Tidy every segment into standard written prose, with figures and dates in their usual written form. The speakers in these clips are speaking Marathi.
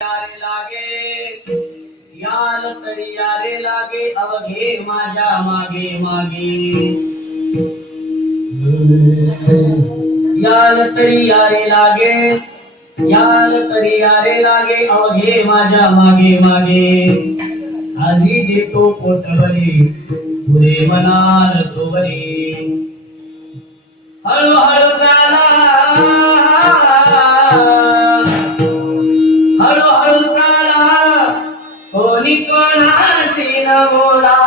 यारे लागे याल तरी यारे लागे अवघे माझ्या मागे मागे याल तरी यारे लागे याल तरी यारे लागे अवघे माझ्या मागे मागे आजी देतो पोटभरी पुरे मनाल तो बरी हळूहळू झाला हळूहळू झाला कोणी कोणाशी न बोला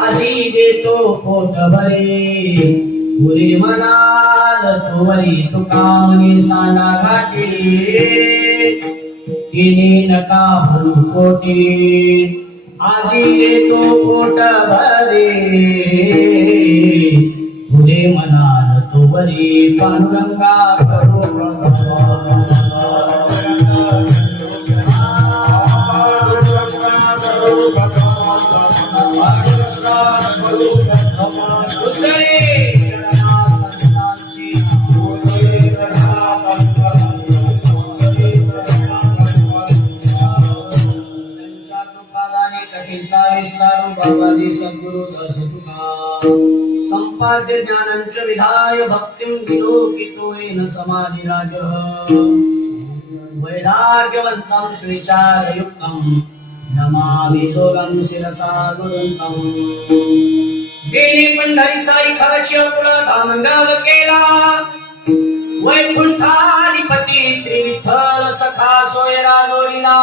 आधी देतो पोट भरे पुरे मनाल तो बरी तुका म्हणे साना घाटे तिने नका भरू कोटे आजी देतो पोट भरे पुरे मनाल तो बरी पांडुरंगा करो बाबाजी सद्गुरु दास तुका संपाद्य ज्ञानंच विधाय भक्तिं विलोकितोयेन समाधिराज वैराग्यवन्तं श्रीचारयुक्तं नमामि जोगं शिरसा गुरुन्तं जेने पंढरी साई खाच्या पुढे धामगाव केला वैकुंठाधिपती श्री विठ्ठल सखा सोयरा जोडीला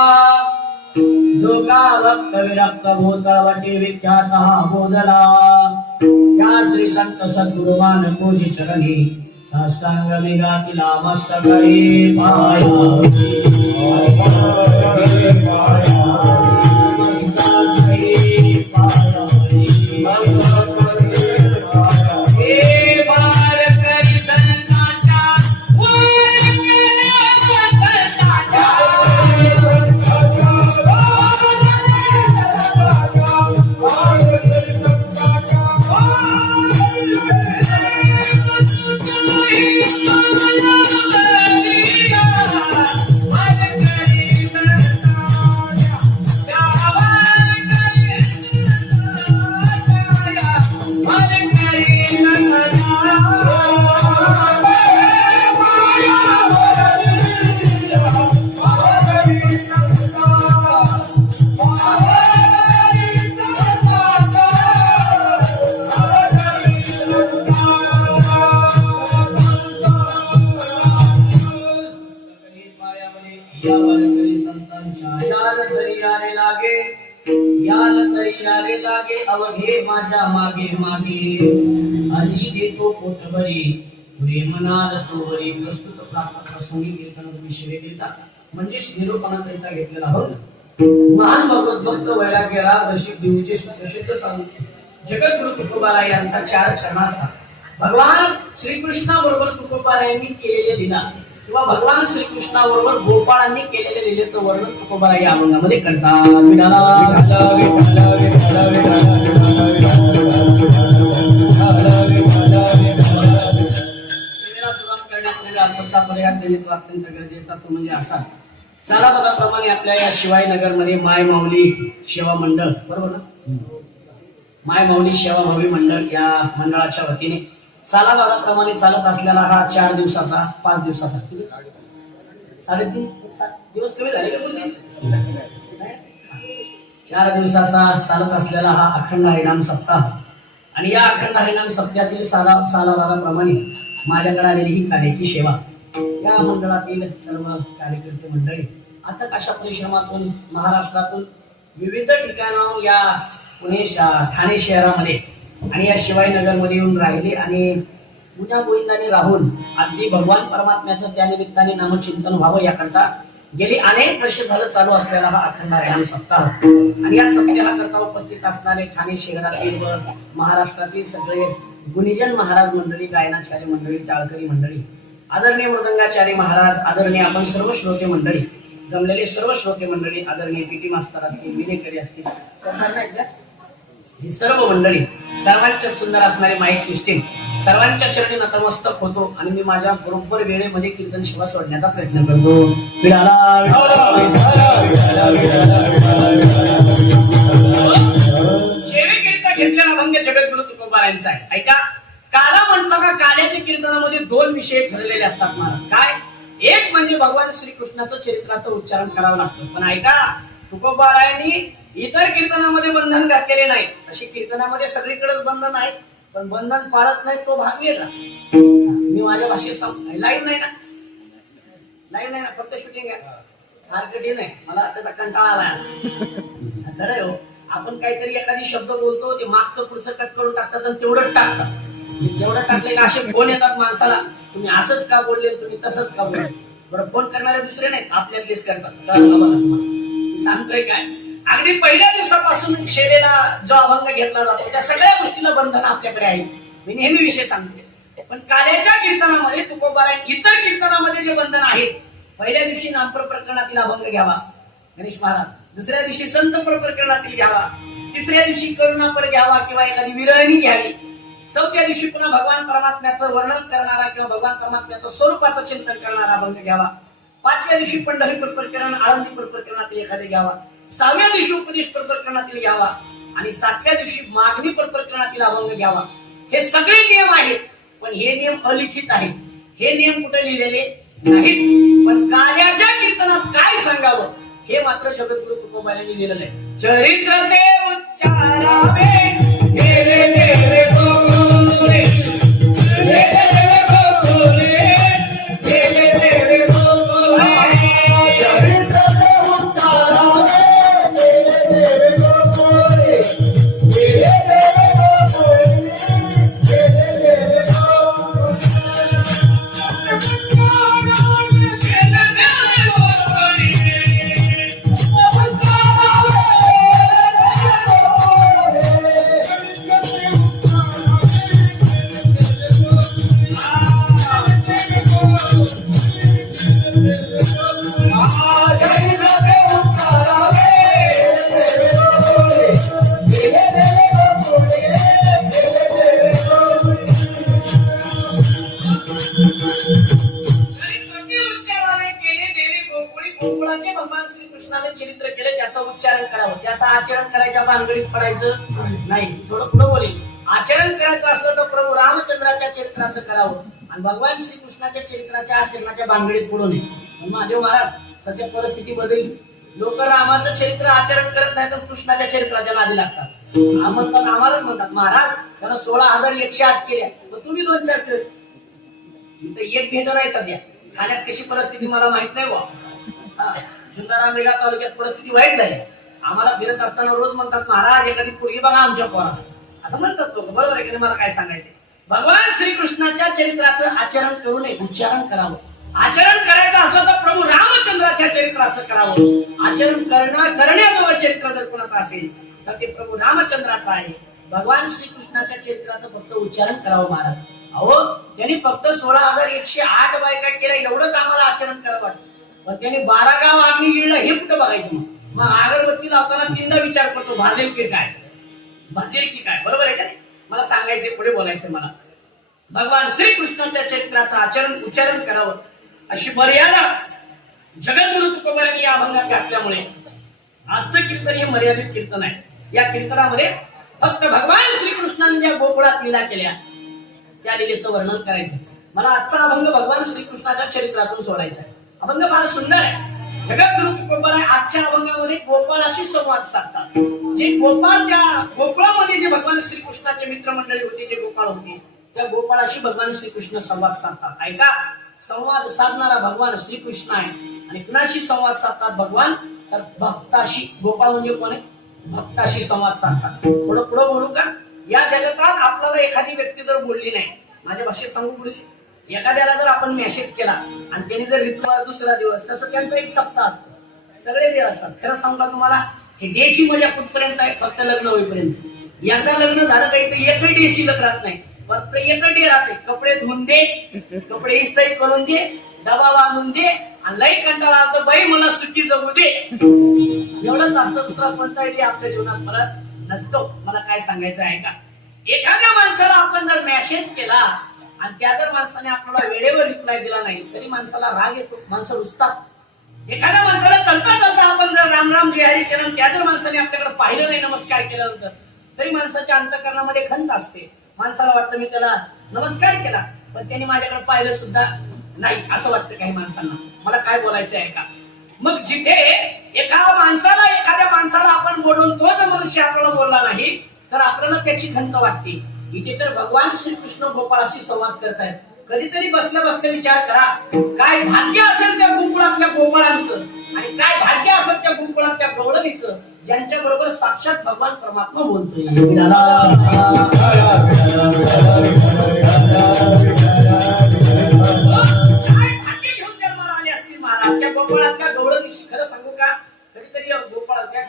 जोगा भक्त विरक्त भूतवटी विख्यात बोधला त्या श्री संत सद्गुरुमान कोजी चरणी साष्टांग निघातीला मस्तकरी पाया अवघे माझ्या मागे मागे आजी देतो पोटभरी पुरे मनाल तो बरी प्रस्तुत प्राप्त प्रसंगी कीर्तन विषय घेता म्हणजे निरूपणाकरिता घेतलेला आहोत महान भगवत भक्त वैराग्यला दर्शिक देऊचे प्रसिद्ध जगद्गुरु तुकोबाराय यांचा 4 चरणाचा भगवान श्रीकृष्णाबरोबर तुकोबारायांनी केलेले लीला किंवा भगवान श्रीकृष्णाबरोबर गोपाळांनी केलेले लीलेचं वर्णन तुकोबाराय या अभंगामध्ये करतात अत्यंत गरजेचा तो म्हणजे असा सालाबादाप्रमाणे आपल्या या शिवाई नगर मध्ये माय माऊली सेवा मंडळ बरोबर ना माय माऊली सेवा भावी मंडळ या मंडळाच्या वतीने सालाबादाप्रमाणे चालत असलेला हा 4 दिवसाचा 5 दिवसाचा 3.5 दिवस कमी झाले का 4 दिवसाचा चालत असलेला हा अखंड हरिनाम सप्ताह आणि या अखंड हरिनाम सप्ताहातील सालाबादाप्रमाणे माझ्याकडे आलेली ही कार्याची सेवा या मंडळातील सर्व कार्यकर्ते मंडळी आता अशा परिश्रमातून महाराष्ट्रातून विविध ठिकाणाहून या पुणे ठाणे शहरामध्ये आणि या शिवाईनगर मध्ये येऊन राहिले आणि गुन्हा गोविंदाने राहून अगदी भगवान परमात्म्याचं त्या निमित्ताने नामचिंतन व्हावं याकरता गेली अनेक वर्ष झालं चालू असलेला हा अखंड हरिनाम सप्ताह आणि या सप्ताहाकरता उपस्थित असणारे ठाणे शहरातील व महाराष्ट्रातील सगळे गुणीजन महाराज मंडळी गायनाचार्य मंडळी टाळकरी मंडळी आदरणीय मृदंगाचार्य महाराज आदरणीय आपण सर्व श्रोते मंडळी जमलेले सर्व श्रोते मंडळी आदरणीय पीटी मास्तर असतील विनेकरी असतील ही सर्व मंडळी सर्वांच्या सुंदर असणारी माईक सिस्टीम सर्वांच्या चरणी नतमस्तक होतो आणि मी माझ्या बरोबर वेळेमध्ये कीर्तन सेवा सोडण्याचा प्रयत्न करतो. सेवेकरिता घेतलेला भंग जगद्गुरु तुकोबारायांचा आहे. ऐका, काला म्हटलं का काल्याच्या कीर्तनामध्ये दोन विषय ठरलेले असतात महाराज. काय? एक म्हणजे भगवान श्रीकृष्णाचं चरित्राचं उच्चारण करावं लागतं. पण ऐका, तुकोबारायांनी इतर कीर्तनामध्ये बंधन घातलेले नाही. अशी कीर्तनामध्ये सगळीकडेच बंधन आहे, पण बंधन पाळत नाही तो भाग वेगळा. मी माझ्या भाषेत लाईव्ह नाही ना, लाईव्ह नाही ना, फक्त शूटिंग आहे. फार कठीण आहे, मला त्याचा कंटाळा आला. खरंय हो, आपण काहीतरी एखादी शब्द बोलतो, ते मागचं पुढचं कट करून टाकतात आणि तेवढंच टाकतात. तेवढं टाकले का असे फोन येतात माणसाला, तुम्ही असंच का बोलले, तुम्ही तसंच का बोलले. बरं, फोन करणारे दुसरे नाहीत, आपल्यातलेच करतात. सांगतोय काय, अगदी पहिल्या दिवसापासून शेलेला जो अभंग घेतला जातो त्या सगळ्या गोष्टीला बंधन आपल्याकडे आहे. मी नेहमी विषय सांगते. पण काल्याच्या कीर्तनामध्ये तुकोबाराय इतर कीर्तनामध्ये जे बंधन आहेत, पहिल्या दिवशी नामपर प्रकरणातील अभंग घ्यावा गणेश महाराज, दुसऱ्या दिवशी संत प्रकरणातील घ्यावा, तिसऱ्या दिवशी करुणापर घ्यावा किंवा एखादी विरळणी घ्यावी, चौथ्या दिवशी पुन्हा भगवान परमात्म्याचं वर्णन करणारा किंवा भगवान परमात्म्याचं स्वरूपाचं चिंतन करणारा अभंग घ्यावा, पाचव्या दिवशी पंढरीपूर प्रकरण आळंदीपूर प्रकरणातील एखादे घ्यावा, सहाव्या दिवशी उपदेश प्रकरणातील घ्यावा आणि सातव्या दिवशी मागणी प्रकरणातील अभंग घ्यावा. हे सगळे नियम आहेत, पण हे नियम अलिखित आहेत. हे नियम कुठे लिहिलेले नाहीत, पण काल्याच्या कीर्तनात काय सांगावं हे मात्र जगद्गुरु तुकोबारायांनी लिहिलेलं आहे. चरित्र ते उच्चारावे गेले देवे गोकुळे, गेले देवे गोकुळे, गेले देवे गोकुळे. चरित्र ते उच्चारावे गेले देवे गोकुळे, गेले देवे गोकुळे, गेले देवे गोकुळे. गोकुळाचे भगवान श्रीकृष्णाने चरित्र केले, त्याचं उच्चारण करावं, त्याचं आचरण करायच्या भानगडीत पडायचं नाही. थोडं पुढे बोलेल. आचरण करायचं असलं तर प्रभू रामचंद्राच्या चरित्राचं करावं आणि भगवान श्रीकृष्णाच्या चरित्राच्या आचरणाच्या भानगडीत पडू नये. महादेव महाराज, सध्या परिस्थिती बदलली. लोक रामाचं चरित्र आचरण करत नाही तर कृष्णाच्या चरित्राच्या नादी लागतात. म्हणतात, आम्हालाच म्हणतात, महाराज त्यानं 16,108 केल्या, तुम्ही 2-4 केले. इथं एक भेट नाही सध्या. ठाण्यात कशी परिस्थिती मला माहित नाही बा. जुन्नर मेघा तालुक्यात परिस्थिती वाईट झाली. आम्हाला फिरत असताना रोज म्हणतात, महाराज एखादी पोरगी बघा आमच्या पोराला, असं म्हणतात लोक. बरोबर आहे की मला काय सांगायचं, भगवान श्रीकृष्णाच्या चरित्राचं आचरण करू नये, उच्चारण करावं. आचरण करायचं असलं तर प्रभू रामचंद्राच्या चरित्राचं करावं. आचरण करण्याजवळ चरित्र जर कोणाचं असेल तर ते प्रभू रामचंद्राचं आहे. भगवान श्रीकृष्णाच्या चरित्राचं फक्त उच्चारण करावं महाराज. अहो, त्यांनी फक्त 16,108 बायका केल्या, एवढंच आम्हाला आचरण करावं वाटतं. पण त्याने 12 गाव आम्ही गिळलं, हे कुठं बघायचं. मग अगरबत्ती लावताना 3दा विचार करतो, भाजेल की काय, भाजेल की काय. बरोबर आहे का नाही? मला सांगायचे, पुढे बोलायचं मला. भगवान श्रीकृष्णाच्या चरित्राचं आचरण उच्चारण करावं अशी मर्यादा जगद्गुरु तुकोबारायांनी या अभंगात घातल्यामुळे आजचं कीर्तन हे मर्यादित कीर्तन आहे. या कीर्तनामध्ये फक्त भगवान श्रीकृष्णाने ज्या गोकुळात लीला केल्या त्या लीलेचं वर्णन करायचं. मला आजचा अभंग भगवान श्रीकृष्णाच्या चरित्रातून सोडायचा आहे. अभंग फार सुंदर आहे. जगद्गुरु तुकोबाराय आजच्या अभंगामध्ये गोपाळाशी संवाद साधतात. जे गोपाळ, त्या गोकुळामध्ये जे भगवान श्रीकृष्णाचे मित्रमंडळी होते, जे गोपाळ होते, त्या गोपाळाशी भगवान श्रीकृष्ण संवाद साधतात. ऐका, संवाद साधणारा भगवान श्रीकृष्ण आहे. आणि कुणाशी संवाद साधतात भगवान? तर भक्ताशी. गोपाळ म्हणजे कोण आहे? भक्ताशी संवाद साधतात. थोडं पुढे बोलू का? या जगतात आपल्याला एखादी व्यक्ती जर बोलली नाही, माझ्या भाषेत सांगू पुढे, एखाद्याला जर आपण मेसेज केला आणि त्यांनी जर रिप्लाय दुसरा दिवस, तसं त्यांचा एक सप्ताह असतो. सगळे डे असतात. खरं सांगू का तुम्हाला, हे डेची मजा कुठपर्यंत आहे? फक्त लग्न होईपर्यंत. एकदा लग्न झालं काही तर एकही डे शिल्लक राहत नाही. फक्त एकच डे राहते. कपडे धुवून दे, कपडे इस्त्री करून दे, डबा बांधून दे आणि लाईट कंटाळा आला तर बाई मला सुखी जगू दे. एवढंच असतं. दुसरा कोणता डे आपल्या जीवनात परत नसतो. मला काय सांगायचं आहे का? एखाद्या माणसाला आपण जर मेसेज केला आणि त्या जर माणसाने आपल्याला वेळेवर रिप्लाय दिला नाही तरी माणसाला राग येतो, माणसं रुसतात। एखाद्या माणसाला चलता चलता आपण जर राम राम जिहारी केलं आणि त्या जर माणसाने आपल्याकडे पाहिलं नाही नमस्कार केल्यानंतर तरी माणसाच्या अंतःकरणामध्ये खंत असते। माणसाला वाटतं मी त्याला नमस्कार केला पण त्यांनी माझ्याकडे पाहिलं सुद्धा नाही असं वाटतं काही माणसांना। मला काय बोलायचं आहे का? मग जिथे एखाद्या माणसाला आपण बोलून तो जर मनुष्य आपल्याला बोलला नाही तर आपल्याला त्याची खंत वाटते। इथे तर भगवान श्रीकृष्ण गोपाळाशी संवाद करतायत। कधीतरी बसल्या बसल्या विचार करा, काय भाग्य असेल त्या गोकुळातल्या गोपाळांचं आणि काय भाग्य असेल त्या गोकुळातल्या गवळणीचं ज्यांच्या बरोबर साक्षात भगवान परमात्मा बोलतोय। त्या गोकुळातल्या गवळणीशी खरं सांगू का, कधीतरी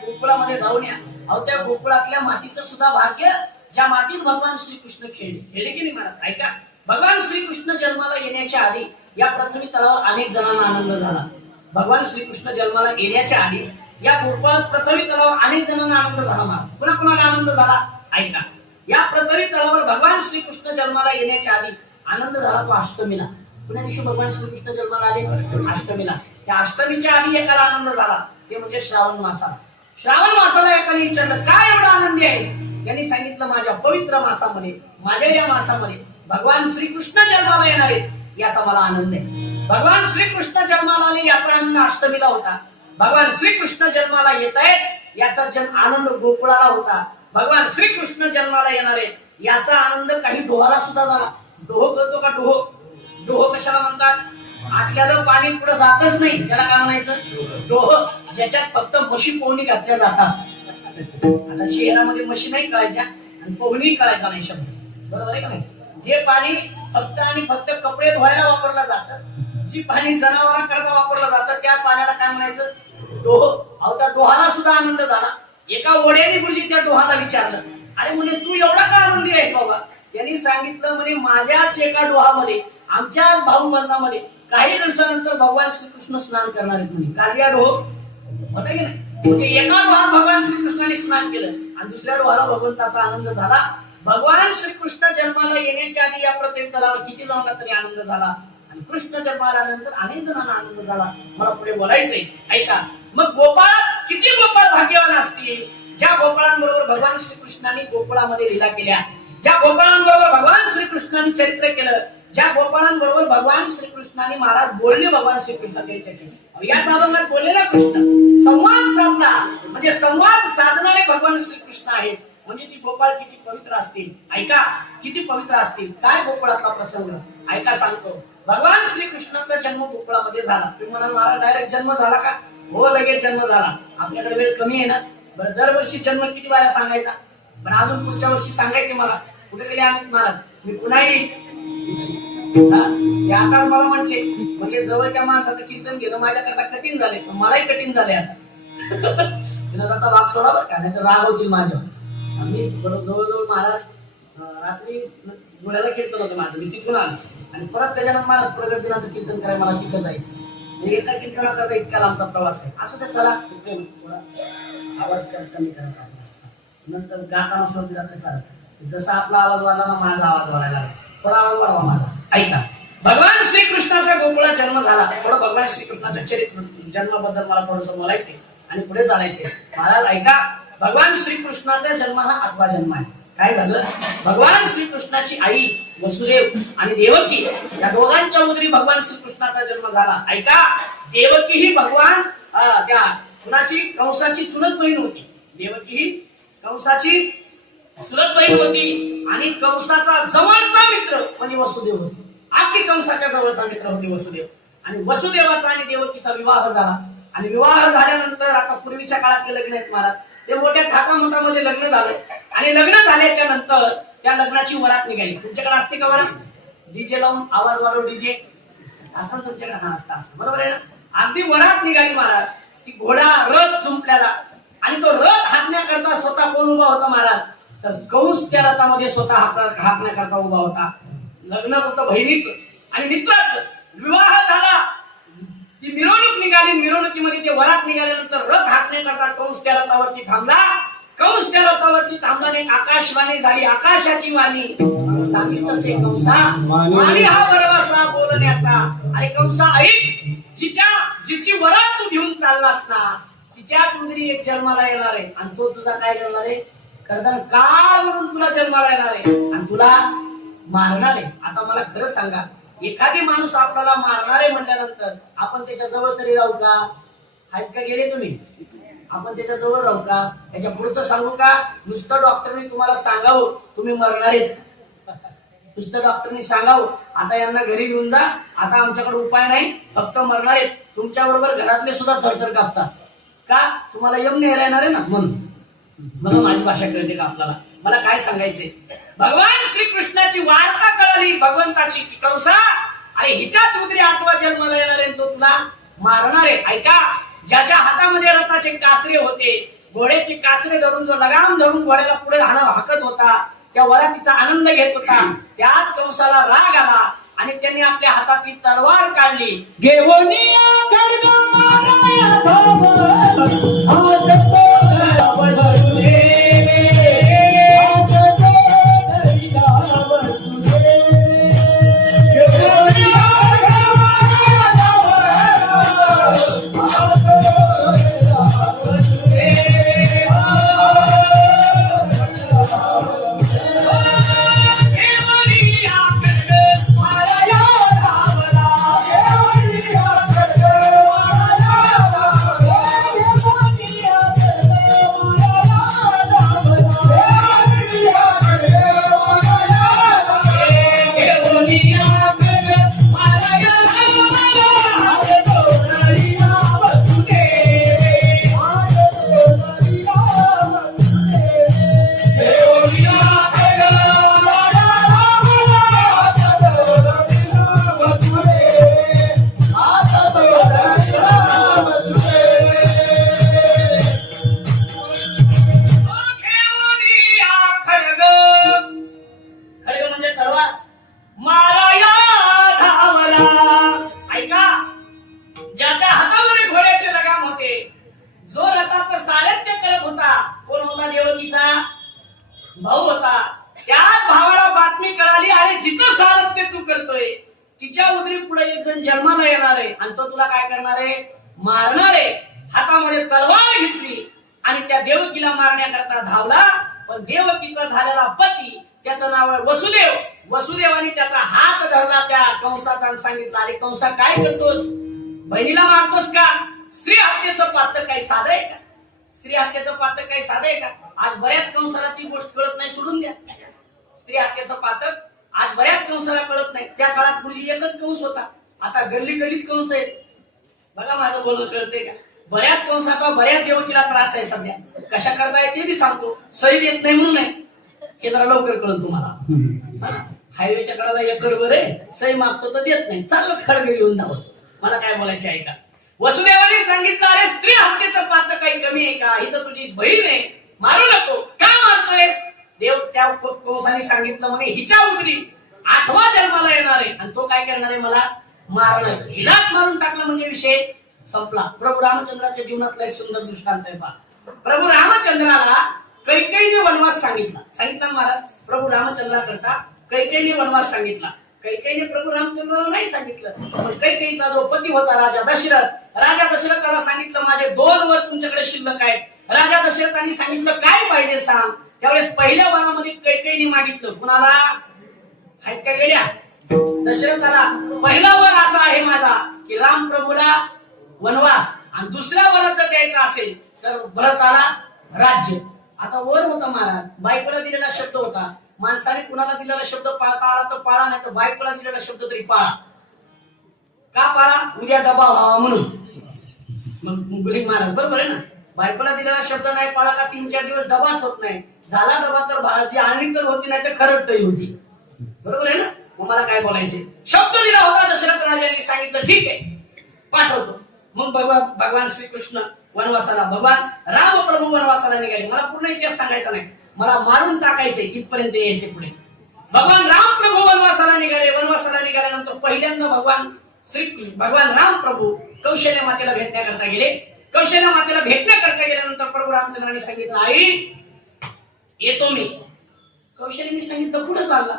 गोकुळामध्ये जाऊन या। अहो त्या गोकुळातल्या मातीचं सुद्धा भाग्य ज्या मातीत भगवान श्रीकृष्ण खेळले की नाही महाराज? ऐका, भगवान श्रीकृष्ण जन्माला येण्याच्या आधी या पृथ्वी तलावर अनेक जणांना आनंद झाला। भगवान श्रीकृष्ण जन्माला येण्याच्या आधी या गोकुळात पृथ्वी तलावर अनेक जणांना आनंद झाला। पुन्हा कुणाला आनंद झाला? ऐका, या पृथ्वी तलावर भगवान श्रीकृष्ण जन्माला येण्याच्या आधी आनंद झाला तो अष्टमीला। पुण्या दिवशी भगवान श्रीकृष्ण जन्माला आले अष्टमीला। त्या अष्टमीच्या आधी एकाला आनंद झाला, ते म्हणजे श्रावण मासाला। श्रावण मासाला एकाने विचारलं काय एवढा आनंदी आहे? त्यांनी सांगितलं माझ्या पवित्र मासामध्ये, माझ्या या मासामध्ये भगवान श्रीकृष्ण जन्माला येणार आहेत याचा मला आनंद आहे। भगवान श्रीकृष्ण जन्माला आले याचा आनंद अष्टमीला होता। भगवान श्रीकृष्ण जन्माला येत आहेत याचा आनंद गोकुळाला होता। भगवान श्रीकृष्ण जन्माला येणार आहेत याचा आनंद काही डोहाला सुद्धा झाला। डोह करतो का? डोह कशाला म्हणतात? आटल्याला पाणी पुढे जातच नाही त्याला काय म्हणायचं? डोह, ज्याच्यात फक्त म्हशी पोहणी घातल्या जातात। आता शहरामध्ये म्हशी नाही कळायच्या आणि पोहणी कळायचा नाही शब्द, बरोबर आहे का नाही? जे पाणी फक्त आणि फक्त कपडे धुवायला वापरलं जातं, जी पाणी जनावरांकरता वापरलं जातं त्या पाण्याला काय म्हणायचं? डोह। अहो त्या डोहाला सुद्धा आनंद झाला। एका ओढ्याने गुरुजी त्या डोहाला विचारलं, अरे म्हणजे तू एवढा का आनंदी आहेस बाबा? त्यांनी सांगितलं म्हणे माझ्याच एका डोहामध्ये, आमच्याच भाऊबंधामध्ये काही दिवसानंतर भगवान श्रीकृष्ण स्नान करणार आहेत म्हणे। कार्या डोह होता की नाही? म्हणजे एका डोहात भगवान श्रीकृष्णाने स्नान केलं आणि दुसऱ्या डोहाला भगवंताचा आनंद झाला। भगवान श्रीकृष्ण जन्माला येण्याच्या आधी या पृथ्वी तलावर किती जणांना तरी आनंद झाला आणि कृष्ण जन्माला आल्यानंतर अनेक जणांना आनंद झाला। मला पुढे बोलायचंय, ऐका। मग गोपाळ किती गोपाळ भाग्यवान असतील ज्या गोपाळांबरोबर भगवान श्रीकृष्णाने गोकुळामध्ये लीला केल्या, ज्या गोपाळांबरोबर भगवान श्रीकृष्णाने चरित्र केलं, ज्या गोपाळांबरोबर भगवान श्रीकृष्णाने महाराज बोलले भगवान श्रीकृष्ण त्यांच्याशी या अभंगात बोललेला कृष्ण संवाद साधला म्हणजे संवाद साधणारे भगवान श्रीकृष्ण आहेत। म्हणजे ती गोपाळ किती पवित्र असतील, ऐका किती पवित्र असतील। काय गोकुळातला प्रसंग ऐका सांगतो। भगवान श्रीकृष्णाचा जन्म गोकुळामध्ये झाला। तुम्ही म्हणाल महाराज डायरेक्ट जन्म झाला का? हो, लगेच जन्म झाला। आपल्याकडे वेळ कमी आहे ना, बरं दरवर्षी जन्म किती वेळा सांगायचा? पण अजून पुढच्या वर्षी सांगायचे मला। कुठे गेले आम्ही महाराज? मी पुन्हा येईल। आताच मला म्हणजे जवळच्या माणसाचं कीर्तन केलं माझ्याकरता कठीण झाले, मलाही कठीण झाले आता। विनोदाचा भाग सोडा बरं का, नाही तर राग होतील माझ्यावर। आम्ही जवळजवळ महाराज रात्री मुलाला कीर्तन होतं माझं, मी तिथून आलो आणि परत त्याच्यानंतर महाराज प्रगट दिनाचं कीर्तन करायला मला तिथं जायचं। एका कीर्तनाकरता इतका लांबचा प्रवास आहे। असं ते चला आवाज कमी करायचा, नंतर गाताना सोडली जाते चालत। जसा आपला आवाज वाढला ना माझा आवाज वाढायला लागला, थोडा आवाज वाढवा माझा। ऐका, भगवान श्रीकृष्णाचा गोकुळात जन्म झाला। थोडं भगवान श्रीकृष्णाच्या चरित्र जन्माबद्दल मला थोडंसं बोलायचंय आणि पुढे चालायचंय। महाराज ऐका, भगवान श्रीकृष्णाचा जन्म हा 8वा जन्म आहे। काय झालं? भगवान श्रीकृष्णाची आई वसुदेव आणि देवकी या दोघांच्या उदरी भगवान श्रीकृष्णाचा जन्म झाला। ऐका, देवकी ही भगवान त्या कुणाची कंसाची चुलत बहीण होती। देवकी ही कंसाची चुलत बहीण होती आणि कंसाचा जवळचा मित्र म्हणजे वसुदेव होते। अगदी कंसाच्या जवळचा मित्र होते वसुदेव। आणि वसुदेवाचा आणि देवकीचा विवाह झाला आणि विवाह झाल्यानंतर आता पूर्वीच्या काळातले लग्न आहेत महाराज, ते मोठ्या थाटामाटामध्ये लग्न झालं आणि लग्न झाल्याच्या नंतर त्या लग्नाची वरात निघाली। तुमच्याकडे असते का वरात? डीजे लावून आवाज वाढव, डीजे असं तुमच्याकडे? हा असतं, बरोबर आहे ना? अगदी वरात निघाली महाराज, ती घोडा रथ जुंपल्याला आणि तो रथ हाकण्याकरता स्वतः कोण उभा होता महाराज? तर कंस त्या रथामध्ये स्वतः हाकण्याकरता उभा होता। लग्न होतं बहिणीचं आणि मित्राचं, विवाह झाला, ती मिरवणूक निघाली, मिरवणुकीमध्ये ते वरात निघाल्यानंतर रथ हाकण्याकरता कंस त्या रथावरती थांबला कंस त्या रथावरती थांबला, एक आकाशवाणी झाली, आकाशाची वाणी सांगितलं तसे कंसा वाणी हा वरवासा बोलण्याचा. आणि कंसा ऐक, जिची वरात तू घेऊन चाललास ना तिच्याच उदरी एक जन्माला येणार आहे आणि तो तुझा काय करणार आहे, करताना काळ म्हणून तुला जन्माला येणार आहे आणि तुला मारणार आहे. आता मला खरं सांगा, एखादी माणूस आपल्याला मारणार आहे म्हटल्यानंतर आपण त्याच्या जवळ तरी राहू का? आहेत का गेले तुम्ही? आपण त्याच्या जवळ राहू का? त्याच्या पुढचं सांगू का? नुसतं डॉक्टरने तुम्हाला सांगावं तुम्ही मरणार आहेत, नुसतं डॉक्टरने सांगावं आता यांना घरी घेऊन जा, आता आमच्याकडे उपाय नाही, फक्त मरणार आहेत. तुमच्या बरोबर घरातले सुद्धा थरथर कापतात का? तुम्हाला यम न्यायला येणार आहे ना म्हणून. बघा माझी भाषा कळते का आपल्याला? मला काय सांगायचंय, भगवान श्रीकृष्णाची वार्ता कळली भगवंताची की कंसा आणि हिच्याच उदरी 8वा जन्माला येणार आहे, तो तुला मारणार आहे. ऐका, ज्याच्या हातामध्ये रथाचे कासरे होते, घोड्याची कासरे धरून जो लगाम धरून घोड्याला पुढे हाकत होता, त्या वरातीचा आनंद घेत होता, त्याच कंसाला राग आला आणि त्यांनी आपल्या हातातली तलवार काढली. भाऊ होता, त्याच भावाला बातमी कळाली, अरे जिचं सारथ्य तू करतोय तिच्या उदरी पुढे एक जण जन्माला येणार आहे आणि तो तुला काय करणार आहे, मारणार आहे. हातामध्ये तलवार घेतली आणि त्या देवकीला मारण्याकरता धावला. पण देवकीचा झालेला पती, त्याचं नाव आहे वसुदेव, वसुदेवाने त्याचा हात धरला त्या कंसाचा आणि सांगितलं, अरे कंसा काय करतोस, बहिणीला मारतोस का? स्त्री हत्येचं पात्र काही साधं आहे का? स्त्री हत्येचं पात्र काही साधं आहे का? आज बऱ्याच कंसाला ती गोष्ट कळत नाही, सोडून द्या. स्त्री हत्येचं पात्र आज बऱ्याच कंसाला कळत नाही. त्या काळात पूर्वी एकच कंस होता, आता गल्ली गल्लीत कंस आहेत. बघा माझं बोलणं कळतंय का? बऱ्याच कंसाचा बऱ्याच देवकीला त्रास आहे सध्या. कशा करता येते ते बी सांगतो, सही देत नाही म्हणून नाही, हे जरा लवकर कळत तुम्हाला. हायवेच्या कडाला एकर वर आहे, सही मागतो तर देत नाही, चाललं खडग घेऊन धावत. मला काय बोलायचे आहे का? वसुदेवाने सांगितलं, अरे स्त्री हत्येचं पात्र काही कमी आहे का? ही तर तुझी बहीण आहे, मारू नको. का मारतोयस? देव त्या कंसाने सांगितलं, म्हणे हिच्या उदरी 8वा जन्माला येणार आहे आणि तो काय करणार आहे, मला मारणार. हिलाच मारून टाकलं म्हणजे विषय संपला. प्रभू रामचंद्राच्या जीवनातला एक सुंदर दृष्टांत आहे पहा. प्रभू रामचंद्राला कैकेयीने वनवास सांगितला महाराज. प्रभू रामचंद्रा करता कैकेयीने वनवास सांगितला. कैकेयीने प्रभू रामचंद्राला नाही सांगितलं, पण कैकेयीचा जो पती होता राजा दशरथाला सांगितलं, माझे 2 वर तुमच्याकडे शिल्लक आहेत. राजा दशरथाने सांगितलं, काय पाहिजे सांग. त्यावेळेस पहिल्या वरामध्ये कैकेयीने मागितलं, कुणाला? आहेत का गेल्या? दशरथाला पहिला वर असा आहे माझा की राम प्रभूला वनवास, आणि दुसऱ्या वराचं द्यायचं असेल तर भरताला राज्य. आता वर होता महाराज, बायकोला दिलेला शब्द होता. माणसाने कुणाला दिलेला शब्द पाळता आला तर पाळा, नाही तर बायकोला दिलेला शब्द तरी पाळा. का पाळा? उद्या डबा व्हावा म्हणून. मग गरीब महाराज बरोबर आहे ना, बायकोला दिलेला शब्द नाही पाळा का 3-4 दिवस डबाच होत नाही. झाला डबा तर भाजी आणि तर होती, नाही तर खरडतही होती. बरोबर आहे ना? मग मला काय बोलायचे, शब्द दिला होता दशरथ राजाने, सांगितलं ठीक आहे पाठवतो. मग भगवान श्रीकृष्ण वनवासाला, भगवान राम प्रभू वनवासाला निघाले. मला पूर्ण इतिहास सांगायचा नाही, मला मारून टाकायचे, इथपर्यंत यायचे पुढे. भगवान राम प्रभू वनवासाला निघाले. वनवासाला निघाल्यानंतर पहिल्यांदा भगवान राम प्रभू कौशल्य मातेला भेटण्याकरता गेले. कौशल्य मातेला भेटण्याकरता गेल्यानंतर प्रभू रामचंद्राने सांगितलं, आई येतो मी. कौशल्यनी सांगितलं पुढे चालला.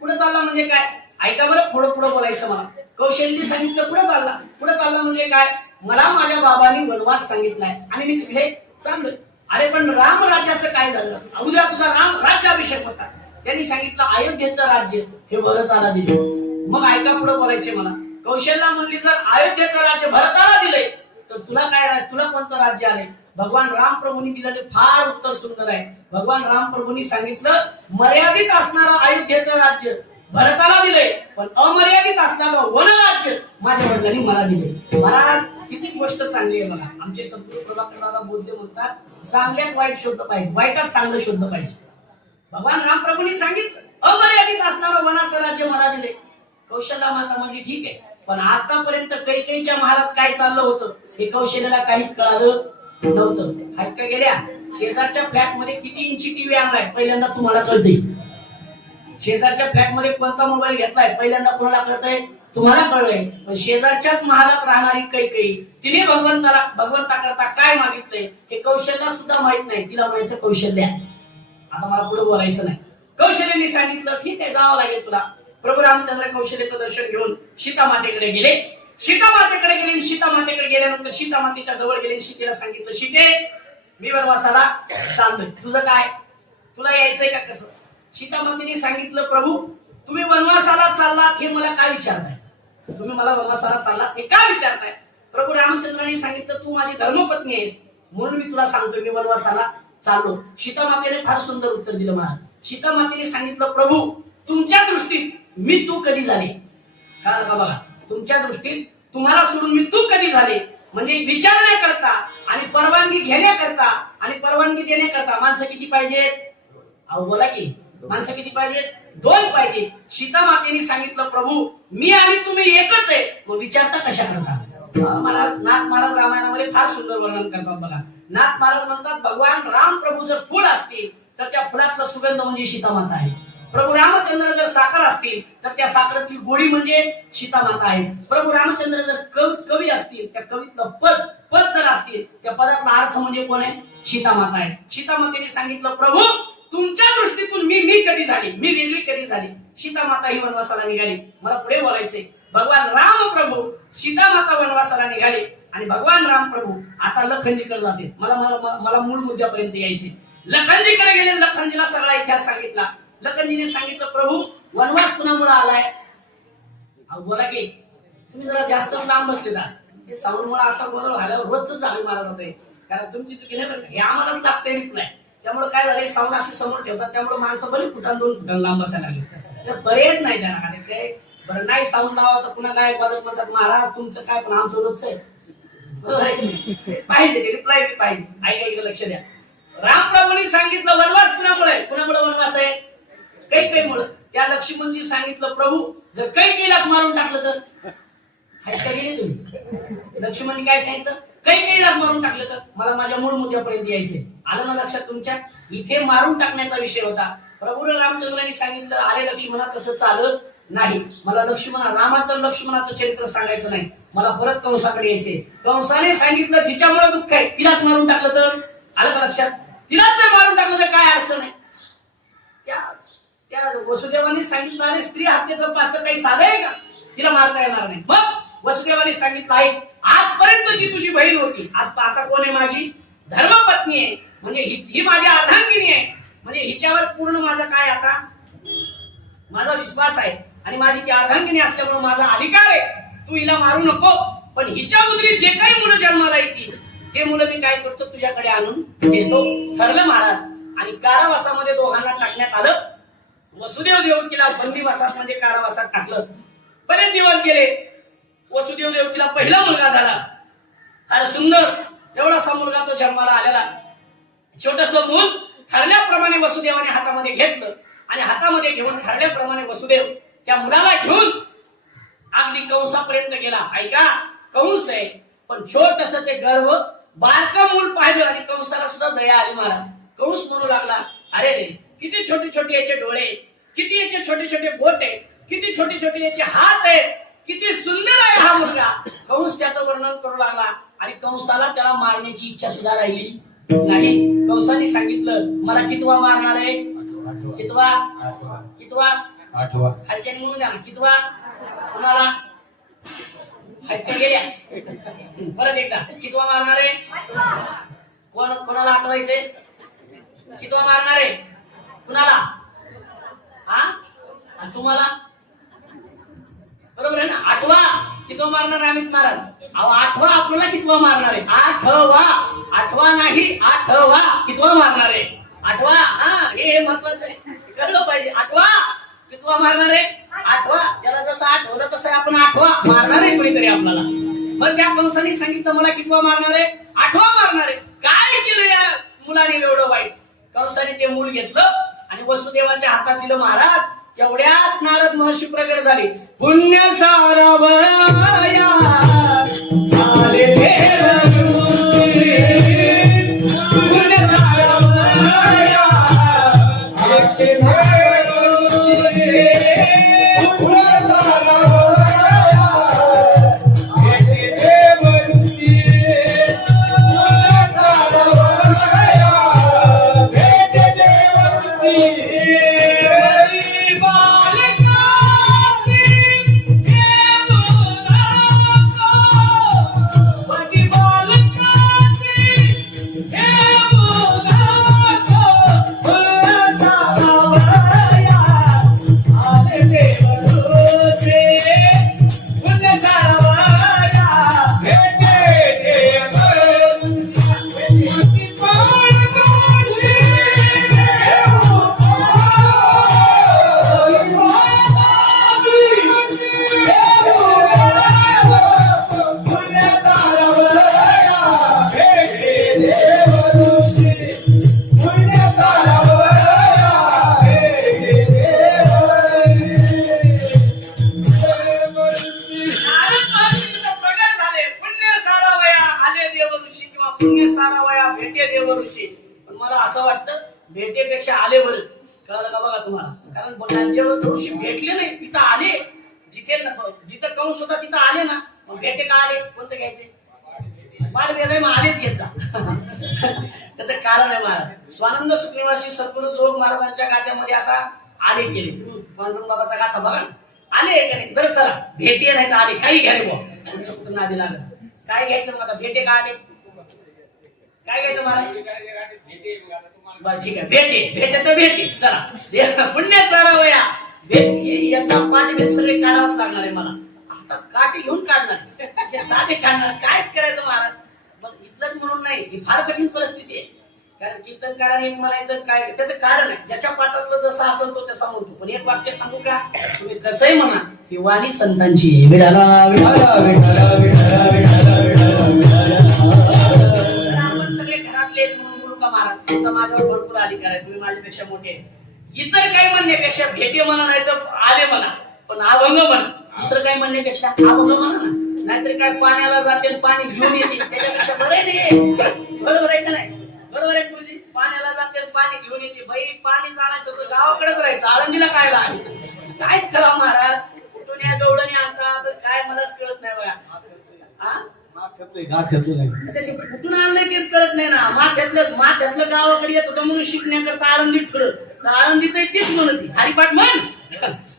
पुढे चालला म्हणजे काय? ऐका बरं, पुढे पुढे बोलायचं मला. कौशल्यनी सांगितलं पुढे चालला. पुढे चालला म्हणजे काय? मला माझ्या बाबांनी वनवास सांगितलाय आणि मी तिकडे चाललोय. अरे पण राम राज्याचं काय झालं? उद्या तुझा राम राज्याभिषेक होता. त्यांनी सांगितलं अयोध्येचं राज्य हे भरताला दिले. मग ऐका पुढे बोलायचे मला. कौशल्या म्हणली जर अयोध्येचं राज्य भरताला दिलंय तर तुला काय, तुला कोणतं राज्य आले? भगवान राम प्रभूंनी दिलेले फार उत्तर सुंदर आहे. भगवान राम प्रभूंनी सांगितलं मर्यादित असणारं अयोध्येचं राज्य भरताला दिलंय, पण अमर्यादित असणारं वनराज्य माझ्या वडिलांनी मला दिले. महाराज किती गोष्ट चांगली आहे बघा. आमचे सद्गुरू प्रभाकर दादा बोधले म्हणतात चांगल्यात वाईट शोधलं पाहिजे, वाईटात चांगलं शोधलं पाहिजे. भगवान राम प्रभूंनी सांगितलं अमर्यादित असणारं वनाचं राज्य मला दिले. कौशल्या माता म्हणजे ठीक आहे, पण आतापर्यंत कैकेयीच्या महालात काय चाललं होतं हे कौशल्याला काहीच कळालं नव्हतं. हटका गेल्या शेजारच्या फ्लॅट मध्ये किती इंची टीव्ही आणलाय पहिल्यांदा तुम्हाला कळतंय. शेजारच्या फ्लॅट मध्ये कोणता मोबाईल घेतलाय पहिल्यांदा कोणाला कळतंय? तुम्हाला कळलंय. पण शेजारच्याच महालात राहणारी कैकेयी तिने भगवंताकरता काय मागितलंय हे कौशल्या सुद्धा माहित नाही. तिला म्हणायचं कौशल्या. आता मला पुढे बोलायचं नाही. कौशल्याने सांगितलं ठीक आहे जावं लागेल तुला. प्रभू रामचंद्र कौशल्याचं दर्शन घेऊन सीता मातेकडे गेले. सीता मातेकडे गेले. सीता मातेकडे गेल्यानंतर सीता मातेच्या जवळ गेले. सीतेला सांगितलं सीते मी वनवासाला चाललोय, तुझं काय, तुला यायचंय का कसं? सीता मातेने सांगितलं प्रभू तुम्ही वनवासाला चाललात हे मला काय विचारताय? तुम्ही मला वनवासाला चाललात हे काय विचारताय? प्रभू रामचंद्रांनी सांगितलं तू माझी धर्मपत्नी आहेस म्हणून मी तुला सांगतोय मी वनवासाला चाललो. सीता मातेने फार सुंदर उत्तर दिलं महाराज. सीता मातेने सांगितलं प्रभू तुमच्या दृष्टीत मी तू कधी झाले? कारण का बघा तुमच्या दृष्टीत तुम्हाला सोडून मी तू कधी झाले म्हणजे विचारण्याकरता आणि परवानगी घेण्याकरता आणि परवानगी देण्याकरता माणसं किती पाहिजेत? अहो बोला की माणसं किती पाहिजेत? 2 पाहिजे. सीता मातेने सांगितलं प्रभू मी आणि तुम्ही एकच आहे मग विचारता कशा करता? महाराज नाथ महाराज रामायणामध्ये फार सुंदर वर्णन करतात बघा. नाथ महाराज म्हणतात भगवान राम प्रभू जर फुल असतील तर त्या फुलातला सुगंध म्हणजे सीता माता आहे. प्रभू रामचंद्र जर साखर असतील तर त्या साखरेतली गोडी म्हणजे सीता माता आहे. प्रभू रामचंद्र जर कवी असतील त्या कवीतलं पद जर असतील त्या पदातला अर्थ म्हणजे कोण आहे? सीता माता आहे. सीता मातेने सांगितलं प्रभू तुमच्या दृष्टीतून मी कधी झाली, मी वेगळी कधी झाली? सीता माता ही वनवासाला निघाली. मला पुढे बोलायचंय. भगवान राम प्रभू सीता माता वनवासाला निघाले आणि भगवान राम प्रभू आता लखनजीकडे जाते. मला मूळ मुद्द्यापर्यंत यायचे. लखनजीकडे गेले. लखनजीला सगळा इतिहास सांगितला. लखनजीने सांगितलं प्रभू वनवास कुणामुळे आलाय? बोला की तुम्ही जरा जास्त लांब बसले का ते सांगून मला असा गोंधळ झाल्यावर रोजच झाले मारत होते. कारण तुमची चुकी नाही हे आम्हालाच लागते नाही. त्यामुळे काय झालंय साऊंड असे समोर ठेवतात त्यामुळे माणसं बरी 2 फुटांना लांब बसायला लागले. बरेच नाही त्यांना काय बरं नाही साऊंड लावा तर पुन्हा काय परत म्हणतात महाराज तुमचं काय पण आमचं रोजच आहे पाहिजे ते रिप्लाय बी पाहिजे. ऐका लक्ष द्या. रामप्रभूंनी सांगितलं वनवास कुणामुळे वनवास आहे? कैकेयीमुळे. त्या लक्ष्मणजी सांगितलं प्रभू जर कैकेयीलाच मारून टाकलं तर? ऐका गेले तुम्ही. लक्ष्मणजी काय सांगितलं? कैकेयीलाच मारून टाकलं तर? मला माझ्या मूळ मुद्द्यापर्यंत यायचे. आलं ना लक्षात तुमच्या? इथे मारून टाकण्याचा विषय होता. प्रभू रामचंद्रांनी सांगितलं अरे लक्ष्मणा तसं चालत नाही. मला लक्ष्मणाचं चरित्र सांगायचं नाही. मला परत कंसाकडे यायचे. कंसाने सांगितलं जिच्यामुळे दुःख आहे तिलाच मारून टाकलं तर? आलं का लक्षात? तिलाच जर मारून टाकलं तर काय अडचण आहे? त्या वसुदेवाने सांगितलं अरे स्त्री हत्येचं पात्र काही साधं आहे का? तिला मारता येणार नाही. मग वसुदेवाने सांगितलं आहे आजपर्यंत जी तुझी बहीण होती आज आता कोण आहे? माझी धर्मपत्नी आहे. म्हणजे ही माझी अर्धांगिनी आहे. म्हणजे हिच्यावर पूर्ण माझा काय आता माझा विश्वास आहे आणि माझी ती अर्धांगिनी असल्यामुळे माझा अधिकार आहे. तू हिला मारू नको. पण हिच्या उदरी जे काही मुलं जन्माला येतील ते मुलं मी काय करतो तुझ्याकडे आणून देतो. ठरलं महाराज. आणि कारावासामध्ये दोघांना टाकण्यात आलं. वसुदेव देवकीला बंदीवासात म्हणजे कारावासात टाकलं. बरेच दिवस गेले. वसुदेव देवकीला पहिला मुलगा झाला. अरे सुंदर एवढासा मुलगा तो जन्माला आलेला. छोटस मूल ठरल्याप्रमाणे वसुदेवाने हातामध्ये घेतलं आणि हातामध्ये घेऊन ठरल्याप्रमाणे वसुदेव त्या मुलाला घेऊन अगदी कंसापर्यंत गेला. ऐका कंस आहे पण छोटस ते गर्भ बारकं मूल पाहिलं आणि कंसाला सुद्धा दया आली महाराज. कंस म्हणू लागला अरे रे किती छोटे छोटे याचे डोळे, किती याचे छोटे छोटे बोट आहे, किती छोटे छोटे याचे हात आहेत, किती सुंदर आहे हा मुलगा. कंस त्याचं वर्णन करू लागला आणि कंसाला त्याला मारण्याची इच्छा सुद्धा राहिली नाही. कंसाने सांगितलं मला कितवा मारणार आहे? कितवा? कितवा? आठवा. खालच्या म्हणून द्या ना. कितवा? कुणाला? खालच्या गेल्या. परत एकदा कितवा मारणार आहे? कोणाला आठवायचंय? कितवा मारणार आहे? कुणाला? हा? आणि तुम्हाला? बरोबर आहे ना? आठवा. कितवा मारणार आहे अमित महाराज? अहो आठवा. आपल्याला कितवा मारणार आहे? आठवा. आठवा नाही, आठवा. कितवा मारणार आहे? आठवा. हा, हे महत्वाचं आहे, कळलं पाहिजे. आठवा. कितवा मारणार आहे? आठवा. त्याला जसं आठवलं तसं आपण आठवा मारणार आहे कोणीतरी आपल्याला. मग त्या कंसाने सांगितलं मला कितवा मारणार आहे? आठवा मारणार आहे. काय केलं या मुलाने एवढं वाईट? कंसाने ते मूल घेतलं आणि वसुदेवाच्या हातात दिलं. महाराज तेवढ्यात नारद महर्षी प्रगट झाले. पुण्य सारावया आले देवऋषी. पुण्य सारावया आले देवऋषी. पुण्य सारावया आले देवऋषी. पुण्य सारावया आले देवऋषी. पुण्य सारावया भेटे देवऋषी. पण मला असं वाटतं भेटेपेक्षा आले बरं. कळलं का बघा तुम्हाला? कारण देवऋषी भेटले नाही, तिथं आले. जिथं कंस होता तिथं आले ना. मग भेटे का आले? कोणतं घ्यायचे? वाढ वेगळे मग आलेच घ्यायचा. त्याचं कारण आहे महाराज. स्वानंद सुखनिवासी सद्गुरु जोग महाराजांच्या गाथ्यामध्ये आता आले केले. पांडुरंग बाबाचा गाथा बघा, आले का नाही? बरं चला, भेटे नाही तर आले. काही घ्या रे बुवा, तुमचं कुठं नादी लागलं. काय घ्यायचं मग आता? भेटे का आले? काय घ्यायचं महाराज? बरं ठीक आहे, भेटे तर भेटे. चला, पुण्य सारावया भेटे. याचा पाठी सगळे काढावंच लागणार आहे मला. हातात काठी घेऊन काढणार, साधे काढणार. कायच करायचं महाराज? मग इथलंच म्हणून नाही, ही फार कठीण परिस्थिती आहे. कारण कीर्तनकाराने एक म्हणायचं काय, त्याचं कारण आहे. ज्याच्या पाठातलं जसं असेल तो तसा म्हणतो. पण एक वाक्य सांगू का? तुम्ही कसंही म्हणा, ही वाणी संतांची आहे. विठाला विठाला विठाला विठाला विठाला विठाला. आपण सगळे घरातले म्हणून बोलू का महाराज? तुमचा माझ्यावर भरपूर अधिकार आहे, तुम्ही माझ्यापेक्षा मोठे. इतर काही म्हणण्यापेक्षा भेटे म्हणा, नाही तर आले म्हणा, पण अभंग म्हणा. दुसरं काही म्हणण्यापेक्षा अभंग म्हणा ना. नाहीतर काय पाण्याला जाते पाणी घेऊन येते, त्याच्यापेक्षा बरं आहे नाही. बरोबर आहे का नाही? बरोबर आहे गुरुजी. पाण्याला जाते पाणी घेऊन येते. बाई पाणी जाण्याचं तर गावाकडेच राहायचं, आळंदीला काय लागेल? कायच करा महाराज. कुठून या गवडणी आणतात काय मलाच कळत नाही बघा. कुठून आणलंय तेच कळत नाही ना. माथ्यातलं गावाकडे येत होतं म्हणून शिकण्याकरता आळंदीत ठरत. आळंदीत तेच म्हणत हरिपाठ म्हण.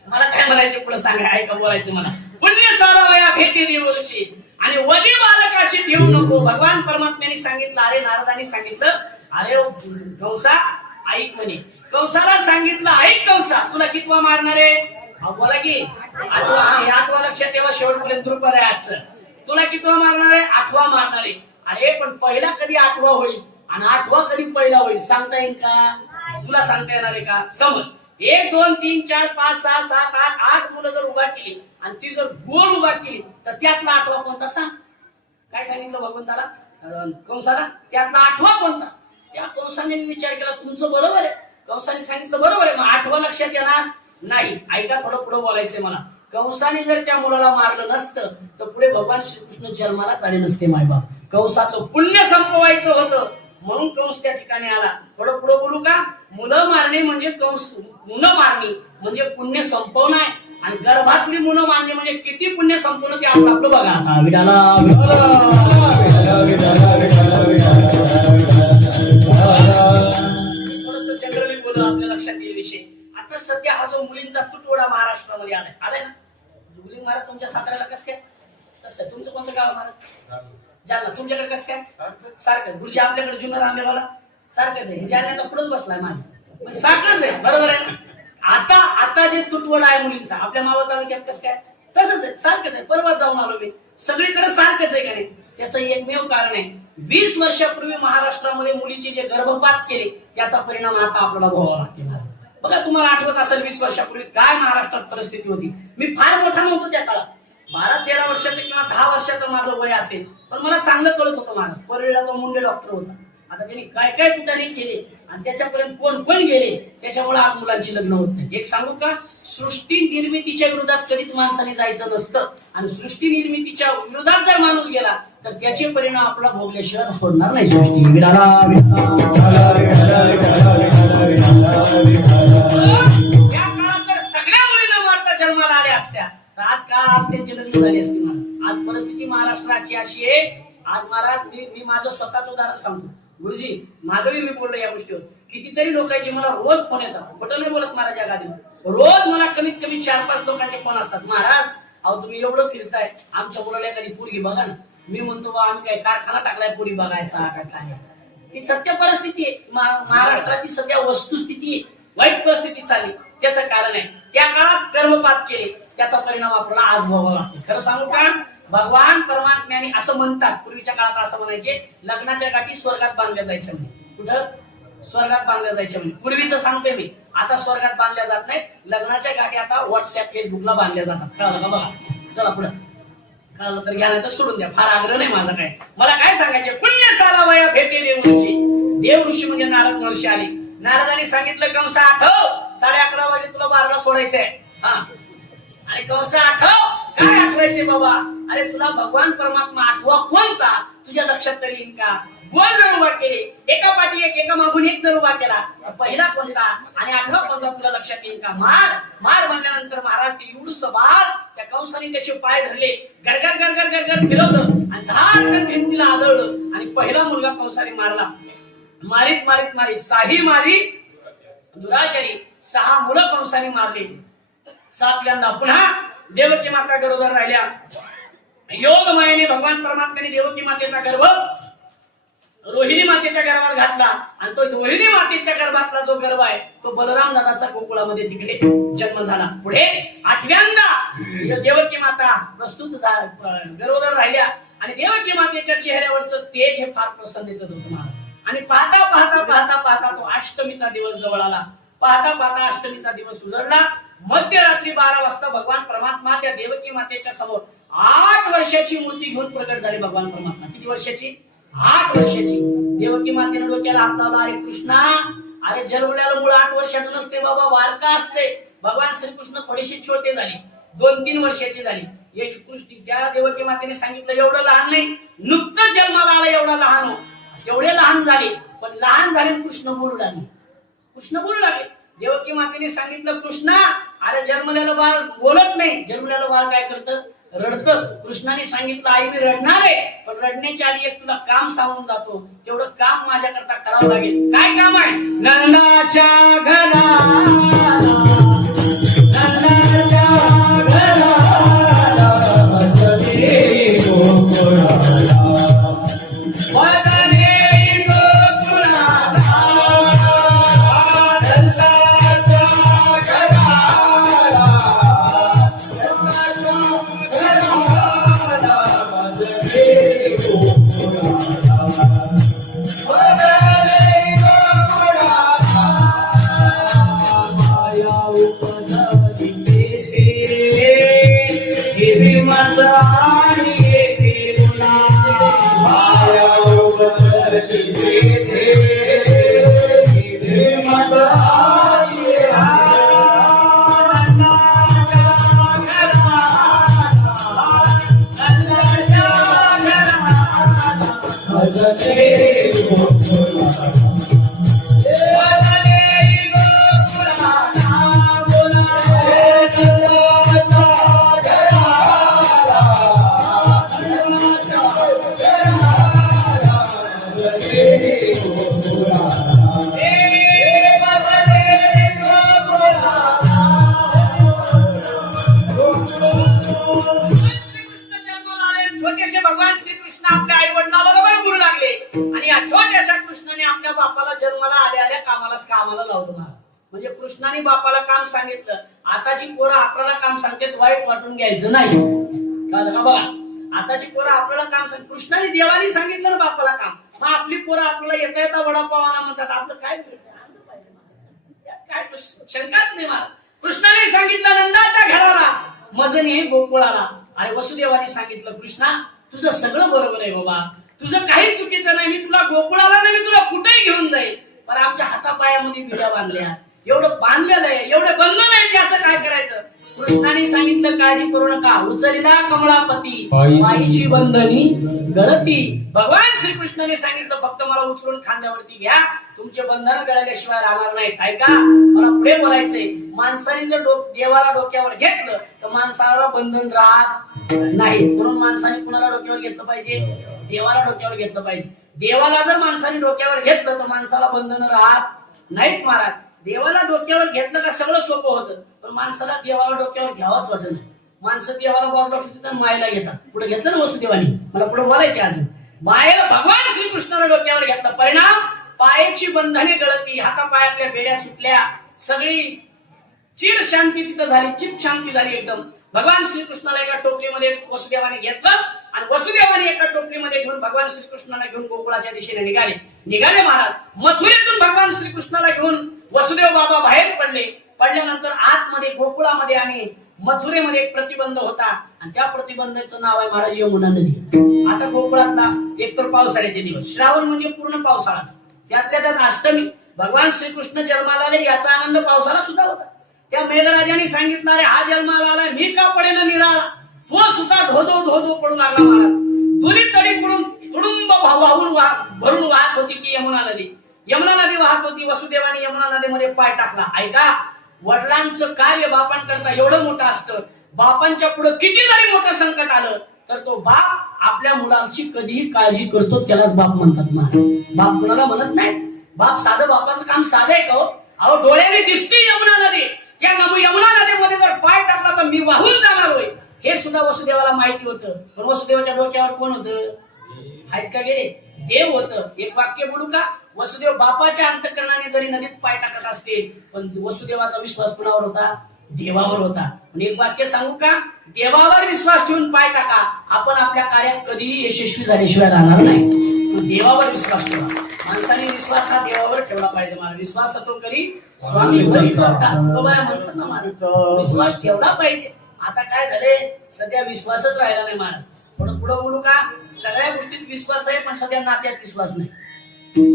मला काय म्हणायचं पुढे सांगा, ऐका बोलायचं मला. पुण्य सारावया भेटे देवऋषी. आणि वधी बालकाशी ठेवू नको. भगवान परमात्म्याने सांगितलं. अरे नारदांनी सांगितलं, अरे कंसा ऐक म्हणे. कंसाला सांगितलं, ऐक कंसा, तुला कितवा मारणार आहे? बोला की आठवा. आठवा लक्षात ठेवा, शेवटपर्यंत द्रुपद आहे आजचं. तुला कितवा मारणार आहे? आठवा मारणार आहे. अरे पण पहिला कधी आठवा होईल आणि आठवा कधी पहिला होईल सांगता येईल का? तुला सांगता येणार आहे का? समज 1 2 3 4 5 6 7 8 8 मुलं जर उभा केली आणि ती जर गोल उभा केली तर त्यातला आठवा कोणता सांग? काय सांगितलं भगवंताला कंसाला? त्यातला आठवा कोणता? त्या कंसाने विचार केला, तुमचं बरोबर आहे. कंसाने सांगितलं बरोबर आहे. मग आठवा लक्षात येणार नाही. ऐका, थोडं पुढे बोलायचंय मला. कंसाने जर त्या मुलाला मारलं नसतं तर पुढे भगवान श्रीकृष्ण जन्मालाच आले नसते मायबाप. कंसाचं पुण्य संपवायचं होतं म्हणून कंस त्या ठिकाणी आला. थोडं पुढे बोलू का? मुलं मारणे म्हणजे कंस, मुलं मारणे म्हणजे पुण्य संपवणं आहे. आणि गर्भातली मुलं मारणे म्हणजे किती पुण्य संपवणं ते आपलं आपलं बघा. आता विठाला मध्ये आलाय ना. जुगली महाराज तुमच्या साताऱ्याला कसं काय? कसं तुमचं कोणतं गाव महाराज? जालना. तुमच्याकडे कसं काय? सारखंच. गुरुजी आपल्याकडे जुन्नर आंबेवाला सारखंच आहे. जालन्याचा पुढंच बसलाय माझं म्हणजे सारखंच आहे. बरोबर आहे ना. आता जे तुटवड आहे मुलींचा आपल्या मावळ तालुक्यात कसं काय? तसंच आहे. सारखंच आहे. परवा जाऊन आलो मी. सगळीकडे सारखंच आहे का नाही? त्याचं एकमेव कारण आहे 20 वर्षापूर्वी महाराष्ट्रामध्ये मुलीचे जे गर्भपात केले त्याचा परिणाम आता आपल्याला भोगावा लागते. बघा तुम्हाला आठवत असेल 20 वर्षापूर्वी काय महाराष्ट्रात परिस्थिती होती. मी फार मोठा नव्हतो त्या काळात. 12-13 वर्षाचं किंवा 10 वर्षाचं माझं वय असेल पण मला चांगलं कळत होतं. महाराज परळीला तो मुंडे डॉक्टर होता. आता त्यांनी काय काय कुठाने केले आणि त्याच्यापर्यंत कोण कोण गेले त्याच्यामुळे आज मुलांची लग्न होत नाही. एक सांगू का? सृष्टी निर्मितीच्या विरोधात कधीच माणसाने जायचं नसतं आणि सृष्टी निर्मितीच्या विरोधात जर माणूस गेला तर त्याचे परिणाम आपला भोगल्याशिवाय सोडणार नाही. सृष्टी त्या काळात जर सगळ्या मुलींना वाटता जन्माला आल्या असत्या तर आज काळ आज त्यांची लग्न झाली असती. मला आज परिस्थिती महाराष्ट्राची अशी आहे. आज महाराज मी माझं स्वतःच उदाहरण सांगतो. गुरुजी माधवी मी बोललो या गोष्टीवर. कितीतरी लोकांचे मला रोज फोन येतात. खोटं नाही बोलत महाराज. या गादीवर रोज मला कमीत कमी 4-5 लोकांचे फोन असतात. महाराज अहो तुम्ही एवढं फिरताय आमच्या मुलाला एखादी पोरगी बघा ना. मी म्हणतो बा आम्ही काय कारखाना टाकलाय पोरी बघायचा काय? ही सत्य परिस्थिती आहे. महाराष्ट्राची सध्या वस्तुस्थिती आहे. वाईट परिस्थिती चालली. त्याचं कारण आहे त्या काळात गर्भपात केले त्याचा परिणाम आपल्याला आज भोगावा लागतो. खरं सांगू का? भगवान परमात्म्याने असं म्हणतात. पूर्वीच्या काळात असं म्हणायचे लग्नाच्या गाठी स्वर्गात बांधल्या जायच्या म्हणे. कुठं? स्वर्गात बांधल्या जायच्या म्हणे. पूर्वीचं सांगतोय मी. आता स्वर्गात बांधल्या जात नाहीत. लग्नाच्या गाठी आता व्हॉट्सअप फेसबुकला बांधल्या जातात. कळलं का? बघा चला पुढे. कळलं तर घ्या नाही तर सोडून द्या. फार आग्रह नाही माझा काय. मला काय सांगायचे? पुण्य साला वया भेटे देवऋषी. देव ऋषी म्हणजे नारद महर्षी आले. नारदांनी सांगितलं कंस आठव 11:30 वाजे तुला 12ला सोडायचंय. हा आणि कंस आठव काय आठवायचे बाबा? अरे तुला भगवान परमात्मा आठवा कोणता तुझ्या लक्षात तरी येईल का? 2 जण उभा केले. एका पाठी एक एका मागून एक जण उभा केला. पहिला कोणता आणि आठवा कोणता तुला लक्षात येईल का? मार मार म्हणल्यानंतर महाराज ते एवढूस बाळ त्या कंसाने त्याचे पाय धरले. गरगर गरगर गरगर फिरवलं आणि धाडकन भिंतीला आदळलं आणि पहिला मुलगा कंसाने मारला. मारीत मारीत मारीत 6 मारी दुराचारी 6 मुलं कंसाने मारले. 7व्यांदा पुन्हा देवकी माता गरोदर राहिल्या. योग मायेने भगवान परमात्म्याने देवकी मातेचा गर्भ रोहिणी मातेच्या गर्भात घातला आणि तो रोहिणी मातेच्या गर्भातला जो गर्भ आहे तो बलराम दादाचा गोकुळामध्ये तिकडे जन्म झाला. पुढे 8व्यांदा देवकी माता प्रस्तुत गरोदर राहिल्या आणि देवकी मातेच्या चेहऱ्यावरचं तेज हे फार प्रसन्न करत होतं. आणि पाहता पाहता पाहता पाहता तो अष्टमीचा दिवस जवळ आला. पाहता पाहता अष्टमीचा दिवस उजळला. मध्यरात्री 12 वाजता भगवान परमात्मा त्या देवकी मातेच्या समोर 8 वर्षाची मूर्ती घेऊन प्रकट झाले. भगवान परमात्मा किती वर्षाची? 8 वर्षाची. देवकी मातेने डोक्याला हात लावला. अरे कृष्णा अरे जन्मल्याला मूळ 8 वर्षाचं नसते बाबा बारका असते. भगवान श्रीकृष्ण थोडेसे छोटे झाले 2-3 वर्षाची झाली. येशू कृष्ण त्या देवकी मातेने सांगितलं एवढं लहान नाही नुकतं जन्माला आलं एवढा लहान हो. एवढे लहान झाले पण लहान झाले कृष्ण बोलू लागले. कृष्ण बोलू लागले. देवकी मातेने सांगितलं कृष्णा अरे जन्मलेलं बाळ बोलत नाही. जन्मलेलं बाळ काय करतं? रडतं. कृष्णाने सांगितलं आई मी रडणार आहे पण रडण्याच्या आधी एक तुला काम सांगून जातो. तेवढं काम माझ्याकरता करावं लागेल. काय काम आहे? नंदाच्या घरा भगवान श्रीकृष्ण आपल्या आई वडिलांबरोबर गुरु लागले आणि या छोट्याशा कृष्णाने आपल्या बापाला जन्माला आल्या कामाला लावलं महाराज. म्हणजे कृष्णाने बापाला काम सांगितलं. आताची पोरं आपल्याला काम सांगतात, वाईट वाटून घ्यायचं नाही. कळलं का? बघा, आताची पोरं आपल्याला काम सांग, कृष्णाने देवाने सांगितलं ना बापाला काम, मग आपली पोरं आपल्याला येता येता वडापावाला म्हणतात. आपलं काय काय शंकाच नाही मला. कृष्णाने सांगितलं नंदाच्या घराला, मजनी गोकुळाला. आणि वसुदेवाने सांगितलं कृष्णा तुझं सगळं बरोबर आहे बाबा, तुझं काही चुकीचं नाही, मी तुला गोकुळाला नाही, मी तुला कुठेही घेऊन जाईल, पण आमच्या हातापायामध्ये बिड्या बांधल्या, एवढं बांधलेलं आहे, एवढे बंधन आहे, त्याचं काय करायचं? कृष्णाने सांगितलं काळजी करू नका, उचलला कमळापती पायीची बंधनी गळती. भगवान श्रीकृष्णाने सांगितलं फक्त मला उचलून खांद्यावरती घ्या, तुमचे बंधन गळल्याशिवाय राहणार नाहीत. ऐका, मला पुढे बोलायचंय. माणसाने जर देवाला डोक्यावर घेतलं तर माणसाला बंधन राहत नाही. म्हणून माणसाने कुणाला डोक्यावर घेतलं पाहिजे? देवाला डोक्यावर घेतलं पाहिजे. देवाला जर माणसाने डोक्यावर घेतलं तर माणसाला बंधन राहत नाहीत महाराज. देवाला डोक्यावर घेतलं का सगळं सोपं होतं, पण माणसाला देवाला डोक्यावर घ्यावाच वाटत नाही. माणसं देवाला बोलतात मायेला घेतात. पुढे घेतलं ना वसुदेवानी, मला पुढे बोलायचे अजून. मायेला भगवान श्रीकृष्णाला डोक्यावर घेतला, परिणाम पायाची बंधने गळती, हातापायातल्या बेड्या सुटल्या, सगळी चिर शांती तिथं झाली, चित शांती झाली एकदम. भगवान श्रीकृष्णाला एका टोपलीमध्ये वसुदेवाने घेतलं आणि वसुदेवाने एका टोपलीमध्ये घेऊन भगवान श्रीकृष्णाला घेऊन गोकुळाच्या दिशेने निघाले महाराज. मथुरेतून भगवान श्रीकृष्णाला घेऊन वसुदेव बाबा बाहेर पडल्यानंतर आतमध्ये गोकुळामध्ये आणि मथुरेमध्ये एक प्रतिबंध होता आणि त्या प्रतिबंधाचं नाव आहे महाराज यमुना नदी. आता गोकुळातला एकतर पावसाळ्याचे दिवस, श्रावण म्हणजे पूर्ण पावसाळा, त्यातल्या त्यात अष्टमी, भगवान श्रीकृष्ण जन्माला आले याचा आनंद पावसाळा सुद्धा होता. त्या मेघराजाने सांगितलं रे हा जन्माला आलाय, मी का पडेल निराळा, तो सुद्धा धो पडू लागला महाराज. दोन्ही तडीकडून तुडुंब भरून वाहत होती ती यमुना नदी. यमुना नदी वाहत होती, वसुदेवाने यमुना नदीमध्ये पाय टाकला. ऐका, वडिलांचं कार्य बापांकरता एवढं मोठं असतं, बापांच्या पुढे किती जरी मोठं संकट आलं तर तो बाप आपल्या मुलांची कधीही काळजी करतो, त्यालाच बाप म्हणतात ना. बाप कुणाला म्हणत नाही. बाप साधं, बापाचं काम साधं आहे का हो? अहो डोळ्याने दिसते यमुना नदी, त्या यमुना नदीमध्ये जर पाय टाकला तर मी वाहून जाणार होय, हे सुद्धा वसुदेवाला माहिती होतं. पण वसुदेवाच्या डोक्यावर कोण होतं? आहेत का गेले? देव होतं. एक वाक्य बोलू का? वसुदेव बापाच्या अंतःकरणाने जरी नदीत पाय टाकत असतील, पण वसुदेवाचा विश्वास कुणावर होता? देवावर होता. पण एक वाक्य सांगू का? देवावर विश्वास ठेवून पाय टाका, आपण आपल्या कार्यात कधीही यशस्वी झाल्याशिवाय राहणार नाही. देवावर विश्वास ठेवा. माणसाने विश्वास हा देवावर ठेवला पाहिजे. मला विश्वास तो करी स्वामी म्हणतात ना, मला विश्वास ठेवला पाहिजे. आता काय झाले, सध्या विश्वासच राहिला नाही महाराज. थोडं पुढे बोलू का? सगळ्या गोष्टीत विश्वास आहे, पण सध्या नात्यात विश्वास नाही.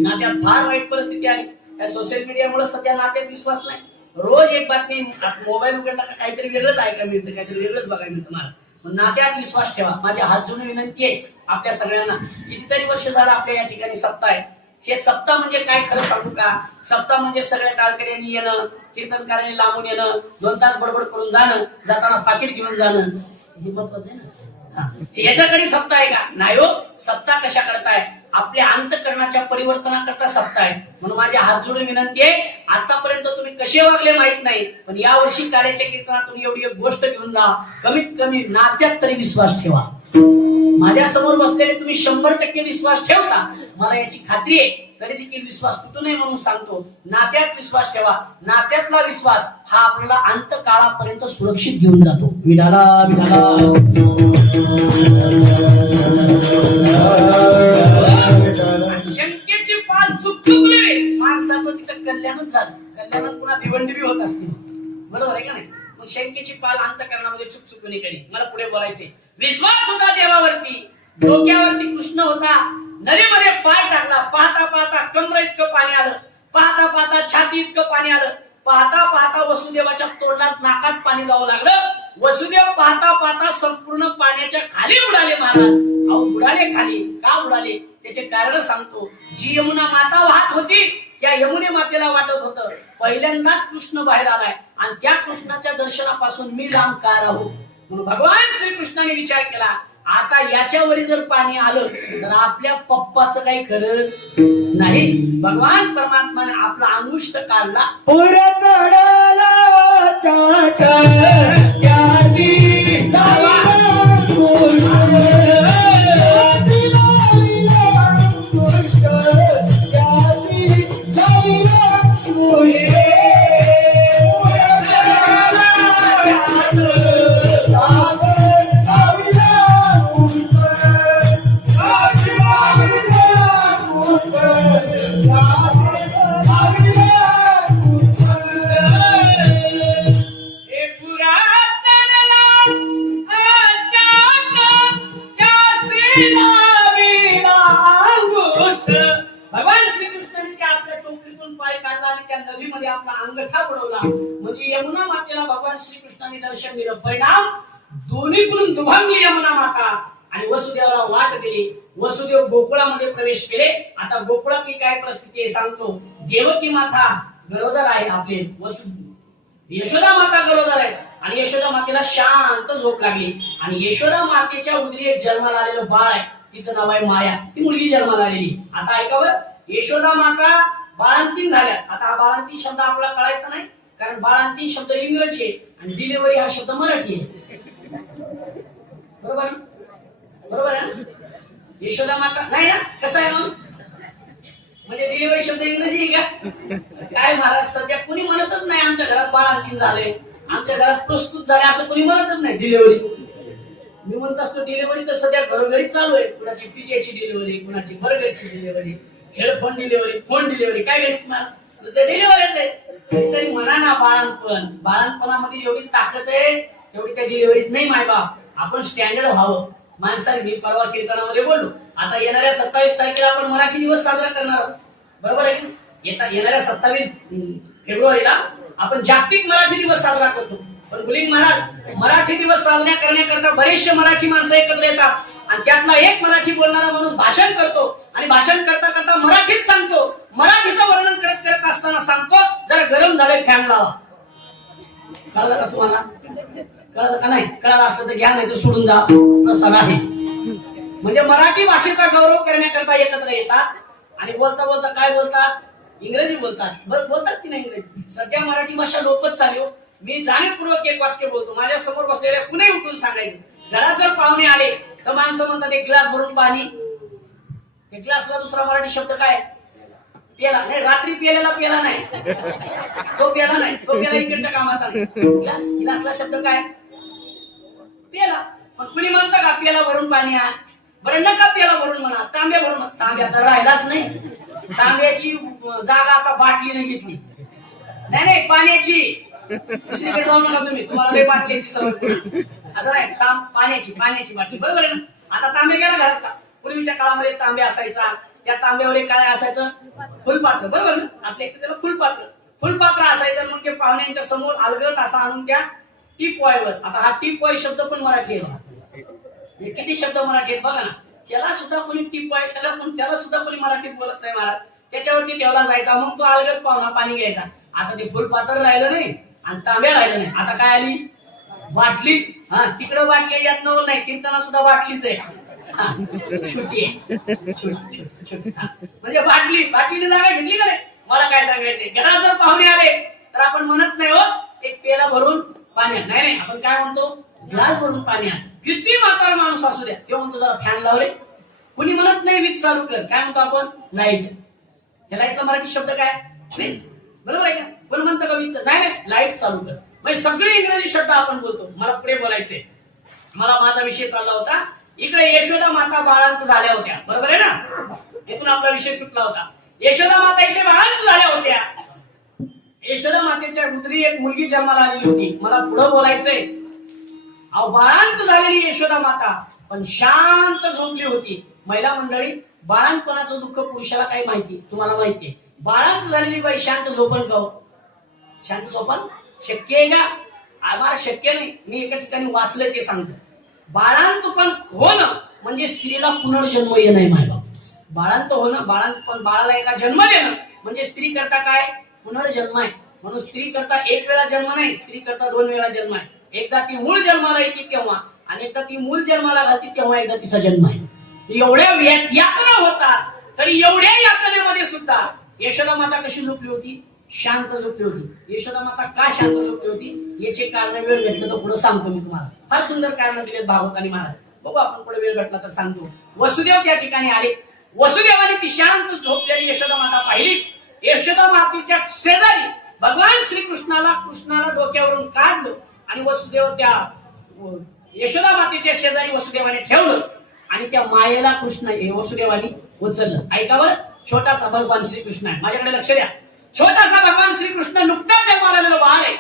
नात्यात फार वाईट परिस्थिती आली. या सोशल मीडियामुळे सध्या नात्यात विश्वास नाही. रोज एक बातमी मोबाईल उघडला का काहीतरी वेगळंच ऐकायला मिळतं, काहीतरी वेगळंच बघायला मिळतं मला. नात्यात विश्वास ठेवा. माझ्या हात जोडून विनंती आहे आपल्या सगळ्यांना. कितीतरी वर्ष झालं आपल्या या ठिकाणी सप्ताह आहे. हे सप्ताह म्हणजे काय खरं सांगू का? सप्ताह म्हणजे सगळ्या टाळकऱ्यांनी येणं, कीर्तनकारांनी लांबून येणं, 2 तास बडबड करून जाणं, जाताना पाकिट घेऊन जाणं, हे महत्वाचं आहे ना. याच्याकडे सप्ताह आहे का? नाही हो. सप्ताह कशा करताय? आपल्या अंतःकरणाच्या परिवर्तनाकरता सप्ताह आहे. म्हणून माझ्या हात जोडून विनंती आहे, आतापर्यंत तुम्ही कसे वागले माहित नाही, पण यावर्षी कार्याच्या कीर्तनातून एवढी एक गोष्ट घेऊन जा, कमीत कमी नात्यात तरी विश्वास ठेवा. माझ्या समोर बसलेले तुम्ही 100% विश्वास ठेवता, मला याची खात्री आहे. तरी देखील विश्वास तुटू नये म्हणून सांगतो, नात्यात विश्वास ठेवा. नात्यातला विश्वास हा आपल्याला अंतकाळापर्यंत सुरक्षित घेऊन जातो. विठाला विठाला. शंकेची पाल चुकचुकली, माणसाचं तिथं कल्याणच झालं. कल्याणात पुन्हा भिवंडी होत असते, बरोबर आहे का नाही? मग शंकेची पाल अंतःकरणामध्ये चुकचुकणी करी. मला पुढे बोलायचे. विश्वास होता देवावरती, डोक्यावरती कृष्ण होता, नदीमध्ये पाय टाकला. पाहता पाहता कमर इतकं पाणी आलं, पाहता पाहता छाती इतकं पाणी आलं, पाहता पाहता वसुदेवाच्या तोंडात नाकात पाणी जाऊ लागलं. वसुदेव पाहता पाहता संपूर्ण पाण्याच्या खाली उडाले महाराज. अहो उडाले खाली. का उडाले? त्याचे कारण सांगतो. जी यमुना माता वाहत होती, त्या यमुने मातेला वाटत होतं पहिल्यांदाच कृष्ण बाहेर आलाय आणि त्या कृष्णाच्या दर्शनापासून मी लांब का राहू. म्हणून भगवान श्रीकृष्णाने विचार केला, आता याच्यावरी जर पाणी आलं तर आपल्या पप्पाचं काही खरं नाही. भगवान परमात्माने आपला अंगुष्ठ काढला, पुरा चढला चाचा लाविला अंगुष्ठ. भगवान श्रीकृष्णाने त्या आपल्या टोपलीतून पाय काढला आणि त्या नदीमध्ये आपला अंगठा बुडवला. म्हणजे यमुना मातेला भगवान श्रीकृष्णाने दर्शन दिलं. परिणाम दोन्हीकडून दुभांगली यमुना माता आणि वसुदेवाला वाट दिली. वसुदेव गोकुळामध्ये प्रवेश केले. आता गोकुळातली काय परिस्थिती आहे सांगतो. देवकी माता गरोदर आहे, आपले यशोदा माता गरोदर आहे आणि यशोदा मातेला शांत झोप लागली आणि यशोदा मातेच्या उदरी एक जन्माला आलेलं बाळ आहे, तिचं नाव आहे माया. ती मुलगी जन्माला आलेली. आता ऐकावं, यशोदा माता बाळंतीण झाल्या. आता हा बाळंतीण शब्द आपल्याला कळायचा नाही, कारण बाळंतीण शब्द इंग्रजी आहे आणि डिलिव्हरी हा शब्द मराठी आहे. बरोबर बरोबर आहे ना. यशोदा माता नाही ना, कसं आहे मग, म्हणजे डिलिव्हरी शब्द इंग्रजी आहे का? काय महाराज, सध्या कुणी म्हणतच नाही आमच्या घरात बाळंतीण झाले, आमच्या घरात प्रस्तुत झाले, असं कुणी म्हणतच नाही. डिलिव्हरी मी म्हणत असतो, डिलिव्हरी तर सध्या घरोघरी चालू आहे. कुणाची पिझ्याची डिलिव्हरी, कुणाची बर्गरची डिलिव्हरी, हेडफोन डिलिव्हरी, फोन डिलिव्हरी, काय घ्यायची ते डिलिव्हरीच आहे. तरी म्हणा ना बाळणपण, बाळणपणामध्ये एवढी ताकद आहे तेवढी त्या डिलिव्हरीत नाही. मायबाप आपण स्टँडर्ड व्हावं. माणसाने मी परवा कीर्तनामध्ये बोललो, आता येणाऱ्या 27 तारखेला आपण मराठी दिवस साजरा करणार आहोत. बरोबर आहे. येणाऱ्या 27 फेब्रुवारीला आपण जागतिक मराठी दिवस साजरा करतो. पण गुलिंग महाराज, मराठी दिवस साजरा करण्याकरता बरेचसे मराठी माणसं एकत्र येतात आणि त्यातला एक मराठी बोलणारा माणूस भाषण करतो आणि भाषण करता करता मराठीत सांगतो. मराठीचं वर्णन करत करत असताना सांगतो, जरा गरम झालंय फॅन लावा. कळलं का तुम्हाला? कळलं का नाही? कळलं असलं तर घ्या, नाही तर सोडून जा. प्रसाद आहे. म्हणजे मराठी भाषेचा गौरव करण्याकरता एकत्र येतात आणि बोलता बोलता काय बोलतात? इंग्रजी बोलतात. बोलतात की नाही इंग्रजी? सध्या मराठी भाषा लोपच चालू. मी जाणीवपूर्वक एक वाक्य बोलतो, माझ्या समोर बसलेल्या कुणी उठून सांगायचं. घरात जर पाहुणे आले तर माणसं म्हणतात एक ग्लास भरून पाणी. एक ग्लासला दुसरा मराठी शब्द काय? पेला. नाही, रात्री पेलेला पेला नाही, तो पेला नाही, तो पेला इकडच्या कामाचा नाही. ग्लासला शब्द काय? पेला. पण कुणी म्हणतं का पेला भरून पाणी आण? बरं नका पेला भरून म्हणा, तांब्या भरून. तांब्या तर राहिलाच नाही. तांब्याची जागा आता बाटलीने घेतली. नाही नाही, पाण्याची. दुसरीकडे जाऊ नका तुम्ही, तुम्हाला लई बाटलीची सवय. असं नाही, पाण्याची बाटली. बरोबर आहे ना. आता तांबे गेला घरात का? पूर्वीच्या काळामध्ये तांबे असायचा, त्या तांब्यावर काय असायचं? फुलपात्र. बरोबर ना. आपल्या इथे त्याला फुलपात्र असायचं. मग ते पाहुण्यांच्या समोर अलगद असा आणून त्या टीपॉयवर. आता हा टीपॉय शब्द पण मराठी आहे. किती शब्द मराठी आहेत बघा ना. त्याला सुद्धा कोणी टीपॉय, त्याला सुद्धा कोणी मराठीत बोलत नाही महाराज. त्याच्यावरती ठेवला जायचा, मग तो अलगद पाहुणा पाणी घ्यायचा. आता ते फुलपात्र राहिलं नाही आणि तांब्या राहिलं नाही. आता काय आली? बाटली. हा, तिकडं बाटली, यात नवल नाही, कीर्तना सुद्धा बाटलीच आहे. छोटी आहे, छोटी. म्हणजे बाटलीने जागा घेतली का नाही? मला काय सांगायचंय, घरात जर पाहुणे आले तर आपण म्हणत नाही हो एक पेला भरून पाणी. नाही, आपण काय म्हणतो? ग्लास भरून पाणी. किती म्हातारा माणूस असू द्या, तो म्हणतो जरा फॅन लावले. कुणी म्हणत नाही वीज चालू कर. काय म्हणतो आपण? लाईट. या लाईटला मराठी शब्द काय? वीज. बरोबर आहे का? कोण म्हणतं का वीज? नाही, लाईट चालू कर. म्हणजे सगळे इंग्रजी शब्द आपण बोलतो. मला पुढे बोलायचंय. मला माझा विषय चालला होता. इकडे यशोदा माता बाळांत झाल्या होत्या. बरोबर आहे ना. इथून आपला विषय सुटला होता. यशोदा माता इकडे बाळांत झाल्या होत्या. यशोदा मातेच्या उदरी एक मुलगी जन्माला आलेली होती. मला पुढे बोलायचंय. अहो, बाळांत झालेली यशोदा माता पण शांत झोपली होती. महिला मंडळी, बाळांतपणाचं दुःख पुरुषाला काही माहिती, तुम्हाला माहितीये. बाळांत झालेली बाई शांत झोपण का? शांत झोपण शक्य आहे का? आम्हाला शक्य नाही. मी एका ठिकाणी वाचलं ते सांगतो. बाळांत पण होणं म्हणजे स्त्रीला पुनर्जन्म येणं. मायबाप, बाळांत होणं, पण बाळाला एका जन्म देणं म्हणजे स्त्री करता काय? पुनर्जन्म आहे. म्हणून स्त्री करता एक वेळा जन्म नाही, स्त्री करता 2 वेळा जन्म आहे. एकदा ती मूळ जन्माला येते तेव्हा, आणि एकदा ती मूळ जन्माला घालते तेव्हा एकदा तिचा जन्म आहे. एवढ्या यातना होतात, तरी एवढ्या यातनेमध्ये सुद्धा यशोदा माता कशी झोपली होती? शांत झोपली होती. यशोदा माता का शांत झोपली होती याचे कारण वेळ भेटलं तर पुढे सांगतो मी तुम्हाला. फार सुंदर कारण दिलेत भागवत आणि महाराज. बघू आपण पुढे वेळ भेटला तर सांगतो. वसुदेव त्या ठिकाणी आले. वसुदेवाने ती शांत झोपलेली यशोदा माता पाहिली. यशोदा मातेच्या शेजारी भगवान कृष्णाला डोक्यावरून काढलं आणि वसुदेव त्या यशोदा मातेच्या शेजारी वसुदेवाने ठेवलं आणि त्या मायेला वसुदेवाने उचललं. ऐकावर, छोटासा भगवान श्रीकृष्ण आहे. माझ्याकडे लक्ष द्या. छोटासा भगवान श्रीकृष्ण नुकताच जन्माला आलेलं बाळ आहे.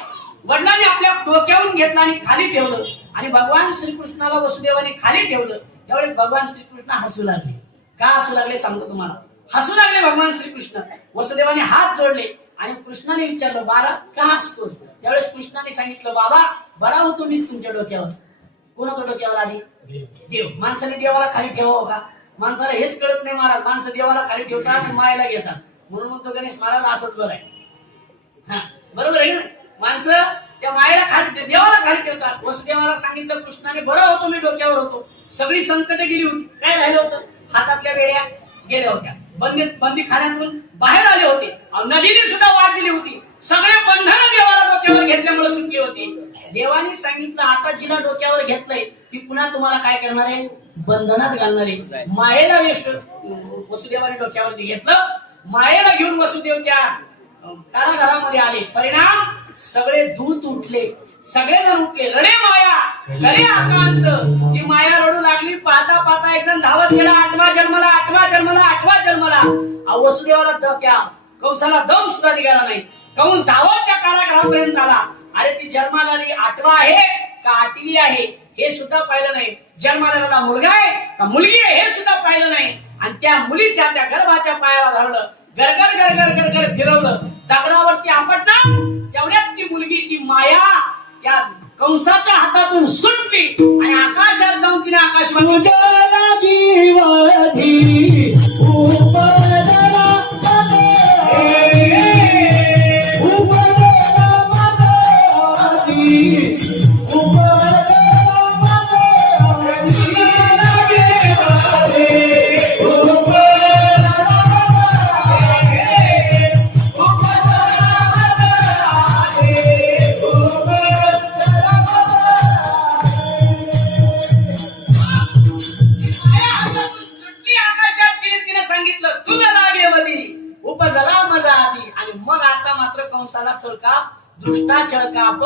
वडिलांनी आपल्या डोक्यावरून घेतलं आणि खाली ठेवलं आणि भगवान श्रीकृष्णाला वसुदेवाने खाली ठेवलं. त्यावेळेस भगवान श्रीकृष्ण हसू लागले. का हसू लागले सांगतो तुम्हाला. हसू लागले भगवान श्रीकृष्ण. वसुदेवाने हात जोडले आणि कृष्णाने विचारलं, बाळा का हसतोस? त्यावेळेस कृष्णाने सांगितलं, बाबा बरा होतो मीच तुमच्या डोक्यावर. कोण होतं डोक्यावर आधी? देव. माणसाने देवाला खाली ठेवावं का? माणसाला हेच कळत नाही महाराज. माणसं देवाला खाली ठेवतात आणि मायाला घेतात. म्हणून म्हणतो गणेश महाराज असंच बरं आहे. हा बरोबर आहे ना. माणसं त्या मायेला खाली देवाला खाली ठेवतात. वसुदेवाला सांगितलं कृष्णाने, बरं होतो मी डोक्यावर होतो. सगळी संकट गेली होती. काय राहिलं होतं? हातातल्या वेळ्या गेल्या होत्या. बंदी खाण्यातून बाहेर आले होते. नदीने सुद्धा वाट दिली होती. सगळे बंधन देवाला डोक्यावर घेतल्यामुळे सुटली होती. देवाने सांगितलं, आता जिला डोक्यावर घेतलंय ती पुन्हा तुम्हाला काय करणार आहे? बंधनात घालणार आहे. मायेला वसुदेवाने डोक्यावरती घेतलं. मायेला घेऊन वसुदेव त्या कारागृहामध्ये आले. परिणाम सगळे दूत उठले. सगळेजण उठले. रडे माया रडे आकांत. ती माया रडू लागली. पाहता पाहता एकदम धावत गेला. 8वा जन्मला 8वा जन्मला 8वा जन्मला. वसुदेवाला त्या कंसाला दम सुद्धा निघाला नाही. कंस धावत त्या कारागृहापर्यंत आला. अरे ती जन्माला 8वा आहे का 8वी आहे हे सुद्धा पाहिलं नाही. जन्माला मुलगा आहे का मुलगी आहे हे सुद्धा पाहिलं नाही. आणि त्या मुलीच्या त्या गर्भाच्या पायाला धरलं. गरगर गरगर गरगर फिरवलं. दगडावरती आपटलं. तेवढ्यात ती मुलगी ती माया त्या कंसाच्या हातातून सुटली आणि आकाशात जाऊन तिने आकाशवाणी दृष्टा चळकाप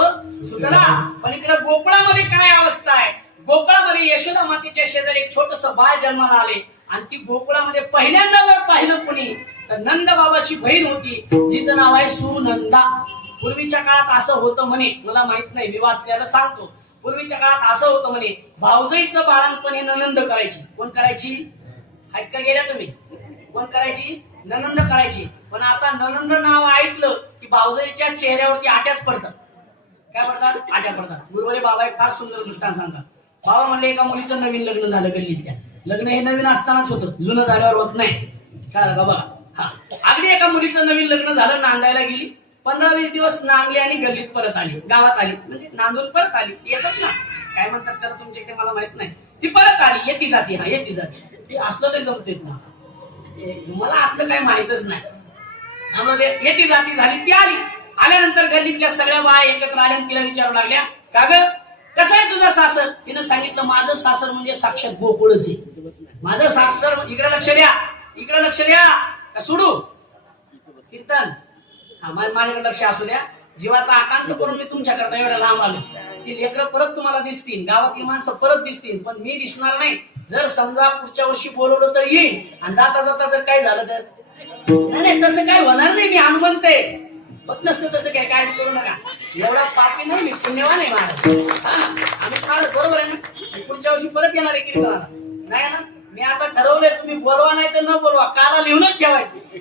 सुटला. पण इकडे गोकुळामध्ये काय अवस्था आहे? गोकुळामध्ये यशोदा मातेच्या शेजारी एक छोटस बाळ जन्माला आले. आणि ती गोकुळामध्ये पहिल्यांदा वर पाहिलं कोणी तर नंद बाबाची बहीण होती, जिचं नाव आहे सुनंदा. पूर्वीच्या काळात असं होतं म्हणे, मला माहित नाही, मी वाचल्याला सांगतो. पूर्वीच्या काळात असं होतं म्हणे, भाऊजाईचं बाळंतपणे ननंद करायची. कोण करायची? ऐका गेल्या तुम्ही? कोण करायची? ननंद करायची. पण आता ननंद नाव ऐकलं की भाऊजाईच्या चेहऱ्यावरती आट्याच पडतात. काय पडतात? आट्या पडतात. गुरुवारी बाबा एक फार सुंदर दृष्टांत सांगतात. बाबा म्हणले, एका मुलीचं नवीन लग्न झालं गल्लीतल्या. लग्न हे नवीन असतानाच होतं, जुनं झाल्यावर होत नाही. काय बाबा? हा, अगदी एका मुलीचं नवीन लग्न झालं. नांदायला गेली. 15-20 दिवस नांदली आणि गल्लीत परत आली. गावात आली म्हणजे नांदून परत आली. येतात ना, काय म्हणतात त्याला तुमच्या इथे, मला माहित नाही. ती परत आली. येती जाती. हा, येती जाती. ती असलं तरी जमतेच ना. मला असलं काही माहितच नाही. त्यामुळे येती जाती झाली. ती आली. आल्यानंतर गल्लीतल्या सगळ्या बाया एकत्र आल्या आणि तिला विचारू लागल्या, का ग कसं आहे तुझं सासर? तिनं सांगितलं, माझं सासर म्हणजे साक्षात गोकुळच आहे. माझं सासर, इकडे लक्ष द्या, इकडे लक्ष द्या. का सोडू कीर्तन? हा, माझ्याकडे लक्ष असू द्या. जीवाचा आकांत करून मी तुमच्याकरता एवढ्या लांब आलो. ती लेकरं परत तुम्हाला दिसतील, गावातली माणसं परत दिसतील, पण मी दिसणार नाही. जर समजा पुढच्या वर्षी बोलवलं तर येईल. आणि जाता जाता जर काय झालं तर नाही, तसं काय होणार नाही. मी हनुमंत आहे. होत नसतं तसं काय, काळजी करू नका. एवढा पापी नाही मी, पुण्यवान आहे महाराज. हा, आम्ही फार बरोबर आहे ना. पुढच्या वर्षी परत येणार आहे कीर्तनाला, नाही ना. मी आता ठरवलंय, तुम्ही बोलवा नाही तर न बोलवा, काला लिहूनच ठेवायचं.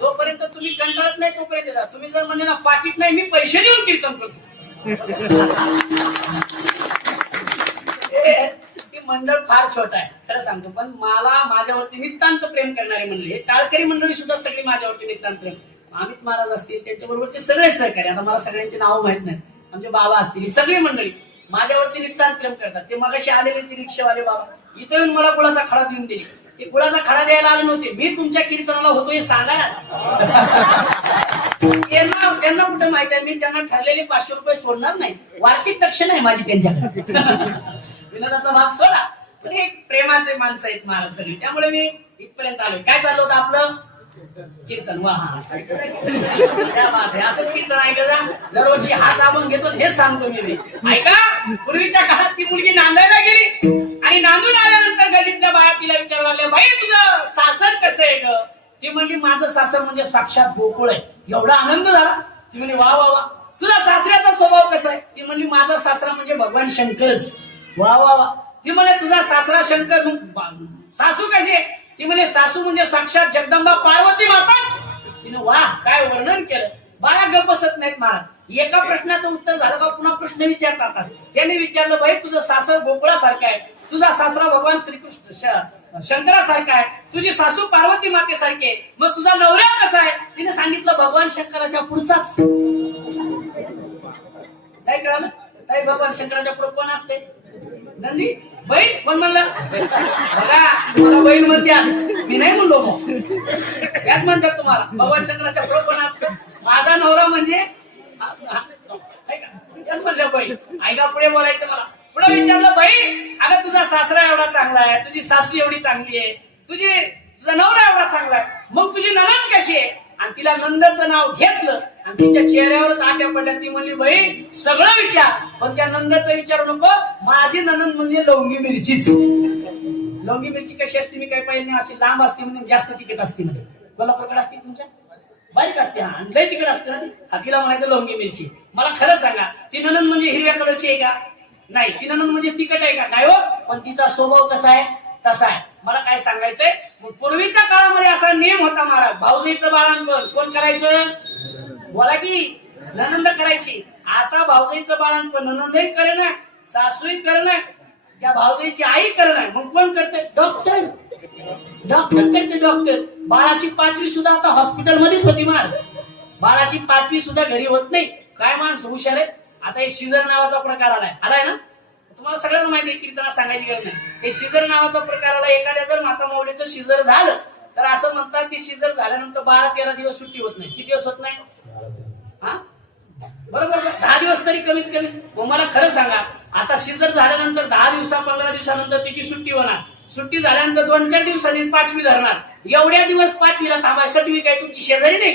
जोपर्यंत तुम्ही कंटाळत नाही तोपर्यंत जा. तुम्ही जर म्हणजे ना पाकिट नाही, मी पैसे देऊन कीर्तन करतो. मंडळ फार छोटा आहे खरं सांगतो, पण मला माझ्यावरती नितांत प्रेम करणारे म्हणले. हे टाळकरी मंडळी सुद्धा सगळी माझ्यावरती नितांत प्रेम. अमित महाराज असतील, त्यांच्याबरोबरचे सगळे सहकारी, आता मला सगळ्यांची नावं माहित नाही, आमचे बाबा असतील, ही सगळी मंडळी माझ्यावरती नितांत प्रेम करतात. ते मगाशी आलेले ते रिक्षावाले बाबा इथं येऊन मला गुळाचा खडा देऊन दिली. ते गुळाचा खडा द्यायला आले नव्हते, मी तुमच्या कीर्तनाला होतो हे सांगा. त्यांना कुठं माहित आहे, मी त्यांना ठरलेले 500 रुपये सोडणार नाही. वार्षिक दक्षिणा आहे माझी त्यांच्याकडे. विनोदाचा भाग सोडा, पण एक प्रेमाचे माणसं आहेत महाराज सगळे, त्यामुळे मी इथपर्यंत आलोय. काय चाललं होतं आपलं? कीर्तन. वा, हा, त्या बात आहे. असंच कीर्तन ऐका. दरवर्षी हात आपण घेतो हे सांगतो मी. ऐका, पूर्वीच्या काळात ती मुलगी नांदायला गेली आणि नांदून आल्यानंतर गल्लीतल्या बाया तिला विचारू लागल्या, बाई तुझं सासर कसं आहे ग? ती म्हणली, माझं सासर म्हणजे साक्षात गोकुळ आहे. एवढा आनंद झाला. ती म्हणली, वा वा वा. तुझा सासऱ्याचा स्वभाव कसा आहे? ती म्हणली, माझा सासरा म्हणजे भगवान शंकरच. वा वा वा. ती म्हणे तुझा सासरा शंकर. मग सासू कशी? ती म्हणे सासू म्हणजे साक्षात जगदंबा पार्वती माताच. तिने वा काय वर्णन केलं. बाळा गप्प बसत नाहीत महाराज. एका प्रश्नाचं उत्तर झालं का पुन्हा प्रश्न विचारतात. त्यांनी विचारलं बाई तुझं सासर गोकुळासारखं आहे, तुझा सासरा भगवान श्रीकृष्ण शंकरासारखा आहे, तुझी सासू पार्वती मातेसारखी आहे, मग तुझा नवरा कसा आहे? तिने सांगितलं भगवान शंकराच्या पुढचाच. काय कळालं? काय भगवान शंकराच्या पुढे कोण असते? नंदी. बहीण कोण म्हणलं? बघा मला बहीण म्हणत्या, मी नाही म्हणलो. मग यात म्हणतात तुम्हाला भगवान शंकराच्या पुढे कोण असतं? माझा नवरा म्हणजे याच म्हणलं बहीण. ऐका पुढे बोलायचं मला. पुढे विचारलं बाई अगं तुझा सासरा एवढा चांगला आहे, तुझी सासू एवढी चांगली आहे, तुझा नवरा एवढा चांगला आहे, मग तुझी नणंद कशी आहे? आणि तिला नंदचं नाव घेतलं आणि तिच्या चेहऱ्यावरच आट्या पडल्या. ती म्हणली बाई सगळं विचार पण त्या नंदचं विचारू नको. माझी नणंद म्हणजे लवंगी मिरचीच. लवंगी मिरची कशी असते मी काही पाहिजे नाही. अशी लांब असते म्हणजे जास्त तिखट असते. म्हणजे कोल्हापूरकडे असते तुमच्या बारीक असते. हा आणि लय तिखट असते ना ती. हा तिला म्हणायचं लवंगी मिरची. मला खरं सांगा ती नणंद म्हणजे हिरव्या कलरची आहे का? नाही. ती नणंद म्हणजे तिखट आहे का? नाही हो. पण तिचा स्वभाव कसा आहे? तसा आहे. मला काय सांगायचंय, पूर्वीच्या काळामध्ये असा नियम होता महाराज. भाऊजाईचं बाळंतपण कोण करायचं? बोला की ननंद करायची. आता भाऊजाईचं बाळंतपण ननंदही करे ना, सासूही करे ना, त्या भाऊजाईची आई करे ना. मग कोण करते? डॉक्टर. डॉक्टर करते. डॉक्टर. बाळाची 5वी सुद्धा आता हॉस्पिटलमध्येच होती महाराज. बाळाची 5वी सुद्धा घरी होत नाही. काय माणसं हुशार आहे. आता हे शिजर नावाचा प्रकार आलाय ना. तुम्हाला सगळ्यांना माहिती आहे, कीर्तना सांगायची गरज नाही. हे शिजर नावाचा प्रकार आला. एखाद्या जर माता माऊलीचं शिजर झालं तर असं म्हणतात की शिजर झाल्यानंतर 12-13 दिवस सुट्टी होत नाही. किती दिवस होत नाही? हा बरोबर 10 दिवस तरी कमीत कमी. मग मला खरं सांगा आता शिजर झाल्यानंतर 10 दिवसा 15 दिवसानंतर तिची सुट्टी होणार. सुट्टी झाल्यानंतर 2-4 दिवसांनी 5वी धरणार. एवढ्या दिवस 5वीला थांबाय. 7वी काय तुमची शेजारी नाही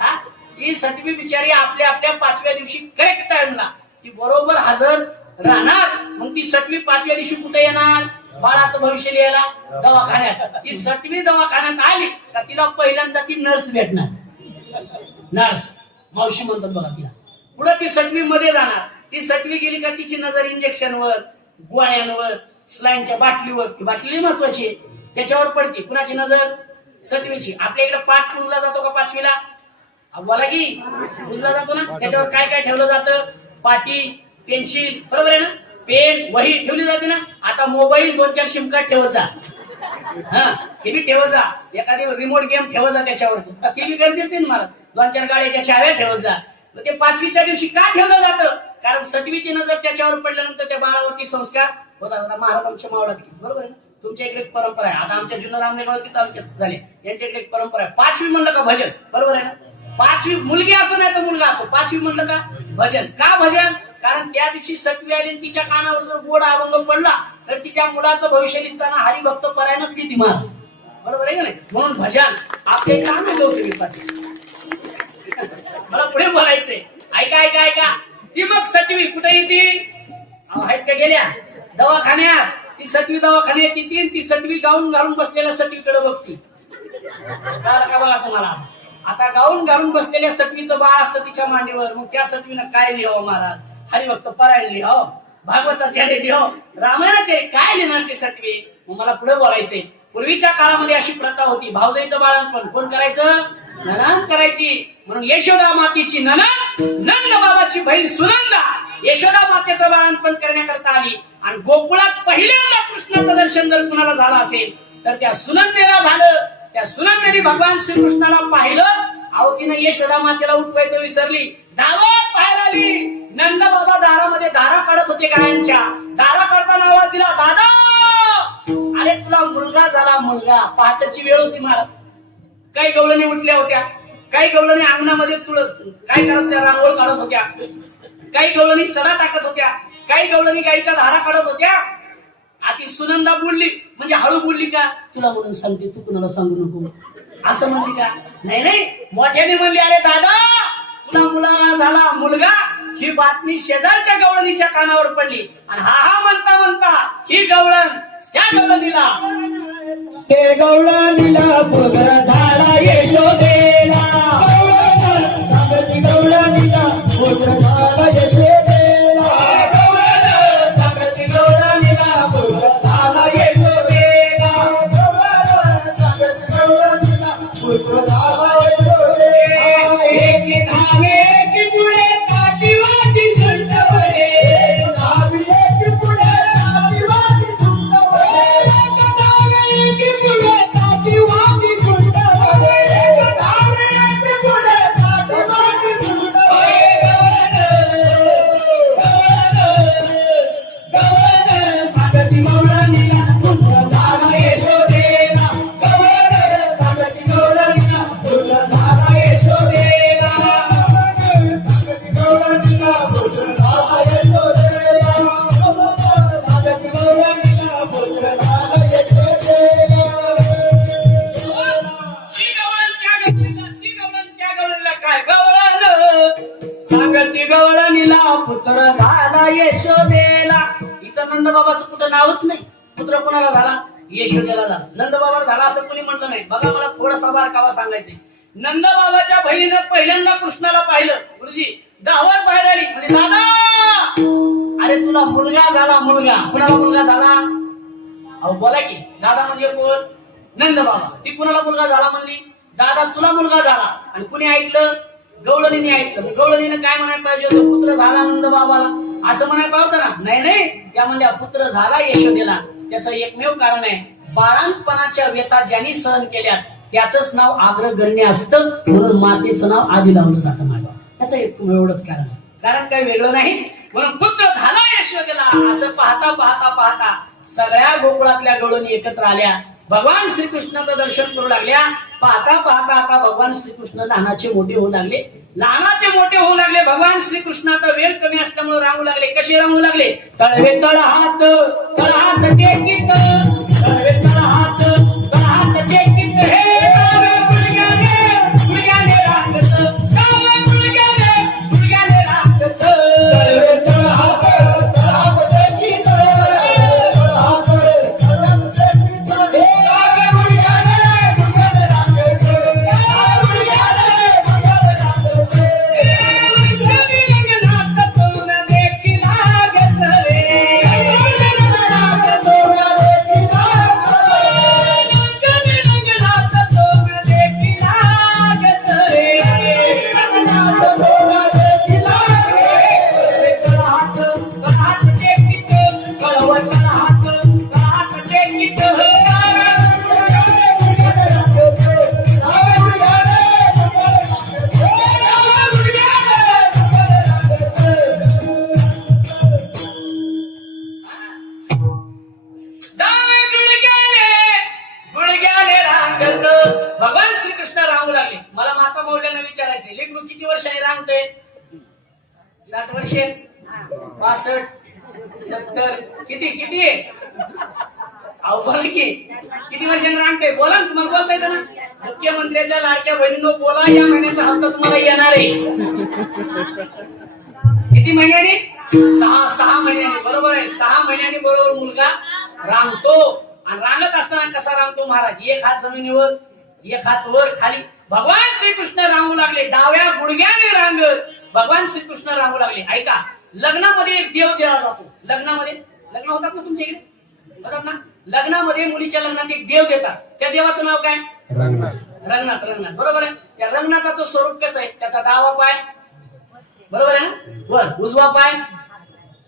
का? ही 7वी बिचारी आपल्या 5व्या दिवशी करेक्ट टाइमला ती बरोबर हजर राहणार. मग ती 7वी 5व्या दिवशी कुठे येणार? बाळाचं भविष्य लिहायला दवाखान्यात. ती 7वी दवाखान्यात आली का तिला पहिल्यांदा ती नर्स भेटणार. नर्स मावशी म्हणतात बघा तिला. पुढे ती 7वी मध्ये जाणार. ती 7वी गेली का तिची नजर इंजेक्शनवर, गोळ्यांवर, स्लाईनच्या बाटलीवर. ती बाटली महत्वाची आहे त्याच्यावर पडते. कुणाची नजर? 7वीची. आपल्या इकडे पाठ पुजला जातो का 5वीला? बोला की पुजला जातो ना. त्याच्यावर काय काय ठेवलं जातं? पाटी, पेन्सिल, बरोबर आहे ना. पेन, वही ठेवली जाते ना. आता मोबाईल 2-4 सिम कार्ड ठेवत जा. हा ते बी ठेवत जा. एखादी रिमोट गेम ठेवत जा त्याच्यावर. ते बी गरजेचं आहे मला. 2-4 गाड्याच्या चाव्या ठेवत जा. ते 5वीच्या दिवशी का ठेवलं जातं? कारण 7वीची नजर त्याच्यावर पडल्यानंतर त्या बाळावरती संस्कार होतात. आता महाराज आमच्या मावळातली बरोबर आहे ना. तुमच्या इकडे एक परंपरा आहे. आता आमच्या जुन्नर आंबेगाव तालुक्यात झाले. यांच्या इकडे एक परंपरा आहे. 5वी म्हणलं का भजन. बरोबर आहे ना. 5वी मुलगी असो नाही तर मुलगा असो 5वी म्हणलं का भजन. का भजन? कारण त्या दिवशी 7वी आली तिच्या कानावर जर गोड अभंग पडला तर ती त्या मुलाचं भविष्य दिसताना हरिभक्त परायणच किती मास. बरोबर आहे का नाही. म्हणून भजन आपले काम पाटील. मला पुढे बोलायचंय. ऐका. ती मग 7वी कुठे येते? आहेत का गेल्या दवाखान्यात. ती 7वी दवाखान्यात येते. ती 7वी गाऊन घालून बसलेल्या 7वीकडे बघते. का बघा तुम्हाला आता गाऊन घालून बसलेल्या 7वीचं बाळ असतं तिच्या मांडीवर. मग त्या 7वीनं काय लिहावं महाराज? हरिभक्त परायण लिहावं, भागवताचार्य लिहावं, रामायणाचे काय लिहिणार ते 7वी? मग मला पुढे बोलायचंय. पूर्वीच्या काळामध्ये अशी प्रथा होती. भाऊजाईचं बाळंतपण कोण करायचं? नणंद करायची. म्हणून यशोदा मातेची नणंद, नंद बाबाची बहीण सुनंदा यशोदा मातेचं बाळंतपण करण्याकरता आली. आणि गोकुळात पहिल्यांदा कृष्णाचं दर्शन जर कुणाला झालं असेल तर त्या सुनंदेला झालं. त्या सुनंदेने भगवान श्रीकृष्णाला पाहिलं. अहो तिने यशोदा मातेला उठवायचं विसरली. दारात बाहेर आली. नंद बाबा दारामध्ये दारा काढत होते गायांच्या. दारा काढताना आवाज दिला, दादा अरे तुला मुलगा झाला. मुलगा. पहाटेची वेळ होती महाराज. काही गवळणी उठल्या होत्या. काही गवळणी अंगणामध्ये काय करत होत्या? रांगोळ काढत होत्या. काही गवळणी सडा टाकत होत्या. काही गवळणी गाईच्या धारा काढत होत्या. आधी सुनंदा बोलली म्हणजे हळू बोलली का? तुला म्हणून सांगते तू कुणाला सांगू नको असं म्हणली का? नाही मोठ्याने म्हणली, अरे दादा तुला मुलगा झाला. मुलगा. ही बातमी शेजारच्या गवळणीच्या कानावर पडली. आणि हा म्हणता म्हणता ही गवळण त्या गवळणीला ते गवळणीला पुत्र झाला यशोदेला. गवळणीला पुत्र झाला यशोदेला. गवळण सांगती गवळणीला नंदबाबाचं कुठं नावच नाही. पुत्र कोणाला झाला? यशोदेला झाला. नंदबाबाला झाला असं कोणी म्हटलं नाही. बघा मला थोडासा बारकावा सांगायचंय. नंदबाबाच्या बहिणीनं पहिल्यांदा कृष्णाला पाहिलं. गुरुजी धावत बाहेर आली म्हणजे दादा, अरे तुला मुलगा झाला. मुलगा कुणाला मुलगा झाला? अहो बोला की, दादा म्हणजे कोण? नंदबाबा. ती कुणाला मुलगा झाला म्हणली? दादा तुला मुलगा झाला. आणि कुणी ऐकलं? गवळणीने ऐकलं. गवळणीने काय म्हणायला पाहिजे होतं? पुत्र झाला नंदबाबाला असं म्हणायला पाहिजे ना. नाही, त्या म्हणल्या पुत्र झाला यशोदेला. त्याचं एकमेव कारण आहे, बाळंतपणाच्या व्यथा ज्यांनी सहन केल्या त्याचंच नाव अग्रगण्य असतं, म्हणून मातेचं नाव आधी लावलं जातं माझ्या. त्याचं एवढंच कारण आहे, कारण काही वेगळं नाही. म्हणून पुत्र झाला यशोदेला असं पाहता पाहता पाहता सगळ्या गोकुळातल्या गवळणी एकत्र आल्या. भगवान श्रीकृष्णाचं दर्शन करू लागल्या. पाहता पाहता आता भगवान श्रीकृष्ण लहानाचे मोठे होऊ लागले. लहानाचे मोठे होऊ लागले. भगवान श्रीकृष्णाचा वेळ कमी असल्यामुळे रांगू लागले. कसे रांगू लागले? तळवे तळहात तळहात टेकीत, तळवे तळहात तळहात टेकीत, हे गावे गुडघ्याने गुडघ्याने रांगत, गावे गुडघ्याने गुडघ्याने रांगत. तळवे तळहात तळहात टेकीत, तळहात तळहात टेकीत, हे गावे गुडघ्याने गुडघ्याने रांगत, गावे गुडघ्याने गुडघ्याने रांगत. कधी रंगनाथ तरुण देखी लागत रे, कधी रंगनाथ तरुण देखी लागत रे. तळहात तळहात टेकीत, कळवळ तळहात तळहात टेकीत, गावे डावे गुडघ्याने गुडघ्याने रांगत. भगवान श्रीकृष्ण रांगू लागले. मला माता मौल्यांना विचारायचे, लेकरू किती वर्षाने रांगते? 60 वर्षे, 65, 70, किती किती आहे? अहो बोला की, किती वर्षाने रांगते? बोला ना, तुम्हाला बोलता येतं ना. मुख्यमंत्र्याच्या लाडक्या बहिणींनो बोला, या महिन्याचा हप्ता तुम्हाला येणार आहे. किती महिन्याने? 6 महिन्याने. बरोबर आहे, 6 महिन्याने बरोबर मुलगा रांगतो. आणि रांगत असताना कसा रांगतो महाराज? एक हात जमिनीवर, एक हात वर खाली. भगवान श्रीकृष्ण रांगू लागले. डाव्या गुडघ्याने रांगत भगवान श्रीकृष्ण रांगू लागले. ऐका, लग्नामध्ये एक देव दिला जातो. लग्नामध्ये लग्न होतात ना तुमच्या इकडे? होतात ना? लग्नामध्ये मुलीच्या लग्नात एक देव देतात. त्या देवाचं नाव काय? रंगनाथ. रंगनाथ बरोबर आहे. त्या रंगनाथाचं स्वरूप कसं आहे? त्याचा डावा पाय बरोबर आहे ना, वर, उजवा पाय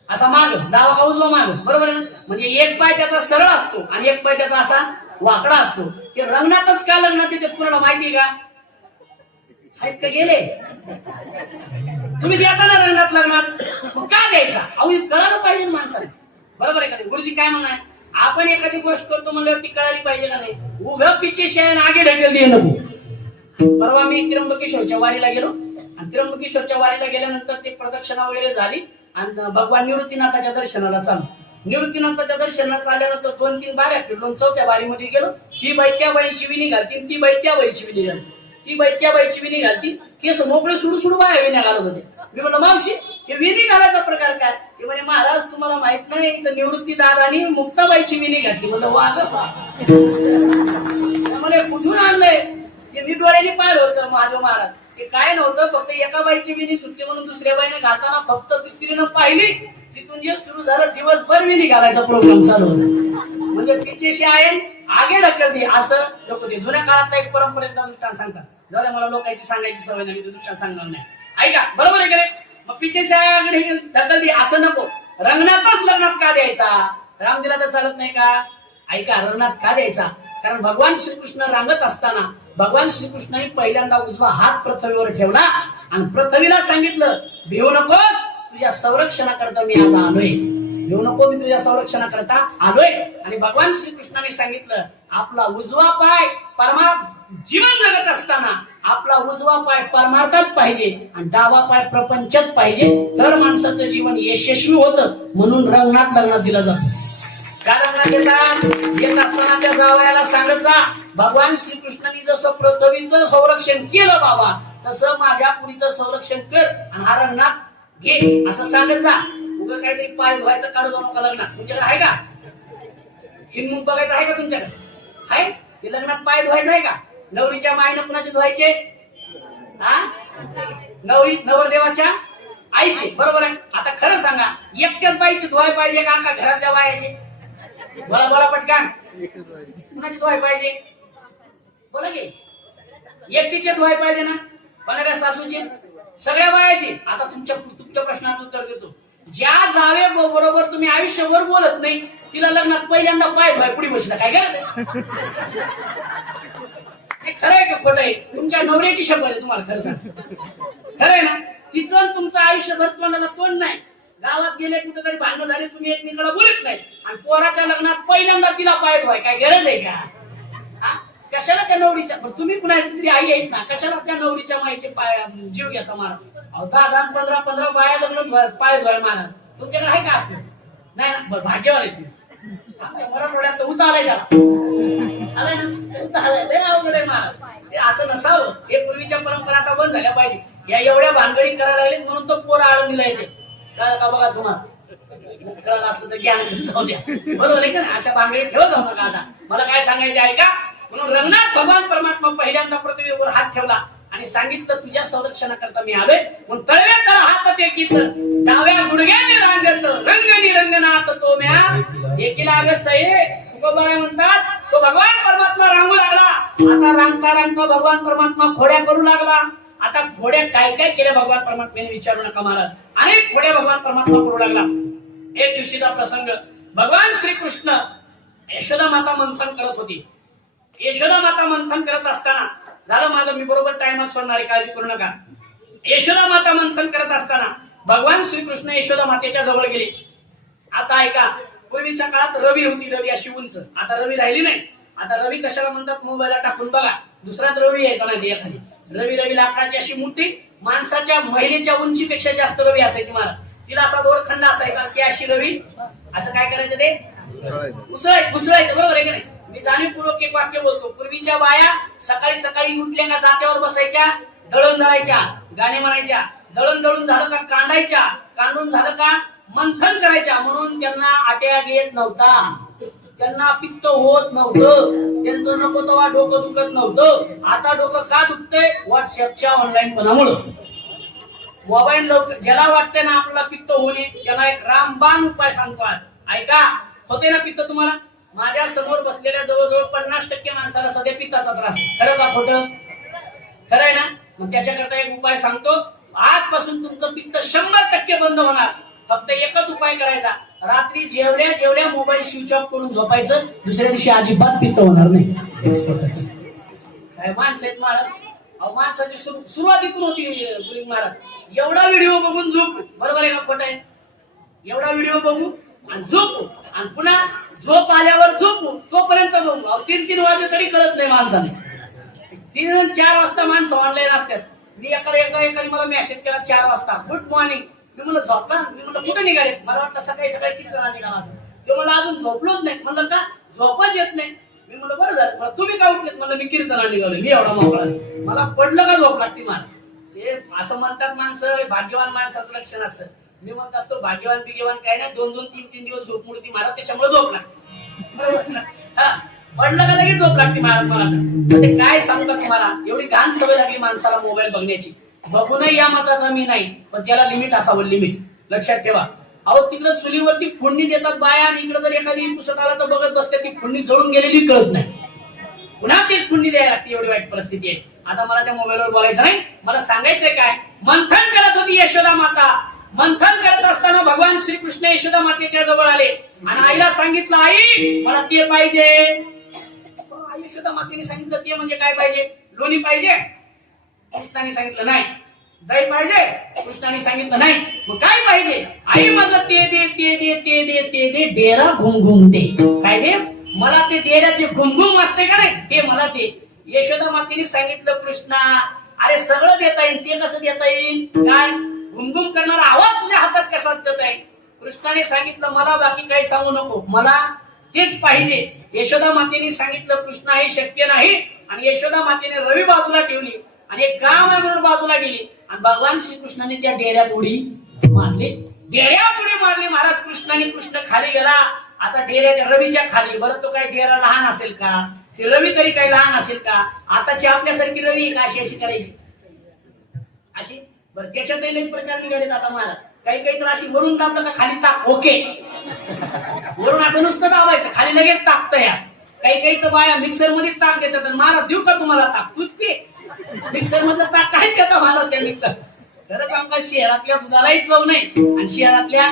असा माग, डावा का उजवा माग, बरोबर आहे ना. म्हणजे एक पाय त्याचा सरळ असतो आणि एक पाय त्याचा असा वाकडा असतो. ते रंगनाथच का लग्नात देतात तुम्हाला माहिती का? आहेत का गेले? तुम्ही देता ना रंगनाथ लग्नात, मग का द्यायचा? अहो कळायला पाहिजे माणसाने, बरोबर आहे का? गुरुजी काय म्हणणार? आपण एखादी गोष्ट करतो म्हणल्यावर ती कळाली पाहिजे का नाही? उभं पिछे शयन आगे ढकल दिए नको. परवा मी त्र्यंबकेश्वरच्या वारीला गेलो आणि त्र्यंबकेश्वरच्या वारीला गेल्यानंतर ते प्रदक्षिणा वगैरे झाली आणि भगवान निवृत्तीनाथाच्या दर्शनाला चालू. निवृत्तीनाथाच्या दर्शनाला चालल्यानंतर 2-3 बाऱ्या फिरलो, 4थ्या बारीमध्ये गेलो. ही बाई त्या बाईची विणी घालती, ती बाई त्या बाईची विणी घालती, ती बाई त्या बाईची विणी घालती. केस मोकळे सुडू सुडू बाया विण्या घालत होते. मी म्हणलं मावशी हे विणी घालायचा प्रकार काय? ते म्हणे महाराज तुम्हाला माहित नाही, तर निवृत्ती दादानी मुक्ताबाईची विणी घातली. म्हणलं वाग त्यामुळे कुठून आणलंय? ते मी डोळ्याने पाहिलं होतं महादेव महाराज. ते काय नव्हतं, फक्त एका बाईची विणी सुटली म्हणून दुसऱ्या बाईने घालताना फक्त स्त्रीनं पाहिली. तिथून जे सुरू झालं दिवसभर विणी घालायचा प्रोग्राम चालू होता. म्हणजे पिछेशी आहे आगे ढकलते असं लोक ते जुन्या काळातला एक परंपरेचा दृष्टांत सांगतात. जरा मला लोकांची सांगायची सवय नाही, मी दृष्टांत सांगणार नाही. ऐका, बरोबर आहे का रे? मग पिछेशी आगे ढकलते असं नको. रंगनाथच लग्नात का द्यायचा? राम दिला तर चालत नाही का? ऐका, रंगनाथ का द्यायचा? कारण भगवान श्रीकृष्ण रांगत असताना भगवान श्रीकृष्णाने पहिल्यांदा उजवा हात पृथ्वीवर ठेवला आणि पृथ्वीला सांगितलं, भिवू नकोस, तुझ्या संरक्षणाकरता मी आज आलोय. भिवू नको, मी तुझ्या संरक्षणाकरता आलोय. आणि भगवान श्रीकृष्णाने सांगितलं, आपला उजवा पाय परमार्थ जीवन जगत असताना आपला उजवा पाय परमार्थात पाहिजे आणि डावा पाय प्रपंचात पाहिजे, तर माणसाचं जीवन यशस्वी होतं. म्हणून रंगनाथ लग्नात दिलं जातं. येत असताना त्या जावयाला सांगत जा, भगवान श्रीकृष्णाने जसं पृथ्वीचं संरक्षण केलं बाबा, तसं माझ्या पुरीचं संरक्षण कर आणि हा रंगनाथ घे असं सांगत जा. उगं काहीतरी पाय धुवायचं काढू जाऊ नका लग्नात. तुमच्याकडे आहे का हिंदमुख बघायचं आहे का तुमच्याकडे आहे ते लग्नात पाय धुवायचं आहे का नवरीच्या मायनं कुणाचे धुवायचे हा नवरदेवाच्या आईचे बरोबर आहे. आता खरं सांगा एकट्याच बाईची धुवाय पाहिजे का घरातल्या बायाचे बोला बोला पटकन कुणाची धुवाय पाहिजे बोला की एकटीचे धुवाय पाहिजे ना कोणाच्या सासूचे सगळ्या बायाचे. आता तुमच्या प्रश्नाचं उत्तर देतो. ज्या जावे बरोबर तुम्ही आयुष्यभर बोलत नाही तिला लग्नात पहिल्यांदा पाय धुवाय पुढे बसला काय करायचं खरं आहे का खोटं आहे तुमच्या नवऱ्याची शपथ आहे तुम्हाला खरं सांग खरं आहे ना तिचं तुमचं आयुष्यभर तोंडाला तोंड नाही. गावात गेले कुठेतरी भांडण झाले तुम्ही एकमेकाला बोलत नाही आणि पोराच्या लग्नात पहिल्यांदा तिला पाय धुवाय काय गरज आहे का कशाला त्या नवरीच्या तुम्ही कुणाची तरी आई आहेत ना कशाला त्या नवरीच्या माईचे पाय जीव घेता मारा 10-15 बाया लग्न पाय धुवाय मारा तुमच्याकडे आहे का असं नाही ना भाग्यवान आहे तुम्ही मराठवाड्यात उता आलाय त्याला आलाय ना उता आलाय लय अवघड आहे मला ते असं नसावं. हे पूर्वीच्या परंपरा आता बंद झाल्या पाहिजे. या एवढ्या भानगडी करायला लागलीत म्हणून तो पोरा आळंदीला येते कळलं का बघा तुम्हाला कळलं असलं तर ज्ञान जाऊ द्या बरोबर आहे का अशा भानगडी ठेवत जाऊ नका. आता मला काय सांगायचे आहे का म्हणून रंगनाथ भगवान परमात्मा पहिल्यांदा पृथ्वीवर हात ठेवला आणि सांगितलं तुझ्या संरक्षणाकरता मी आलोय. मग तळव्यात हात टेकीत डाव्या गुडघ्याने रांगत रंगणी रंगनाथ तो म्या एकीला आगे सये तुकोबाराय म्हणतात तो भगवान परमात्मा रांगू लागला. आता रांगता रांगता भगवान परमात्मा खोड्या करू लागला. आता खोड्या काय काय केल्या भगवान परमात्म्याने विचारू नका महाराज अनेक खोड्या भगवान परमात्मा करू लागला. एक दिवशीचा प्रसंग भगवान श्रीकृष्ण यशोदा माता मंथन करत होती. यशोदा माता मंथन करत असताना झालं माझं मी बरोबर टाइमात सोडणारी काळजी करू नका. यशोदा माता मंथन करत असताना भगवान श्रीकृष्ण यशोदा मातेच्या जवळ गेले. आता ऐका पूर्वीच्या काळात रवी होती रवी अशी उंच आता रवी राहिली नाही. आता रवी कशाला म्हणतात मोबाईलला टाकून बघा दुसराच रवी यायचा नाही एखादी रवी लाकडाची अशी मोठी माणसाच्या महिलेच्या उंचीपेक्षा जास्त रवी असायची मला तिला असा दोरखंड असायचा की अशी रवी असं काय करायचं ते घुसळायचं बरोबर आहे की नाही. मी जाणीवपूर्वक एक वाक्य बोलतो. पूर्वीच्या बाया सकाळी सकाळी उठल्या का जात्यावर बसायच्या दळण दळायच्या गाणे म्हणायच्या दळण दळून झालं का कांडायच्या कांडून झालं का मंथन करायच्या म्हणून त्यांना आट्या येत नव्हता त्यांना पित्त होत नव्हतं त्यांचं नको तेव्हा डोकं दुखत नव्हतं. आता डोकं का दुखतंय व्हॉट्सअपच्या ऑनलाईन पणामुळे मोबाईल ज्याला वाटतंय ना आपल्याला पित्त होणे त्याला एक रामबाण उपाय सांगतो आज ऐका. होते ना पित्त तुम्हाला माझ्या समोर बसलेल्या जवळजवळ 50% माणसाला सध्या पित्ताचा त्रास आहे. खरं का खोटं खरं आहे ना. मग त्याच्याकरता एक उपाय सांगतो. आजपासून तुमचं पित्त 100% बंद होणार. फक्त एकच उपाय करायचा रात्री जेवढ्या मोबाईल स्विच ऑफ करून झोपायचं दुसऱ्या दिवशी अजिबात पित्त होणार नाही. काय माणसं आहेत महाराज अहो माणसाची सुरुवातीतून होती महाराज एवढा व्हिडिओ बघून झोप बरोबर आहे का खोटं आहे एवढा व्हिडिओ बघू आणि झोपू आणि पुन्हा झोप आल्यावर झोपू तोपर्यंत बघू 3-3 वाजे तरी कळत नाही माणसाने 3-4 वाजता माणसं ऑनलाईन असतात. मी एका मला मेसेज केला 4 वाजता गुड मॉर्निंग मी म्हणलं झोपला मी म्हणलं कुठे निघाले मला वाटलं सकाळी कीर्तनाला निघाला असं ते मला अजून झोपलोच नाही म्हणलं का झोपच येत नाही. मी म्हणलं बरं झालं मला तुम्ही का उठलेत म्हणलं मी कीर्तनाला निघालो मी एवढा मोकळा मला पडलं का झोप लागते मला ते असं म्हणतात माणसं भाग्यवान माणसाचं लक्षण असतं. मी म्हणत असतो भाग्यवान बिग्यवान काय नाही 2-3 दिवस झोप मोडती मला त्याच्यामुळे झोप लागते पडलं का लगेच झोप लागते महाराज मला. ते काय सांगतात तुम्हाला एवढी घाण सवय लागली माणसाला मोबाईल बघण्याची. बघूनही या मताचा मी नाही पण त्याला लिमिट असावं लिमिट लक्षात ठेवा. अहो तिकडे चुलीवरती फोडणी देतात बाया आणि इकडे जर एखादी पुस्तक आला तर बघत बसते ती फोडणी जळून गेलेली कळत नाही पुन्हा ती फोडणी द्यायला लागते एवढी वाईट परिस्थिती आहे. आता मला त्या मोबाईलवर बोलायचं नाही मला सांगायचंय काय मंथन करत होती यशोदा माता. मंथन करत असताना भगवान श्रीकृष्ण यशोदा मातेच्या जवळ आले आणि आईला सांगितलं आई मला ते पाहिजे. यशोदा मातेने सांगितलं ते म्हणजे काय पाहिजे लोणी पाहिजे कृष्णाने सांगितलं नाही. दही पाहिजे कृष्णाने सांगितलं नाही. मग काय पाहिजे आई माझं ते दे ते दे ते दे ते दे डेरा घुमघुम दे. काय दे मला ते डेऱ्याचे घुमघुम असते का नाही ते मला दे. यशोदा मातेने सांगितलं कृष्णा अरे सगळं देता येईल ते कसं देता येईल काय घुमघुम करणारा आवाज तुझ्या हातात कसा देता येईल. कृष्णाने सांगितलं मला बाकी काही सांगू नको मला तेच पाहिजे. यशोदा मातेने सांगितलं कृष्णा हे शक्य नाही आणि यशोदा मातेने रवी बाजूला ठेवली आणि एक गाव आहे म्हणून बाजूला गेली आणि भगवान श्रीकृष्णाने त्या डेऱ्यात उडी मारली डेऱ्यावर उडी मारली महाराज कृष्णाने. कृष्ण खाली गेला. आता डेऱ्याच्या रवीच्या खाली. बरं तो काय डेरा लहान असेल का? ते रवी तरी काही लहान असेल का? आताची आपल्यासारखी रवी का अशी अशी करायची अशी? बरं त्याच्यातही लई प्रकार निघालेत आता महाराज. काही काही तर अशी वरून दाबलं का खाली ताप ओके. वरून असं नुसतं दाबायचं खाली लगेच तापतं. या काही काही तर बाया मिक्सर मध्ये ताक देतात. महाराज देऊ का तुम्हाला ताक? तूच पे. मिक्सर मधलं ताक काय देता महाराज त्या मिक्सर? खरंच आमच्या शहरातल्या दुधालाही चव नाही आणि शहरातल्या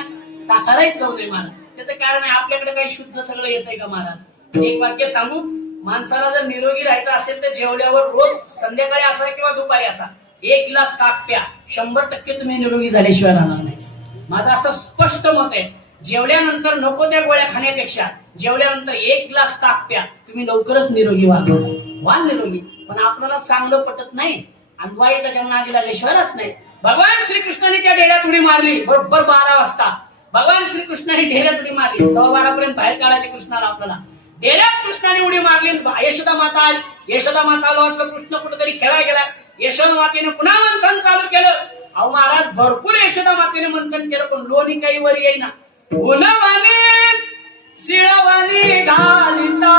ताकालाही चव नाही महाराज. त्याचं कारण आहे आपल्याकडे काही शुद्ध सगळं येतंय का महाराज? एक वाक्य सांगू, माणसाला जर निरोगी राहायचं असेल तर जेवल्यावर रोज संध्याकाळी असा किंवा दुपारी असा 1 गिलास ताक प्या. 100% तुम्ही निरोगी झाल्याशिवाय राहणार नाही. माझं असं स्पष्ट मत आहे. जेवल्यानंतर नको त्या गोळ्या खाण्यापेक्षा जेवल्यानंतर 1 ग्लास ताक प्या. तुम्ही लवकरच निरोगी व्हाल निरोगी. पण आपल्याला चांगलं पटत नाही आणि वाईटाच्या नादी लागल्याशिवाय राहत नाही. भगवान श्रीकृष्णाने त्या डेऱ्यात उडी मारली. बरोबर 12 वाजता भगवान श्रीकृष्णाने डेऱ्यात उडी मारली. 12:15 पर्यंत बाहेर काढायचे कृष्णाला आपल्याला. डेऱ्यात कृष्णाने उडी मारली. यशोदा माता आली. यशोदा माताला वाटलं कृष्ण कुठेतरी खेळायला गेला. यशोदा मातेने पुन्हा मंथन चालू केलं. अहो महाराज भरपूर यशोदा मातेने मंथन केलं पण लोणी काही वर येईना. गुणवाने शिळवाने घालिता.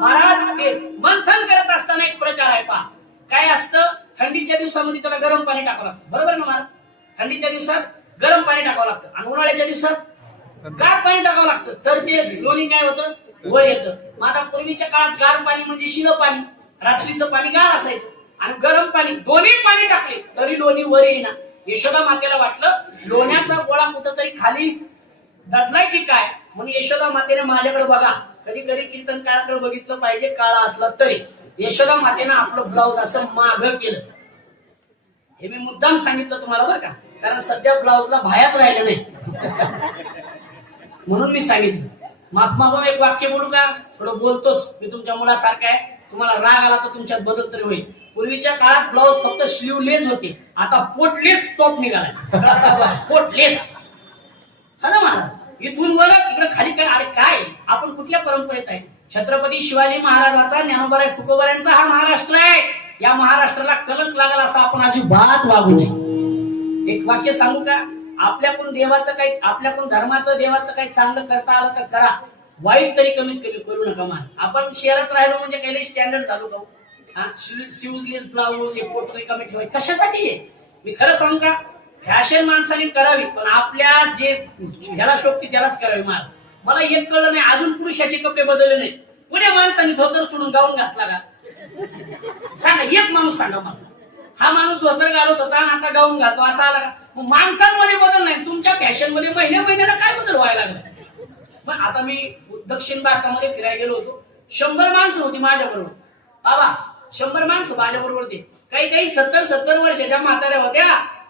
महाराज ते मंथन करत असताना एक प्रकार आहे पहा. काय असतं? थंडीच्या दिवसामध्ये त्याला गरम पाणी टाकावं लागतं. बरोबर ना महाराज? थंडीच्या दिवसात गरम पाणी टाकावं लागतं आणि उन्हाळ्याच्या दिवसात गार पाणी टाकावं लागतं. तर ते लोणी काय होतं? वर येतं. मग आता पूर्वीच्या काळात गार पाणी म्हणजे शिळं पाणी. रात्रीचं पाणी गार असायचं आणि गरम पाणी दोन्ही पाणी टाकले तरी लोणी वर येईना. यशोदा मातेला वाटलं लोण्याचा गोळा कुठंतरी खाली दडलाय की काय. म्हणून यशोदा मातेने माझ्याकडे बघा. कधी कधी कीर्तनकाराकडे बघितलं पाहिजे काळा असला तरी. यशोदा मातेनं आपलं ब्लाऊज असं मागं केलं. हे मी मुद्दाम सांगितलं तुम्हाला बरं का, कारण सध्या ब्लाऊजला भायाच राहिलं नाही म्हणून मी सांगितलं. माफ मागून एक वाक्य बोलू का? थोडं बोलतोच मी तुमच्या मुलासारखं आहे. तुम्हाला राग आला तर तुमच्यात बदल तरी होईल. पूर्वीच्या काळात ब्लाऊज फक्त स्लीवलेस होते. आता पोटलेस टॉप निघालाय. पोटलेस हा ना महाराज. इथून वर इकडे खाली काय? अरे काय आपण कुठल्या परंपरेत आहे? छत्रपती शिवाजी महाराजांचा, ज्ञानोबा तुकोबारायांचा हा महाराष्ट्र आहे. या महाराष्ट्राला कलंक लागला असं आपण अजिबात वागू नये. एक वाक्य सांगू का? आपल्याकडून देवाचं काही, आपल्याकडून धर्माचं देवाचं काही चांगलं करता आलं तर करा. वाईट तरी कमीत कमी करू नका मान. आपण शहरात राहिलो म्हणजे काही स्टँडर्ड चालू करू. हा शिवलेस ब्लाऊज हे फोटो रिकामे ठेवाय कशासाठी आहे? मी खरं सांगू का? फॅशन माणसाने करावी पण आपल्या जे ह्याला शोभती त्यालाच करावी. मला एक कळलं नाही अजून पुरुषाचे कपडे बदलले नाही. पुण्या माणसाने धोतर सोडून गाऊन घातला का? सांगा एक माणूस सांगा मला. हा माणूस धोतर घालत होता आणि आता गाऊन घालतो असा आला का? मग माणसांमध्ये बदल नाही. तुमच्या फॅशन मध्ये महिन्याला काय बदल व्हायला लागला? मग आता मी दक्षिण भारतामध्ये फिरायला गेलो होतो. 100 माणसं होती माझ्या बरोबर. बाबा 100 माणसं माझ्या बरोबर होते. काही 70 वर्षाच्या म्हाताऱ्या होत्या.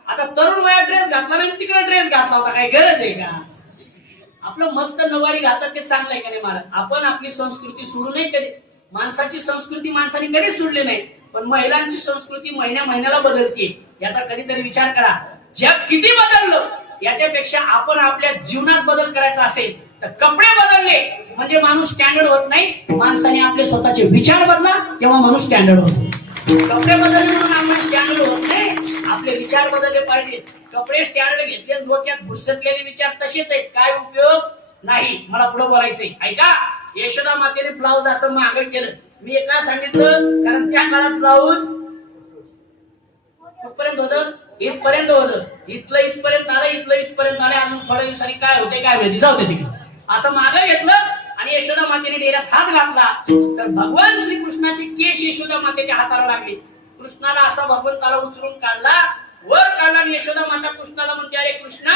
आता तरुण वयात ड्रेस घातला नाही तिकडे ड्रेस घातला होता. काही गरज आहे का? आपलं मस्त नवारी घालतात ते चांगलं आहे का नाही महाराज? आपण आपली संस्कृती सोडू नये कधी. माणसाची संस्कृती माणसाने कधीच सोडली नाही पण महिलांची संस्कृती महिन्याला बदलते. याचा कधीतरी विचार करा. जग किती बदललं याच्यापेक्षा आपण आपल्या जीवनात बदल करायचा असेल तर कपडे बदलले म्हणजे माणूस स्टँडर्ड होत नाही. माणसाने आपले स्वतःचे विचार बदला तेव्हा माणूस स्टँडर्ड होतो. कपडे बदलले म्हणून आपण स्टँडर्ड होत नाही. आपले विचार बदलले पाहिजे. कपडे स्टँडर्ड घेतले डोक्यात घुसटलेले विचार तसेच आहेत. काय उपयोग नाही. मला पुढे बोलायचंय ऐका. यशोदा मातेने ब्लाऊज असं मागं केलं. मी एका सांगितलं कारण त्या काळात ब्लाऊज कुठपर्यंत होतं? इथपर्यंत होतं. इथलं इथपर्यंत आलं. इथलं इथपर्यंत आलं. अजून थोड्या दिवसांनी काय होते काय माहिती. जाऊ दे तिकडे. असं मागं घेतलं आणि यशोदा मातेने डेऱ्यात हात घातला तर भगवान श्रीकृष्णाचे केस यशोदा मातेच्या हाताला लागले. कृष्णाला असा भगवंताला उचलून काढला वर काढला आणि यशोदा माता कृष्णाला म्हणते अरे कृष्णा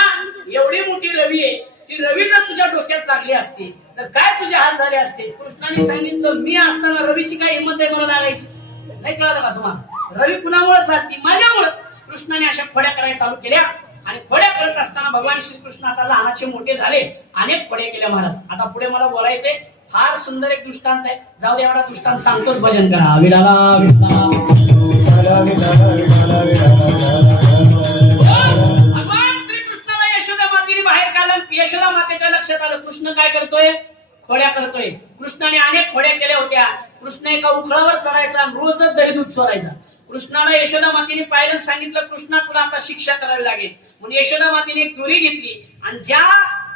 एवढी मोठी रवी आहे. ती रवी जर तुझ्या डोक्यात लागली असती तर काय तुझे हात झाले असते? कृष्णाने सांगितलं मी असताना रवीची काय हिंमत आहे मला लागायची? नाही कळलं का तुम्हाला? रवी कुणामुळे चालती? माझ्यामुळे. कृष्णाने अशा खोड्या करायला चालू केल्या आणि खोड्या करत असताना भगवान श्रीकृष्ण आता लहानाचे मोठे झाले. अनेक खोड्या केल्या महाराज. आता पुढे मला बोलायचंय. फार सुंदर एक दृष्टांत आहे. जाऊ दे एवढा दृष्टांत सांगतोच. भजन करा विडाला भगवान श्रीकृष्णाला यशोदा मातेने बाहेर काढलं. यशोदा मातेच्या लक्षात आलं कृष्ण काय करतोय? खोड्या करतोय. कृष्णाने अनेक खोड्या केल्या होत्या. कृष्ण एका उखळावर चढायचा आणि रोजच दही दूध चोरायचा. कृष्णाला यशोदा मातेने पाहिलं, सांगितलं कृष्णा तुला आता शिक्षा करावी लागेल. म्हणून यशोदा मातेने एक दोरी घेतली आणि ज्या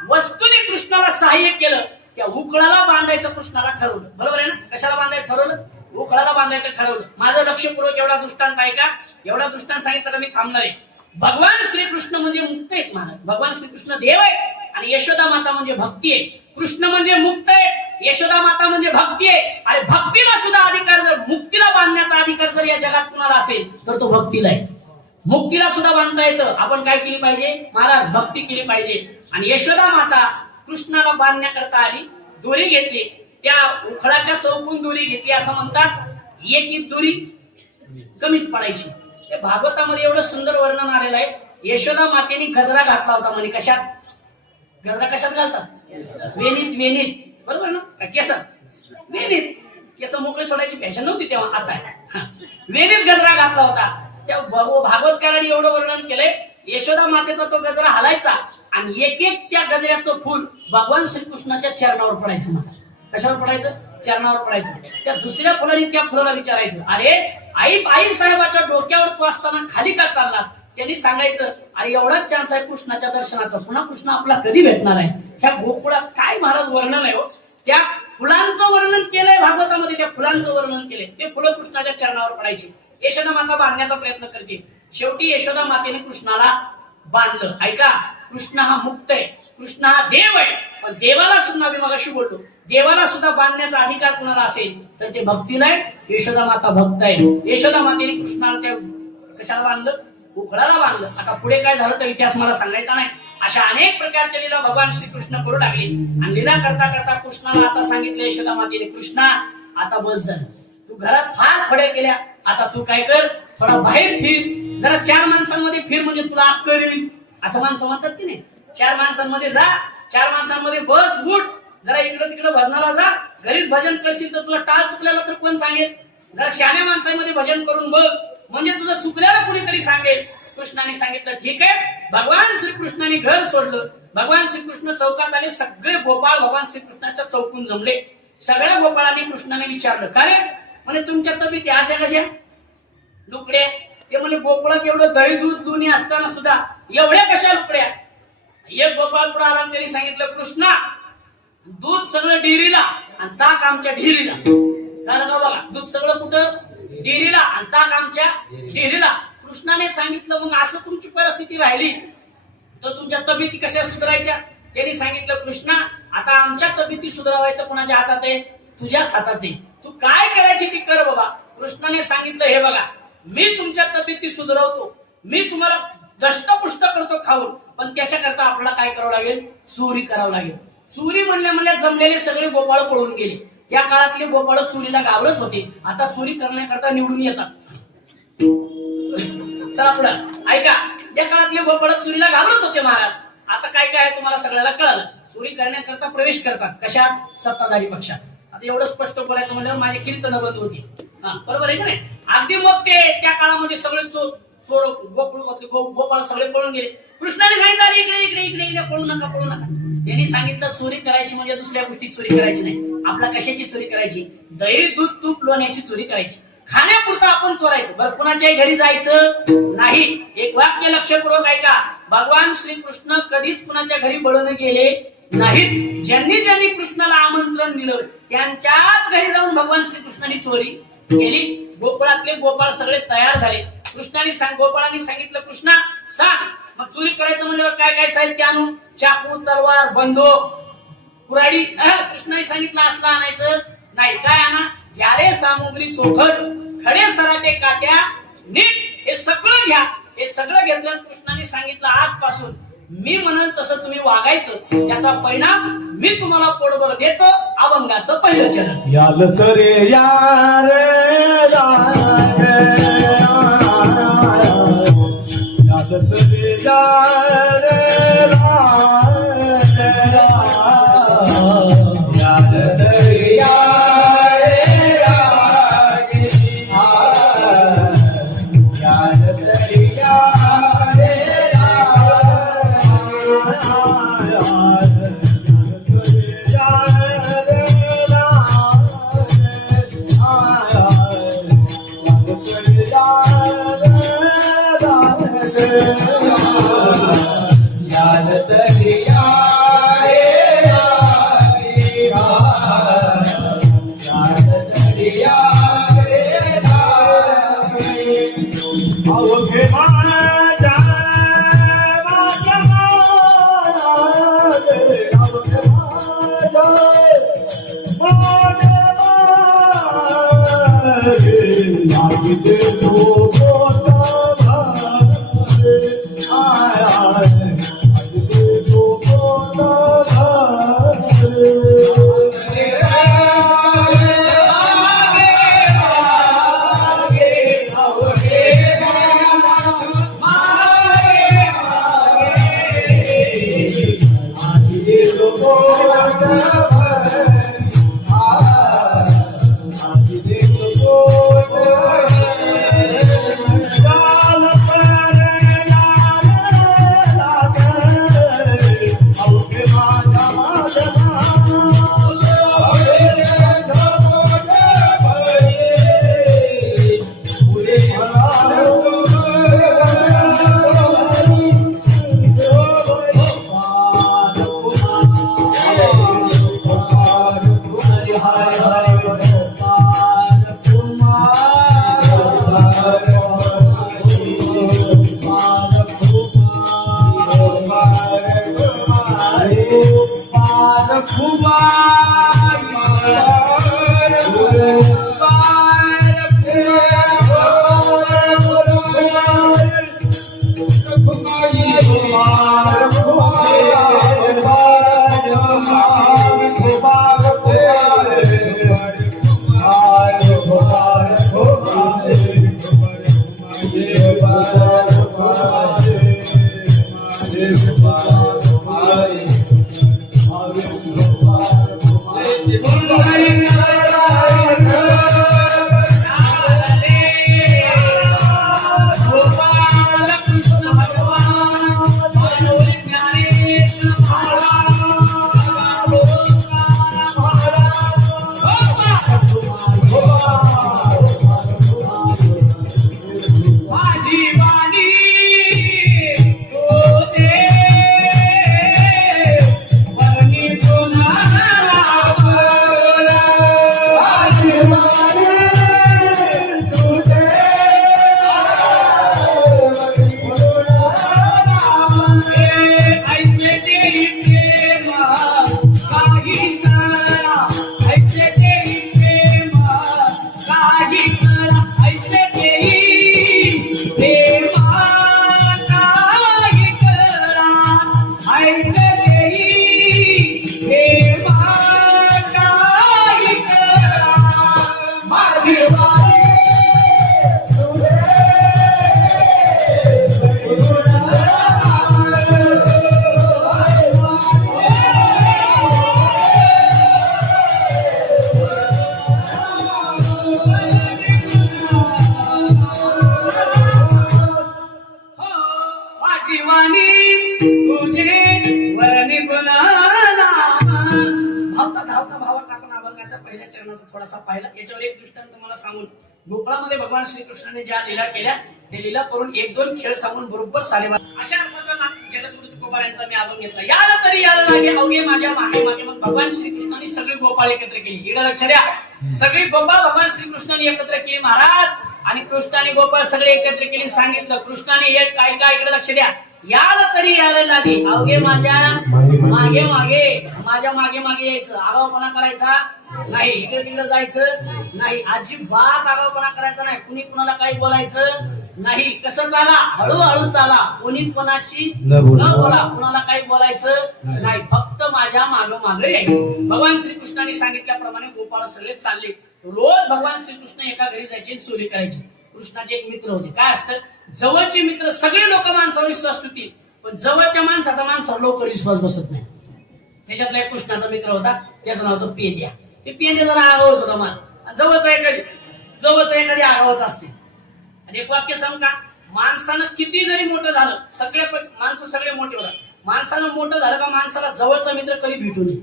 वस्तूने कृष्णाला सहाय्य केलं त्या उकळाला बांधायचं कृष्णाला ठरवलं. बरोबर आहे ना? कशाला बांधायचं ठरवलं? उकळाला बांधायचं ठरवलं. माझं लक्षपूर्वक एवढा दृष्टांत आहे का? एवढा दृष्टांत सांगितलं मी थांबणार आहे. भगवान श्रीकृष्ण म्हणजे मुक्त आहेत महाराज. भगवान श्रीकृष्ण देव आहे आणि यशोदा माता म्हणजे भक्ती आहे. कृष्ण म्हणजे मुक्त आहे, यशोदा माता म्हणजे भक्ती आहे. आणि भक्तीला सुद्धा अधिकार, जर मुक्तीला बांधण्याचा अधिकार जर या जगात कुणाला असेल तर तो भक्तीला आहे. मुक्तीला सुद्धा बांधता येतं. आपण काय केली पाहिजे महाराज? भक्ती केली पाहिजे. आणि यशोदा माता कृष्णाला बांधण्याकरता आली, दोरी घेतली, त्या उखळाच्या चौकून दोरी घेतली. असं म्हणतात एक दोरी कमीच पडायची. ते भागवतामध्ये एवढं सुंदर वर्णन आलेलं आहे. यशोदा मातेने गजरा घातला होता म्हणे. कशात? गजरा कशात घालतात? वेणीत. वेणीत बरोबर ना? केसात? वेणीत. केस मोकळे सोडायची फॅशन नव्हती तेव्हा, आता आहे. वेणीत गजरा घातला होता. त्या भागवतकारांनी एवढं वर्णन केलंय. यशोदा मातेचा तो गजरा हलायचा आणि एक एक त्या गजऱ्याचं फुल भगवान श्रीकृष्णाच्या चरणावर पडायचं. मला कशावर पडायचं? चरणावर पडायचं. त्या दुसऱ्या फुलाने त्या फुलाला विचारायचं, अरे आई साहेबाच्या डोक्यावर तू असताना खाली का चाललास? त्यांनी सांगायचं, अरे एवढाच चान्स आहे कृष्णाच्या दर्शनाचा, पुन्हा कृष्ण आपला कधी भेटणार आहे? ह्या गोकुळात काय महाराज वर्णन आहे हो. त्या फुलांचं वर्णन केलंय भागवतामध्ये. त्या फुलांचं वर्णन केलंय. ते फुलं कृष्णाच्या चरणावर पडायची. यशोदा माता बांधण्याचा प्रयत्न करते. शेवटी यशोदा मातेने कृष्णाला बांधलं. ऐका, कृष्ण हा मुक्त आहे, कृष्ण हा देव आहे. पण देवाला सुद्धा, मी मगाशी बोलतो, देवाला सुद्धा बांधण्याचा अधिकार कुणाला असेल तर ते भक्तीला आहे. यशोदा माता भक्त आहे. यशोदा मातेने कृष्णाला त्या कशाला बांधलं? उखळाला बांधलं. आता पुढे काय झालं तर इतिहास मला सांगायचा नाही. अशा अनेक प्रकारच्या लीला भगवान श्रीकृष्ण करू लागले. आणि लीला करता करता कृष्णाला आता सांगितलं यशोदा मातेने, कृष्णा आता बस झालं, तू घरात फार फड्या केल्या, आता तू काय कर, थोडा बाहेर फिर, जरा 4 माणसांमध्ये फिर, म्हणजे तुला अक्कल येईल. असं माणसं म्हणतात की नाही? 4 माणसांमध्ये जा, 4 माणसांमध्ये बस, उठ, जरा इकडं तिकडं भजनाला जा. घरीच भजन करशील तर तुला टाळ चुकलेला तर कोण सांगेल? जरा शहाण्या माणसांमध्ये भजन करून बघ, म्हणजे तुझं चुकल्याला कुणीतरी सांगेल. कृष्णाने सांगितलं ठीक आहे. भगवान श्रीकृष्णाने घर सोडलं. भगवान श्रीकृष्ण चौकात आले. सगळे गोपाळ भगवान श्रीकृष्णाच्या चौकून जमले. सगळ्या गोपाळांनी कृष्णाने विचारलं, का रे म्हणे तुमच्या तब्येती अशा कशा लुकड्या? ते म्हणे गोकुळात एवढं दही दूध दोन्ही असताना सुद्धा एवढ्या कशा लुकड्या? एक गोपाळ पुढे आला, त्यांनी सांगितलं, कृष्णा दूध सगळं डेअरीला आणि ताक आमच्या डेअरीला. झालं का बघा? दूध सगळं कुठं? डेअरीला आणि ताक आमच्या डेअरीला. कृष्णाने सांगितलं, मग असं तुमची परिस्थिती राहिली तर तुमच्या तब्येती कशा सुधारायच्या? त्यांनी सांगितलं, कृष्णा आता आमच्या तब्येती सुधारायचं कोणाच्या हातात आहे? तुझ्याच हातात आहे. तू काय करायची ती कर बाबा. कृष्णाने सांगितलं, हे बघा, मी तुमच्या तब्येती सुधारवतो, मी तुम्हाला दष्टपुष्ट करतो खाऊन, पण त्याच्याकरता आपल्याला काय करावं लागेल? चोरी करावं लागेल. चोरी म्हणल्या जमलेले सगळे गोपाळ पळून गेले. त्या काळातले गोपाळ चोरीला घाबरत होते. आता चोरी करण्याकरता निवडून येतात. चला पुढं ऐका. त्या काळातले गोपाळ चोरीला घाबरत होते महाराज. आता काय काय तुम्हाला सगळ्याला कळलं. चोरी करण्याकरता प्रवेश करतात. कशात? सत्ताधारी पक्षात. आता एवढं स्पष्ट बोलायचं म्हणजे माझी कीर्तन बंद होती. बरोबर आहे का नाही? अगदी मग ते त्या काळामध्ये सगळे चोर गोपाळ सगळे पळून गेले. कृष्णाने सांगितलं, इकडे इकडे इकडे इकडे पळू नका, पळू नका. त्यांनी सांगितलं, चोरी करायची म्हणजे दुसऱ्या गोष्टी चोरी करायची नाही. आपल्या कशाची चोरी करायची? दही दूध तूप लोण्याची चोरी करायची. खाण्यापुरतं आपण चोरायचं. बरं, कुणाच्याही घरी जायचं नाही. एक वाक्य लक्षपूर्वक ऐका. भगवान श्रीकृष्ण कधीच कुणाच्या घरी बळून गेले नाहीत. ज्यांनी ज्यांनी कृष्णाला आमंत्रण दिलं त्यांच्याच घरी जाऊन भगवान श्रीकृष्णाने चोरी केली. गोकुळातले गोपाळ सगळे तयार झाले. गोपाळांनी सांगितलं, कृष्णा सांग, मग चोरी करायचं म्हणजे काय काय साहित्य आणू? चाकू, तलवार, बंदूक, कुऱ्हाडी. कृष्णाने सांगितलं असलं आणायचं नाही. काय आणा? घ्यारे सामुग्री चोखट, खडे सराटे काट्या, नीट हे सगळं घ्या. हे सगळं घेतलं. कृष्णाने सांगितलं, आजपासून मी म्हणन तसं तुम्ही वागायचं. त्याचा परिणाम मी तुम्हाला पोटभर देतो. अभंगाचं पहिलं चरण. याल तरे यार याल तरे यार याल तरे यार याल तरे यार अवघे माझ्या माझ्या अवघे माझ्या लागी दे तो बोला आय आय लागी दे तो बोला पहिल्या चरणात थोडासा पाहिला. याच्यावर एक दृष्टांत तुम्हाला सांगून, गोकुळामध्ये भगवान श्रीकृष्णाने ज्या लीला केल्या ते लीला करून एक दोन खेळ सांगून बरोबर 12:30 अशा अर्थाचा जगद्गुरु गोपाळांचा मी आदर घेतला. याला तरी याला लागे अवघे माझ्या मागे मागे. मग भगवान श्रीकृष्णाने सगळी गोपाळ एकत्र केली. इकडे लक्ष द्या, सगळी गोपाळ भगवान श्रीकृष्णाने एकत्र केली महाराज. आणि कृष्णाने गोपाळ सगळे एकत्र केली. सांगितलं कृष्णाने एक काय काय, इकडे लक्ष द्या, याला तरी यायला लागे अवघे माझ्या मागे मागे. माझ्या मागे मागे यायचं, आगाऊपणा करायचा नाही, इकडे तिकडे जायचं नाही, अजिबात आगाऊपणा करायचा नाही, कुणी कुणाला काही बोलायचं नाही. कसं चाला, हळूहळू चाला, कोणी कोणाशी न बोला, कुणाला काही बोलायचं नाही, फक्त माझ्या मागे मागे यायचं. भगवान श्रीकृष्णाने सांगितल्याप्रमाणे गोपाळ सगळे चालले. रोज भगवान श्रीकृष्ण एका घरी जायचे, चोरी करायची. कृष्णाचे एक मित्र होते. काय असतं, जवळचे मित्र सगळे लोक माणसावर विश्वास ठेवतील, पण जवळच्या माणसाचा माणसावर लवकर विश्वास बसत नाही. त्याच्यातला एक कृष्णाचा मित्र होता, त्याचं नाव होतं पेंद्या. ते पेंद्या जरा आगावच होता मान, जवळचा एखादी आगावच असते. आणि एक वाक्य सांग का, माणसानं किती जरी मोठं झालं, माणसं सगळे मोठे होतात, माणसानं मोठं झालं का माणसाला जवळचा मित्र कधी भेटू नये.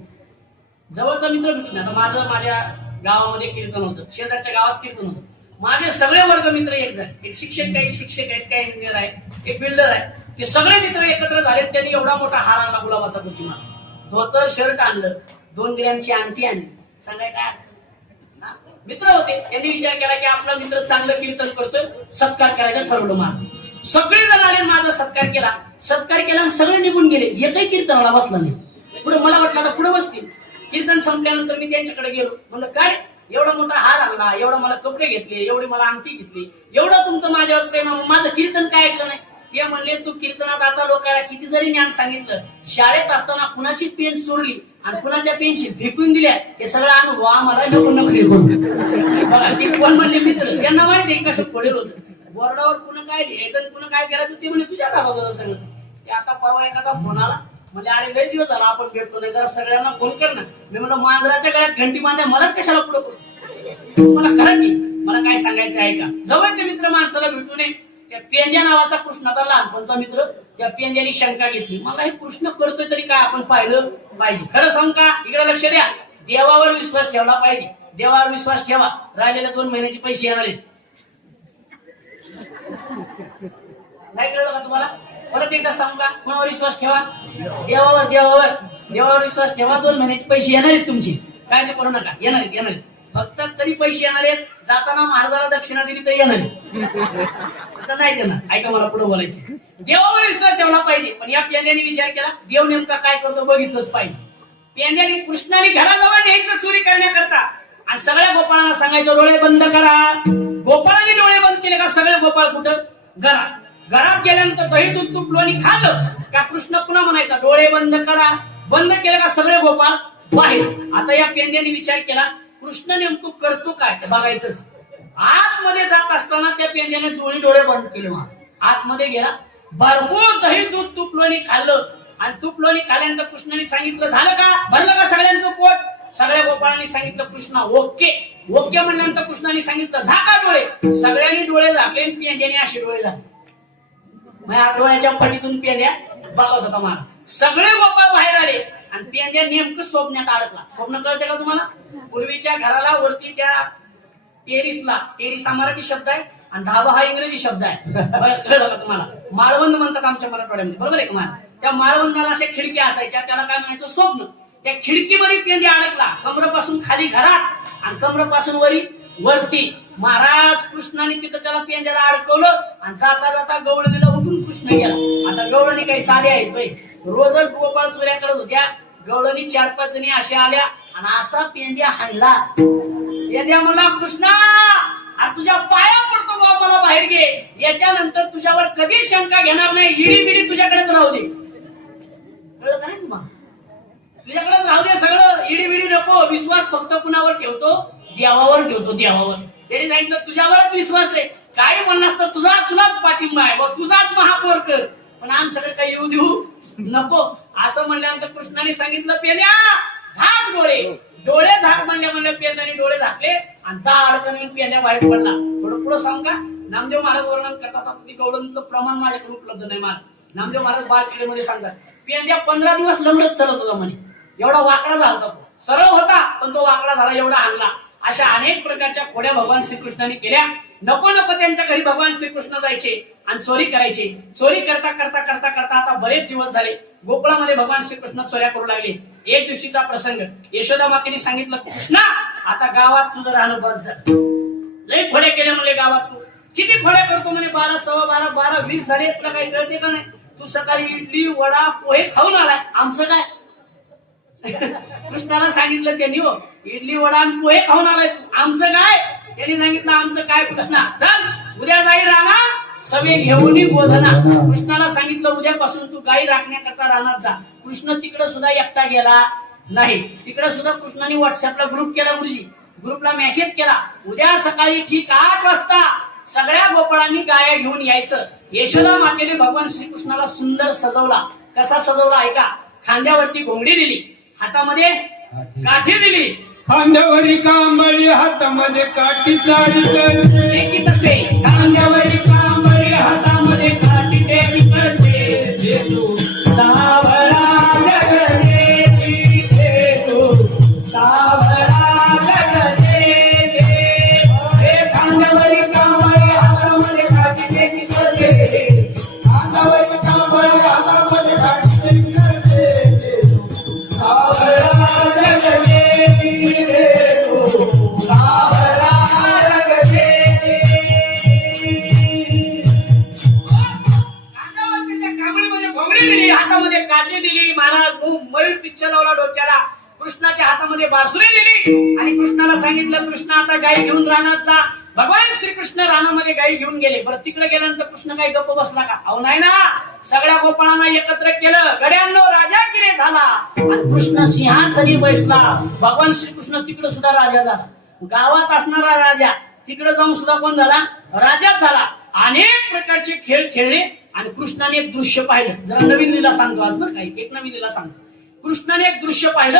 जवळचा मित्र भेटू नये. आता माझ्या गावामध्ये कीर्तन होतं, शेजारच्या गावात कीर्तन होतं. माझे सगळे वर्ग मित्र एक जण, एक शिक्षक आहेत, काही इंजिनियर आहे, एक बिल्डर आहे. ते सगळे मित्र एकत्र झाले. त्यांनी एवढा मोठा हार आणला गुलाबाचा कुचीमा, धोतर शर्ट आणलं, 2 ग्रॅमची अंगठी आणली. सांगाय काय मित्र होते. त्यांनी विचार केला की आपला मित्र चांगलं कीर्तन करतोय, सत्कार करायचं ठरवलं. माझं सगळे जण आले, माझा सत्कार केला आणि सगळे निघून गेले. एकही कीर्तनाला बसला नाही. पुढे मला वाटलं आता पुढे बसतील. कीर्तन संपल्यानंतर मी त्यांच्याकडे गेलो. म्हणलं काय एवढा मोठा हार आणला, एवढा मला कपडे घेतले, एवढी मला अंगठी घेतली, एवढं तुमचं माझ्यावर प्रेम, माझं कीर्तन काय ऐकलं नाही? ते म्हणले तू कीर्तनात आता लोकांना किती जरी ज्ञान सांगितलं, शाळेत असताना कुणाची पेन चोरली आणि कुणाच्या पेनशी फेकून दिल्या, हे सगळा अनुभव आम्हाला नको नखरे करून. बघा ते कोण म्हणले मित्र, त्यांना माहिती आहे कसं पडेल होतं. बोर्डावर पुन्हा काय लिहायचं पुन्हा काय करायचं ते म्हणजे तुझ्याच हातात होतं सगळं. ते आता परवा एखादा फोन आला, म्हणजे अरे लय दिवस झाला आपण भेटतो नाही, जरा सगळ्यांना फोन कर ना. मी म्हणलं मांजराच्या गळ्यात घंटी बांध्या, मलाच कशाला पुढं करू? मला खरं की मला काय सांगायचं आहे का? जवळचे मित्र माणसाला भेटू नये. त्या पेंद्या नावाचा कृष्णाचा लहानपणचा मित्र, त्या पेंद्याने शंका घेतली, मला हे कृष्ण करतोय तरी काय आपण पाहिलं पाहिजे. खरं सांग का? इकडे लक्ष द्या. देवावर विश्वास ठेवला पाहिजे. देवावर विश्वास ठेवा. राहिलेल्या 2 महिन्याचे पैसे येणार आहेत. नाही कळलं का तुम्हाला? परत एकदा सांगू का? कोणावर विश्वास ठेवा? देवावर विश्वास ठेवा. 2 महिन्याचे पैसे येणार आहेत तुमचे, काळजी करू नका. येणार आहेत. फक्त तरी पैसे येणार आहेत. जाताना महाराजाला दक्षिणा दिली तर येणार आहे. नाही देणार. ऐका मला पुढे बोलायचं. देवावर विश्वास ठेवला पाहिजे. पण या पेंद्याने विचार केला, देव नेमका काय करतो बघितलंच पाहिजे. पेंद्याने कृष्णाने घराजवळ न्यायचं चोरी करण्याकरता आणि सगळ्या गोपाळांना सांगायचं डोळे बंद करा. गोपाळांनी डोळे बंद केले का सगळे गोपाळ कुठं? घरात गेल्यानंतर दही दूध तुटलो आणि खाल्लं का कृष्ण पुन्हा म्हणायचा डोळे बंद करा. बंद केलं का सगळे गोपाळ बाहेर. आता या पेंद्याने विचार केला कृष्ण नेमकं करतो काय ते बघायचंच. आतमध्ये जात असताना त्या पेंद्याने डोळे बंद केले. आतमध्ये गेला, भरपूर दही दूध तुपलोणी खाल्लं आणि तुपलोणी खाल्ल्यानंतर कृष्णाने सांगितलं झालं का? भरलं का सगळ्यांचं पोट? सगळ्या गोपाळांनी सांगितलं कृष्णा ओके. म्हणल्यानंतर कृष्णाने सांगितलं झाका डोळे. सगळ्यांनी डोळे झाकले आणि पेंद्याने असे डोळे झाले. डोळ्याच्या फटीतून पेंद्या बघत होता मला. सगळे गोपाळ बाहेर आले आणि पेंद्या नेमकं स्वप्नात अडकला. स्वप्न कळते का तुम्हाला? पूर्वीच्या घराला वरती त्या टेरिस हा मराठी शब्द आहे आणि धाबा हा इंग्रजी शब्द आहे. कळलं का तुम्हाला? माळवंद म्हणतात आमच्या मराठवाड्यामध्ये, बरोबर आहे का? त्या माळवंदाला अशा खिडक्या असायच्या, त्याला काय म्हणायचं? स्वप्न. त्या खिडकीमध्ये पेंद्या अडकला. कमरेपासून खाली घरात आणि कमरेपासून वरती. महाराज कृष्णाने तिथं त्याला पेंद्याला अडकवलं आणि जाता जाता गवळणीला उठून कृष्ण गेला. आता गवळणी काही साधे आहेत, रोजच गोपाळ चोऱ्या करत होत्या. गवळणी 4-5 जणी अशा आल्या आणि असा पेंद्या हाणला. पेंद्या म्हणला कृष्णा तुझ्या पाया पडतो बाबा, मला बाहेर घे. याच्यानंतर तुझ्यावर कधी शंका घेणार नाही. इडी बिडी तुझ्याकडेच राहू दे. कळलं का नाही तुम्हाला? तुझ्याकडेच राहू दे सगळं. इडी बिडी नको. विश्वास फक्त कुणावर ठेवतो? देवावर ठेवतो. त्यांनी सांगितलं तुझ्यावरच विश्वास आहे. काही म्हणणार तर तुलाच पाठिंबा आहे, तुझाच महापौर कर, पण आमच्याकडे काही येऊ देऊ नको. असं म्हणल्यानंतर कृष्णाने सांगितलं पेंद्या झाक डोळे झाक. म्हणल्या पेंद्याने डोळे झाकले आणि दाडकन पेंद्या बाहेर पडला. थोडं पुढं सांग का? नामदेव महाराज वर्णन करतात. गवळणीचं प्रमाण माझ्याकडे उपलब्ध नाही. नामदेव महाराज बाळखेडमध्ये सांगतात पेंद्या 15 दिवस लंगडत चालत होता म्हणे. एवढा वाकडा झाला, सरळ होता पण तो वाकडा झाला, एवढा आणला. अशा अनेक प्रकारच्या खोड्या भगवान श्रीकृष्णाने केल्या. नको त्यांच्या घरी भगवान श्रीकृष्ण जायचे आणि चोरी करायचे. चोरी करता करता करता करता आता बरेच दिवस झाले. गोकुळामध्ये भगवान श्रीकृष्ण चोऱ्या करू लागले. एक दिवशीचा प्रसंग. यशोदा मातेने सांगितलं कृष्णा आता गावात तुझं राहणं बस झालं. लई खोड्या केल्या म्हणले गावात. तू किती खोड्या करतो म्हणे? 12, 12, 12, 20 झाले. तुला काही कळते का नाही? तू सकाळी इडली वडा पोहे खाऊन आलाय, आमचं काय? कृष्णाला सांगितलं त्यांनी हो इडली वडा आणि पोहे खाऊन आलाय, आमचं काय? त्यांनी सांगितलं आमचं काय कृष्णा? चल उद्या जाई राहणार सवे घेऊन गोधना. कृष्णाला सांगितलं उद्यापासून तू गाई राखण्याकरता राहणार जा. कृष्ण तिकडे सुद्धा एकटा गेला नाही. तिकडे सुद्धा कृष्णाने व्हॉट्सअपला ग्रुप केला. ग्रुपला मेसेज केला उद्या सकाळी ठीक 8 वाजता सगळ्या गोपाळांनी गाया घेऊन यायचं. यशोदा मातेने भगवान श्रीकृष्णाला सुंदर सजवला. कसा सजवला ऐका. खांद्यावरती घोंगडी दिली, हातामध्ये काठी दिली. खांद्यावरी कांबळी हातामध्ये काठी चाली करते. तसे खांद्यावरी कांबळी हातामध्ये काठी तेरी करते. सावळा जगदेवी देतो, सावळा जगदेवी. खांद्यावरी कांबळी हातामध्ये काठी तेरी करते. खांद्यावरी कांबळी हातामध्ये काठी तेरी करते. सावळा जगदेवी देतो, सावळा हातामध्ये बासुरी दिली आणि कृष्णाला सांगितलं, कृष्ण आता गाई घेऊन रानात जा. भगवान श्रीकृष्ण रानामध्ये गाई घेऊन गेले. बरं तिकडे गेल्यानंतर कृष्ण काही गप्प बसला का? अहो नाही ना, सगळ्या गोपाळांना एकत्र केलं. गड्यांनो राजा किरे झाला आणि कृष्ण सिंहासनी बसला. भगवान श्रीकृष्ण तिकडे सुद्धा राजा झाला. गावात असणारा राजा तिकडे जाऊन सुद्धा कोण झाला? राजाच झाला. अनेक प्रकारचे खेळ खेळले आणि कृष्णाने एक दृश्य पाहिलं. जरा नवीन लीला सांगतो आज बरं काही, एक नवीन लीला सांगतो. कृष्णाने एक दृश्य पाहिलं.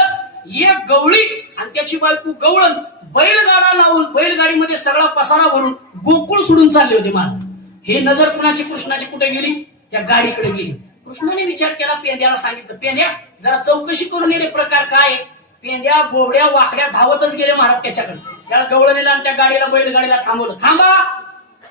एक गवळी आणि त्याची बायको गवळण बैलगाडा लावून बैलगाडीमध्ये सगळा पसारा भरून गोकुळ सोडून चालले होते महाराज. हे नजर कुणाची? कृष्णाची कुठे गेली? त्या गाडीकडे गेली. कृष्णाने विचार केला, पेंद्याला सांगितलं, पेंद्या जरा चौकशी करून ये रे, प्रकार काय? पेंद्या बोबड्या वाकड्या धावतच गेले महाराज त्याच्याकडे. त्याला गवळणीला आणि त्या गाडीला बैलगाडीला थांबवलं. थांबा,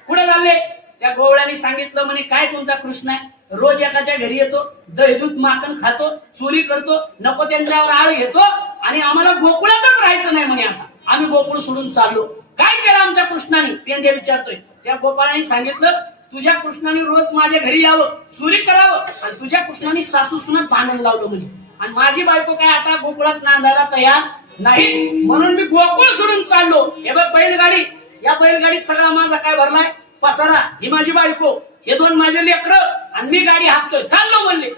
कुठे चालले? त्या गोवळ्याने सांगितलं म्हणे, काय तुमचा कृष्ण आहे? रोज एकाच्या घरी येतो, दहीदूत माखण खातो, चोरी करतो, नको त्यांच्यावर आळ घेतो आणि आम्हाला गोकुळातच राहायचं नाही म्हणे. आता आम्ही गोकुळ सोडून चाललो. काय केलं आमच्या कृष्णाने? पेंद्या विचारतोय. त्या गोपाळाने सांगितलं, तुझ्या कृष्णाने रोज माझ्या घरी यावं, चोरी करावं आणि तुझ्या कृष्णाने सासू सुनात भांडण लावलं म्हणे. आणि माझी बायको काय आता गोकुळात नांदायला तयार नाही, म्हणून मी गोकुळ सोडून चाललो. हे बघ बैलगाडी, या बैलगाडीत सगळा माझा काय भरलाय? पसारा. ही माझी बायको, हे दोन माझे लेकरं आणि मी गाडी हाकतोय, चाललो म्हणले.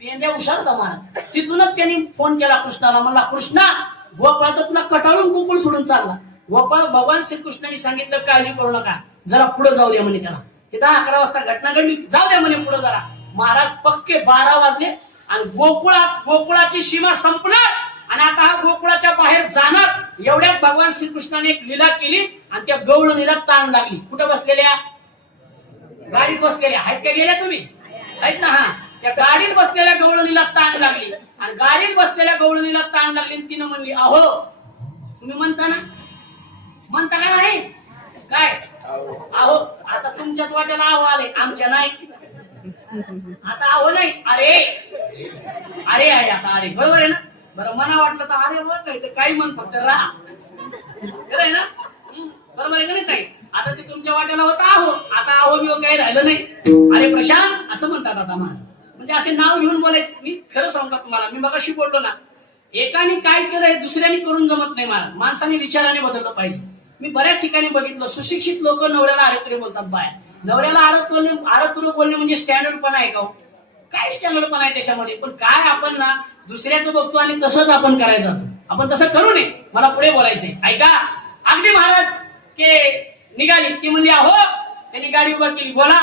पेंद्या हुशार होता महाराज. तिथूनच त्यांनी फोन केला कृष्णाला. म्हणला, कृष्णा गोपाळ तर तुला कटाळून गोकुळ सोडून चालला. गोपाळ भगवान श्रीकृष्णाने सांगितलं, काळजी करू नका, जरा पुढे जाऊ द्या म्हणे. त्याला हे 10-11 वाजता घटना घडली, जाऊ द्या म्हणे पुढे जरा. महाराज पक्के 12 वाजले आणि गोकुळाची सीमा संपणार आणि आता हा गोकुळाच्या बाहेर जाणार. एवढ्यात भगवान श्रीकृष्णाने एक लीला केली आणि त्या गवळणीला ताण लागली. कुठं बसलेल्या? गाडीत बसलेल्या आहेत का? गेल्या तुम्ही? आहेत ना? हा, त्या गाडीत बसलेल्या गवळणीला ताण लागली आणि गाडीत बसलेल्या गवळणीला ताण लागली. तिनं म्हणली, अहो तुम्ही म्हणता ना, म्हणता का नाही? काय अहो? आता तुमच्याच वाट्याला अहो आले, आमच्या नाही. आता अहो नाही, अरे अरे आहे आता. अरे बरोबर आहे ना? बरं, मना वाटलं तर अरे ओळखायचं, काही म्हण, फक्त राहा. खरं आहे ना? बरोबर आहे का नाही साहेब? आता ते तुमच्या वाट्याला होता अहो, आता अहो मी काही राहिलं नाही. अरे प्रशांत असं म्हणतात आता मला, म्हणजे असे नाव घेऊन बोलायचं. मी खरं सांगतो तुम्हाला, मी मगाशी बोललो ना, एकाने काय केलंय दुसऱ्याने करून जमत नाही मला. माणसाने विचाराने बदललं पाहिजे. मी बऱ्याच ठिकाणी बघितलं, सुशिक्षित लोक नवऱ्याला आरतुरे बोलतात. बाय नवऱ्याला आरतुरे बोलणे म्हणजे स्टँडर्ड पण आहे का? काय स्टँडर्ड पण आहे त्याच्यामध्ये? पण काय आपण ना दुसऱ्याचं बघतो आणि तसंच आपण करायचं. आपण तसं करू नये. मला पुढे बोलायचंय, ऐका. अगदी महाराज के निघाली. ती म्हणली, अहो त्यांनी गाडी उभा केली. बोला.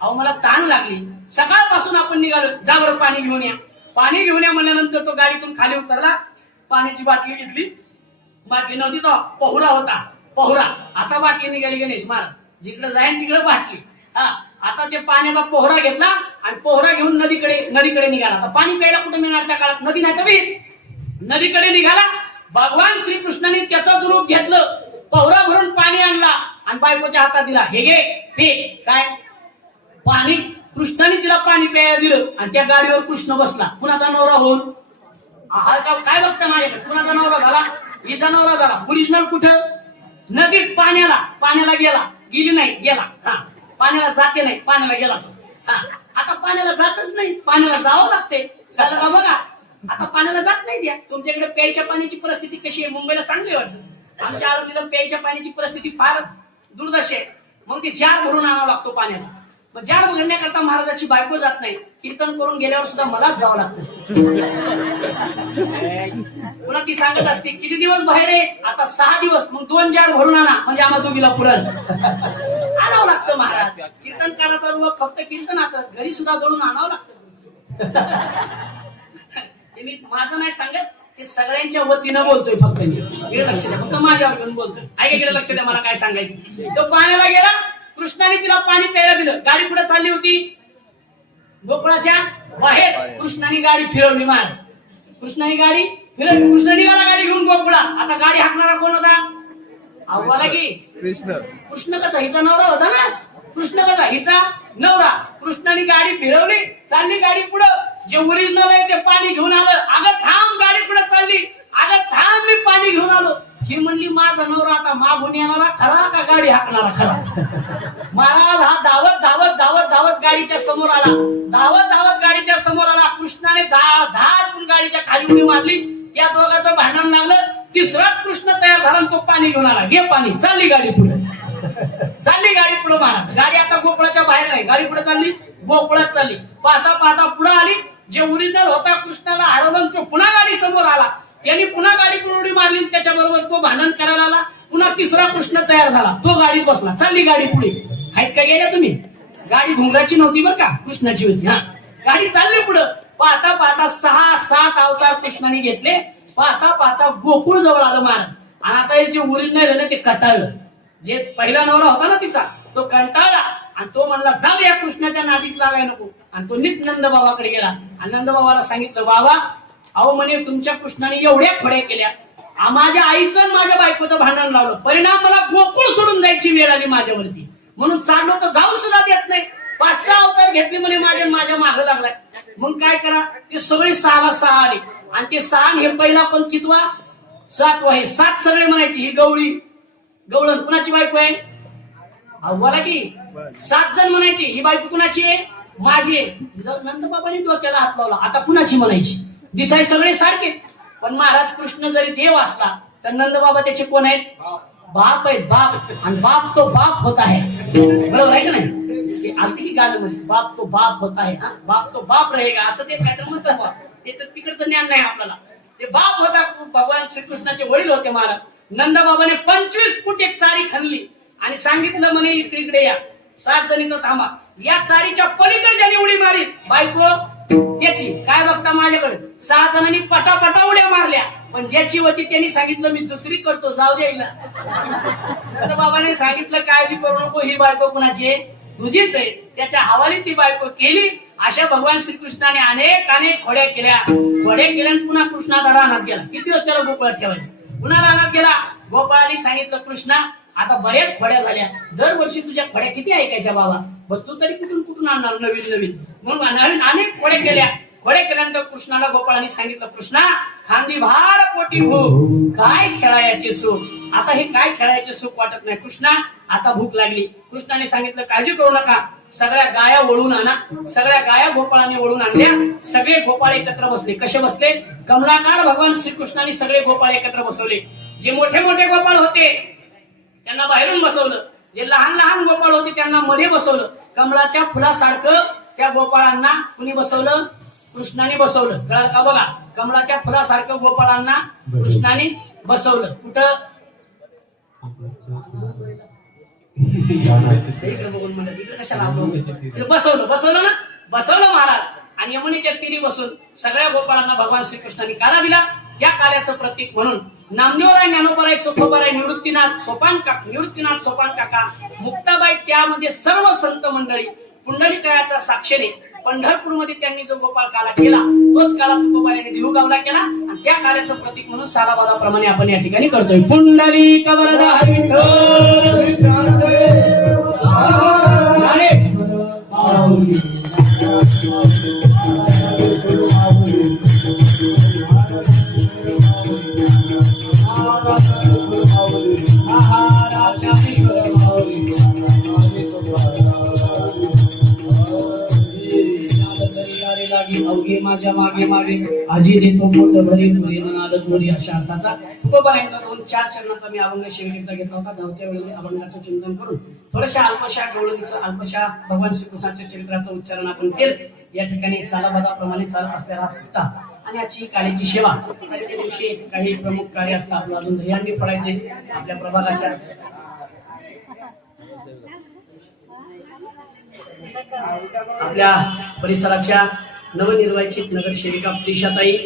अहो मला ताण लागली, सकाळपासून आपण निघालो, जा बरं पाणी घेऊन या. पाणी घेऊन या म्हणल्यानंतर तो गाडीतून खाली उतरला, पाण्याची बाटली घेतली. बाटली नव्हती तो पोहरा होता, पोहरा. आता बाटली निघाली गणेश महाराज, जिकडे जाईन तिकडे बाटली. हा, आता ते पाण्याचा पोहरा घेतला आणि पोहरा घेऊन नदीकडे निघाला. आता पाणी प्यायला कुठे मिळणार त्या काळात? नदी नाही तर विहीर. नदीकडे निघाला. भगवान श्रीकृष्णाने त्याचंच रूप घेतलं, पोहरा भरून पाणी आणला आणि बायकोच्या हातात दिला. हे घे पे. काय पाणी? कृष्णाने तिला पाणी प्यायला दिलं आणि त्या गाडीवर कृष्ण बसला. कुणाचा नवरा होऊन? काय बघता माझ्याकडे? कुणाचा नवरा झाला? हिचा नवरा झाला. ओरिजिनल कुठं? नदीत पाण्याला गेली नाही, गेला. हा, पाण्याला जाते नाही, पाण्याला गेला तो. हा, आता पाण्याला जातच नाही, पाण्याला जावं लागते. का बघा, आता पाण्याला जात नाही. द्या तुमच्याकडे प्यायच्या पाण्याची परिस्थिती कशी आहे? मुंबईला चांगली वाटतं. आमच्या आरोग्याला प्यायच्या पाण्याची परिस्थिती फार दुर्दश आहे. मग ते जार भरून आणावा लागतो पाण्याचा. मग जार भरण्याकरता महाराजाची बायको जात नाही. कीर्तन करून गेल्यावर सुद्धा मलाच जावं लागतं. पुन्हा ती सांगत असते, किती दिवस बाहेर आहे? आता 6 दिवस. मग 2 जार भरून आणा, म्हणजे आम्हा दोघीला पुरण आणावं लागतं. महाराज कीर्तन करायचा रूप फक्त कीर्तनातच, घरी सुद्धा दळून आणावं लागतं. ते मी माझं नाही सांगत, ते सगळ्यांच्या वतीनं बोलतोय. फक्त मी लक्ष द्या, फक्त माझ्यावर घेऊन बोलतोय. ऐका लक्ष द्या, मला काय सांगायचं. तो पाण्याला गेला, कृष्णाने तिला पाणी प्यायला दिलं. गाडी पुढे चालली होती गोकुळाच्या बाहेर. कृष्णाने गाडी फिरवली. महाराज कृष्णाने गाडी फिरवली. कृष्ण निघाला गाडी घेऊन गोकुळा. आता गाडी हाकणारा कोण होता? आव्हाला की कृष्ण कसा? हिचा नवरा होता ना. कृष्ण कसा? हिचा नवरा. कृष्णाने गाडी फिरवली, चालली गाडी पुढं. जे ओरिजिनल आहे ते पाणी घेऊन आलं. अगं थांब, गाडी पुढे चालली. अगं थांब, मी पाणी घेऊन आलो. ही म्हणली, माझा नवरा आता मागून येणारा खरा का गाडी हाकणारा खरा? महाराज हा धावत धावत धावत धावत गाडीच्या समोर आला. धावत धावत गाडीच्या समोर आला. कृष्णाने धाडून गाडीच्या खाली उडी मारली. या दोघांचं भांडण लागलं. तिसराच कृष्ण तयार झाला आणि तो पाणी घेऊन आला. घे पाणी. चालली गाडी पुढे. चालली गाडी पुढे महाराज. गाडी आता गोकुळाच्या बाहेर नाही. गाडी पुढे चालली, गोकुळात चालली. पाहता पाहता पुढे आली. जे ओरिजिनल होता कृष्णाला हरवलं तो पुन्हा गाडी समोर आला. त्यांनी पुन्हा गाडी उडी मारली. त्याच्याबरोबर तो भांडण करायला आला. पुन्हा तिसरा कृष्ण तयार झाला. तो गाडीत बसला. चालली गाडी पुढे. आहेत का गेल्या तुम्ही? गाडी घुंगराची नव्हती बरं का, कृष्णाची होती. हा, गाडी चालली पुढं. पाहता पाहता 6-7 अवतार कृष्णाने घेतले. पाहता पाहता गोकुळ जवळ आलं महाराज. आणि आता हे जे ओरिजिनल आहे ना ते कंटाळलं. जे पहिला नवरा होता ना तिचा तो कंटाळला आणि तो म्हणला जाऊ या कृष्णाच्या नादीच लागाय नको. आणि तो नीट नंद बाबाकडे गेला आणि नंद बाबाला सांगितलं, बाबा अहो म्हणे तुमच्या कृष्णाने एवढ्या खोड्या केल्या. माझ्या आईचं आणि माझ्या बायकोचं भांडण लावलं. परिणाम मला गोकुळ सोडून जायची वेळ आली माझ्यावरती. म्हणून चाललो तर जाऊ सुद्धा देत नाही. 5-6 अवतार घेतले म्हणे माझ्या मागं लागलाय. मग काय करा, ते सगळे 6 आले. आणि ते 6 हे पहिला पण कितवा 7वा. हे 7 सगळे म्हणायचे ही गवळी गवळण कुणाची बायको आहे? बोला की 7 जण म्हणायचे ही बायको कुणाची आहे? माझी आहे. नंदबाबांनी डोक्याला हात लावला. आता कुणाची म्हणायची? दिसाय सगळे सारखे. पण महाराज कृष्ण जरी देव असला तर नंदबाबा त्याचे कोण आहेत? बाप आहेत. बाप. आणि बाप तो बाप होत आहे. बरोबर आहे का नाही? आलती की गाण्यामध्ये बाप तो बाप होत आहे. बाप तो बाप रहेगा असं ते पॅटर्न म्हणतात. ते तर तिकडचं ज्ञान नाही आपल्याला. ते बाप होता. भगवान श्रीकृष्णाचे वडील होते महाराज. नंदबाबाने 25 फूट एक चारी खणली आणि सांगितलं म्हणे इकडे या. 7 जणींना थांबा. या चारीच्या पलीकडे ज्याने उडी मारी बायको त्याची. काय बघता माझ्याकडे 6 जणांनी पटापटा उड्या मारल्या. पण ज्याची होती त्यांनी सांगितलं मी दुसरी करतो जाऊ द्यायला. बाबाने सांगितलं काळजी करू नको, ही बायको कुणाची आहे? तुझीच आहे. त्याच्या हवाली ती बायको केली. अशा भगवान श्रीकृष्णाने अनेक खोड्या केल्या. खोड्या केल्या पुन्हा कृष्णाला रानात गेला. किती दिवस त्याला गोकुळात ठेवायचे? पुन्हा रानात गेला. गोपाळाने सांगितलं कृष्णा आता बऱ्याच खोड्या झाल्या. दरवर्षी तुझ्या खोड्या किती ऐकायच्या बाबा? बघ तू तरी कुठून आणणार नवीन. म्हणून अनेक खोड्या केल्या. खोड्या केल्यानंतर कृष्णाला गोपाळाने सांगितलं कृष्णा खांदी भार पोटी हो काय खेळायचे सुख. आता हे काय खेळायचे सुख वाटत नाही कृष्णा. आता भूक लागली. कृष्णाने सांगितलं काळजी करू नका. सगळ्या गाया वळून आणा. सगळ्या गाया गोपाळाने वळून आणल्या. सगळे गोपाळ एकत्र बसले. कसे बसले? कमलाकार भगवान श्रीकृष्णाने सगळे गोपाळ एकत्र बसवले. जे मोठे मोठे गोपाळ होते त्यांना बाहेरून बसवलं. जे लहान गोपाळ होते त्यांना मध्ये बसवलं. कमळाच्या फुलासारखं त्या गोपाळांना कुणी बसवलं? कृष्णाने बसवलं. कळलं का? बघा कमळाच्या फुलासारखं गोपाळांना कृष्णाने बसवलं. कुठं? बसवलं ना. बसवलं महाराज. आणि यमुनेच्या तीरी बसून सगळ्या गोपाळांना भगवान श्रीकृष्णाने काला दिला. या कार्याचं प्रतीक म्हणून नामदेवराय, ज्ञानोबराय, चोखोबराय, निवृत्तीनाथ सोपान काका, मुक्ताबाई त्यामध्ये सर्व संत मंडळी पुंडलिकायाच्या साक्षीने पंढरपूरमध्ये त्यांनी जो गोपाळ काला केला तोच काला तुकोबाराने दिहुगावला केला. आणि त्या कार्याचं प्रतीक म्हणून साराबाराप्रमाणे आपण या ठिकाणी करतोय. पुंडलिक वरदा अवघे माझ्या मागे आजी देतो मोठ भरी पुरी मनाल थोडी अशा अर्थाचा तुकोबारायांचा 2-4 चरणांचा मी अभंग शेवटचा घेतला होता. धावत्या वेळी अभंगाचं चिंतन करून थोड्याशा अल्पशा गवळणीचं अल्पशा भगवान श्रीकृष्णाच्या चरित्राचं उच्चारण आपण केलं. या ठिकाणी सालाबादाप्रमाणे चालत असलेला सत्ता आणि याची काळीची सेवा. आजच्या दिवशी काही प्रमुख कार्य असतात. आपलं अजून दहीहंडी फोडायचे आपल्या प्रभागाच्या. आपल्या परिसराच्या नवनिर्वाचित नगरसेविका प्रिशाताई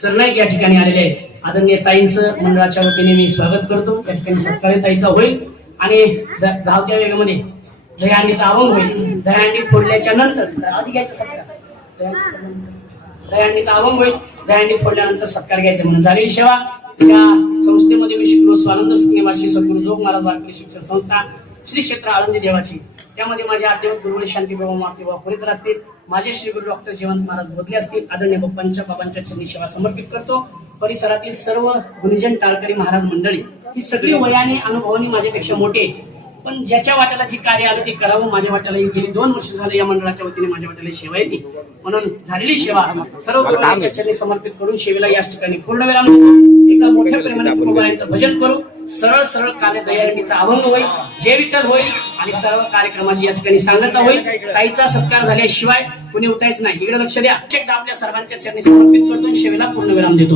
सरनाईक या ठिकाणी आलेले आहेत. आदरणीय ताईंचं मंडळाच्या वतीने मी स्वागत करतो. त्या ठिकाणी सत्कारी ताईचा होईल आणि धावत्या वेगामध्ये दहीहंडीचा अभंग होईल. दहीहंडी फोडल्याच्या नंतर दहीहंडीचा अभंग होईल. दहीहंडी फोडल्यानंतर सत्कार घ्यायचा म्हणून झालेली सेवा. त्या संस्थेमध्ये मी शिकलो स्वानंद सुखनिवासी सद्गुरू जोग महाराज वारकरी शिक्षण संस्था श्री क्षेत्र आळंदी देवाची. त्यामध्ये माझे आद्यवत गुरुवडी शांतीप्रभू मारुतीबाबा पुरेकर असतील. माझे श्री गुरु डॉक्टर जयवंत महाराज बोधले असतील. आदरणीय बाबांच्या चरणी सेवा समर्पित करतो. परिसरातील सर्व गुरुजन टाळकरी महाराज मंडळी ही सगळी वयाने अनुभवाने माझ्यापेक्षा मोठे. पण ज्याच्या वाट्याला जे कार्य आलं ते करावं. माझ्या वाट्याला गेली 2 वर्ष झाले या मंडळाच्या वतीने माझ्या वाट्याला सेवा येते, म्हणून झालेली सेवा सर्व गुरुवाराच्या चरणी समर्पित करून सेवेला याच ठिकाणी पूर्ण विराम देतो. एका मोठ्या प्रेमाने तुकोबारायांचं भजन करू. सरळ सरळ कार्य दयाळणीचा अभंग होईल, जय विठ्ठल होईल आणि सर्व कार्यक्रमाची या ठिकाणी सांगता होईल. काहीचा सत्कार झाल्याशिवाय कुणी उठायचं नाही. इकडे लक्ष द्या. एकदा आपल्या सर्वांच्या चरणी समर्पित करतो आणि सेवेला पूर्ण विराम देतो.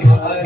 Hare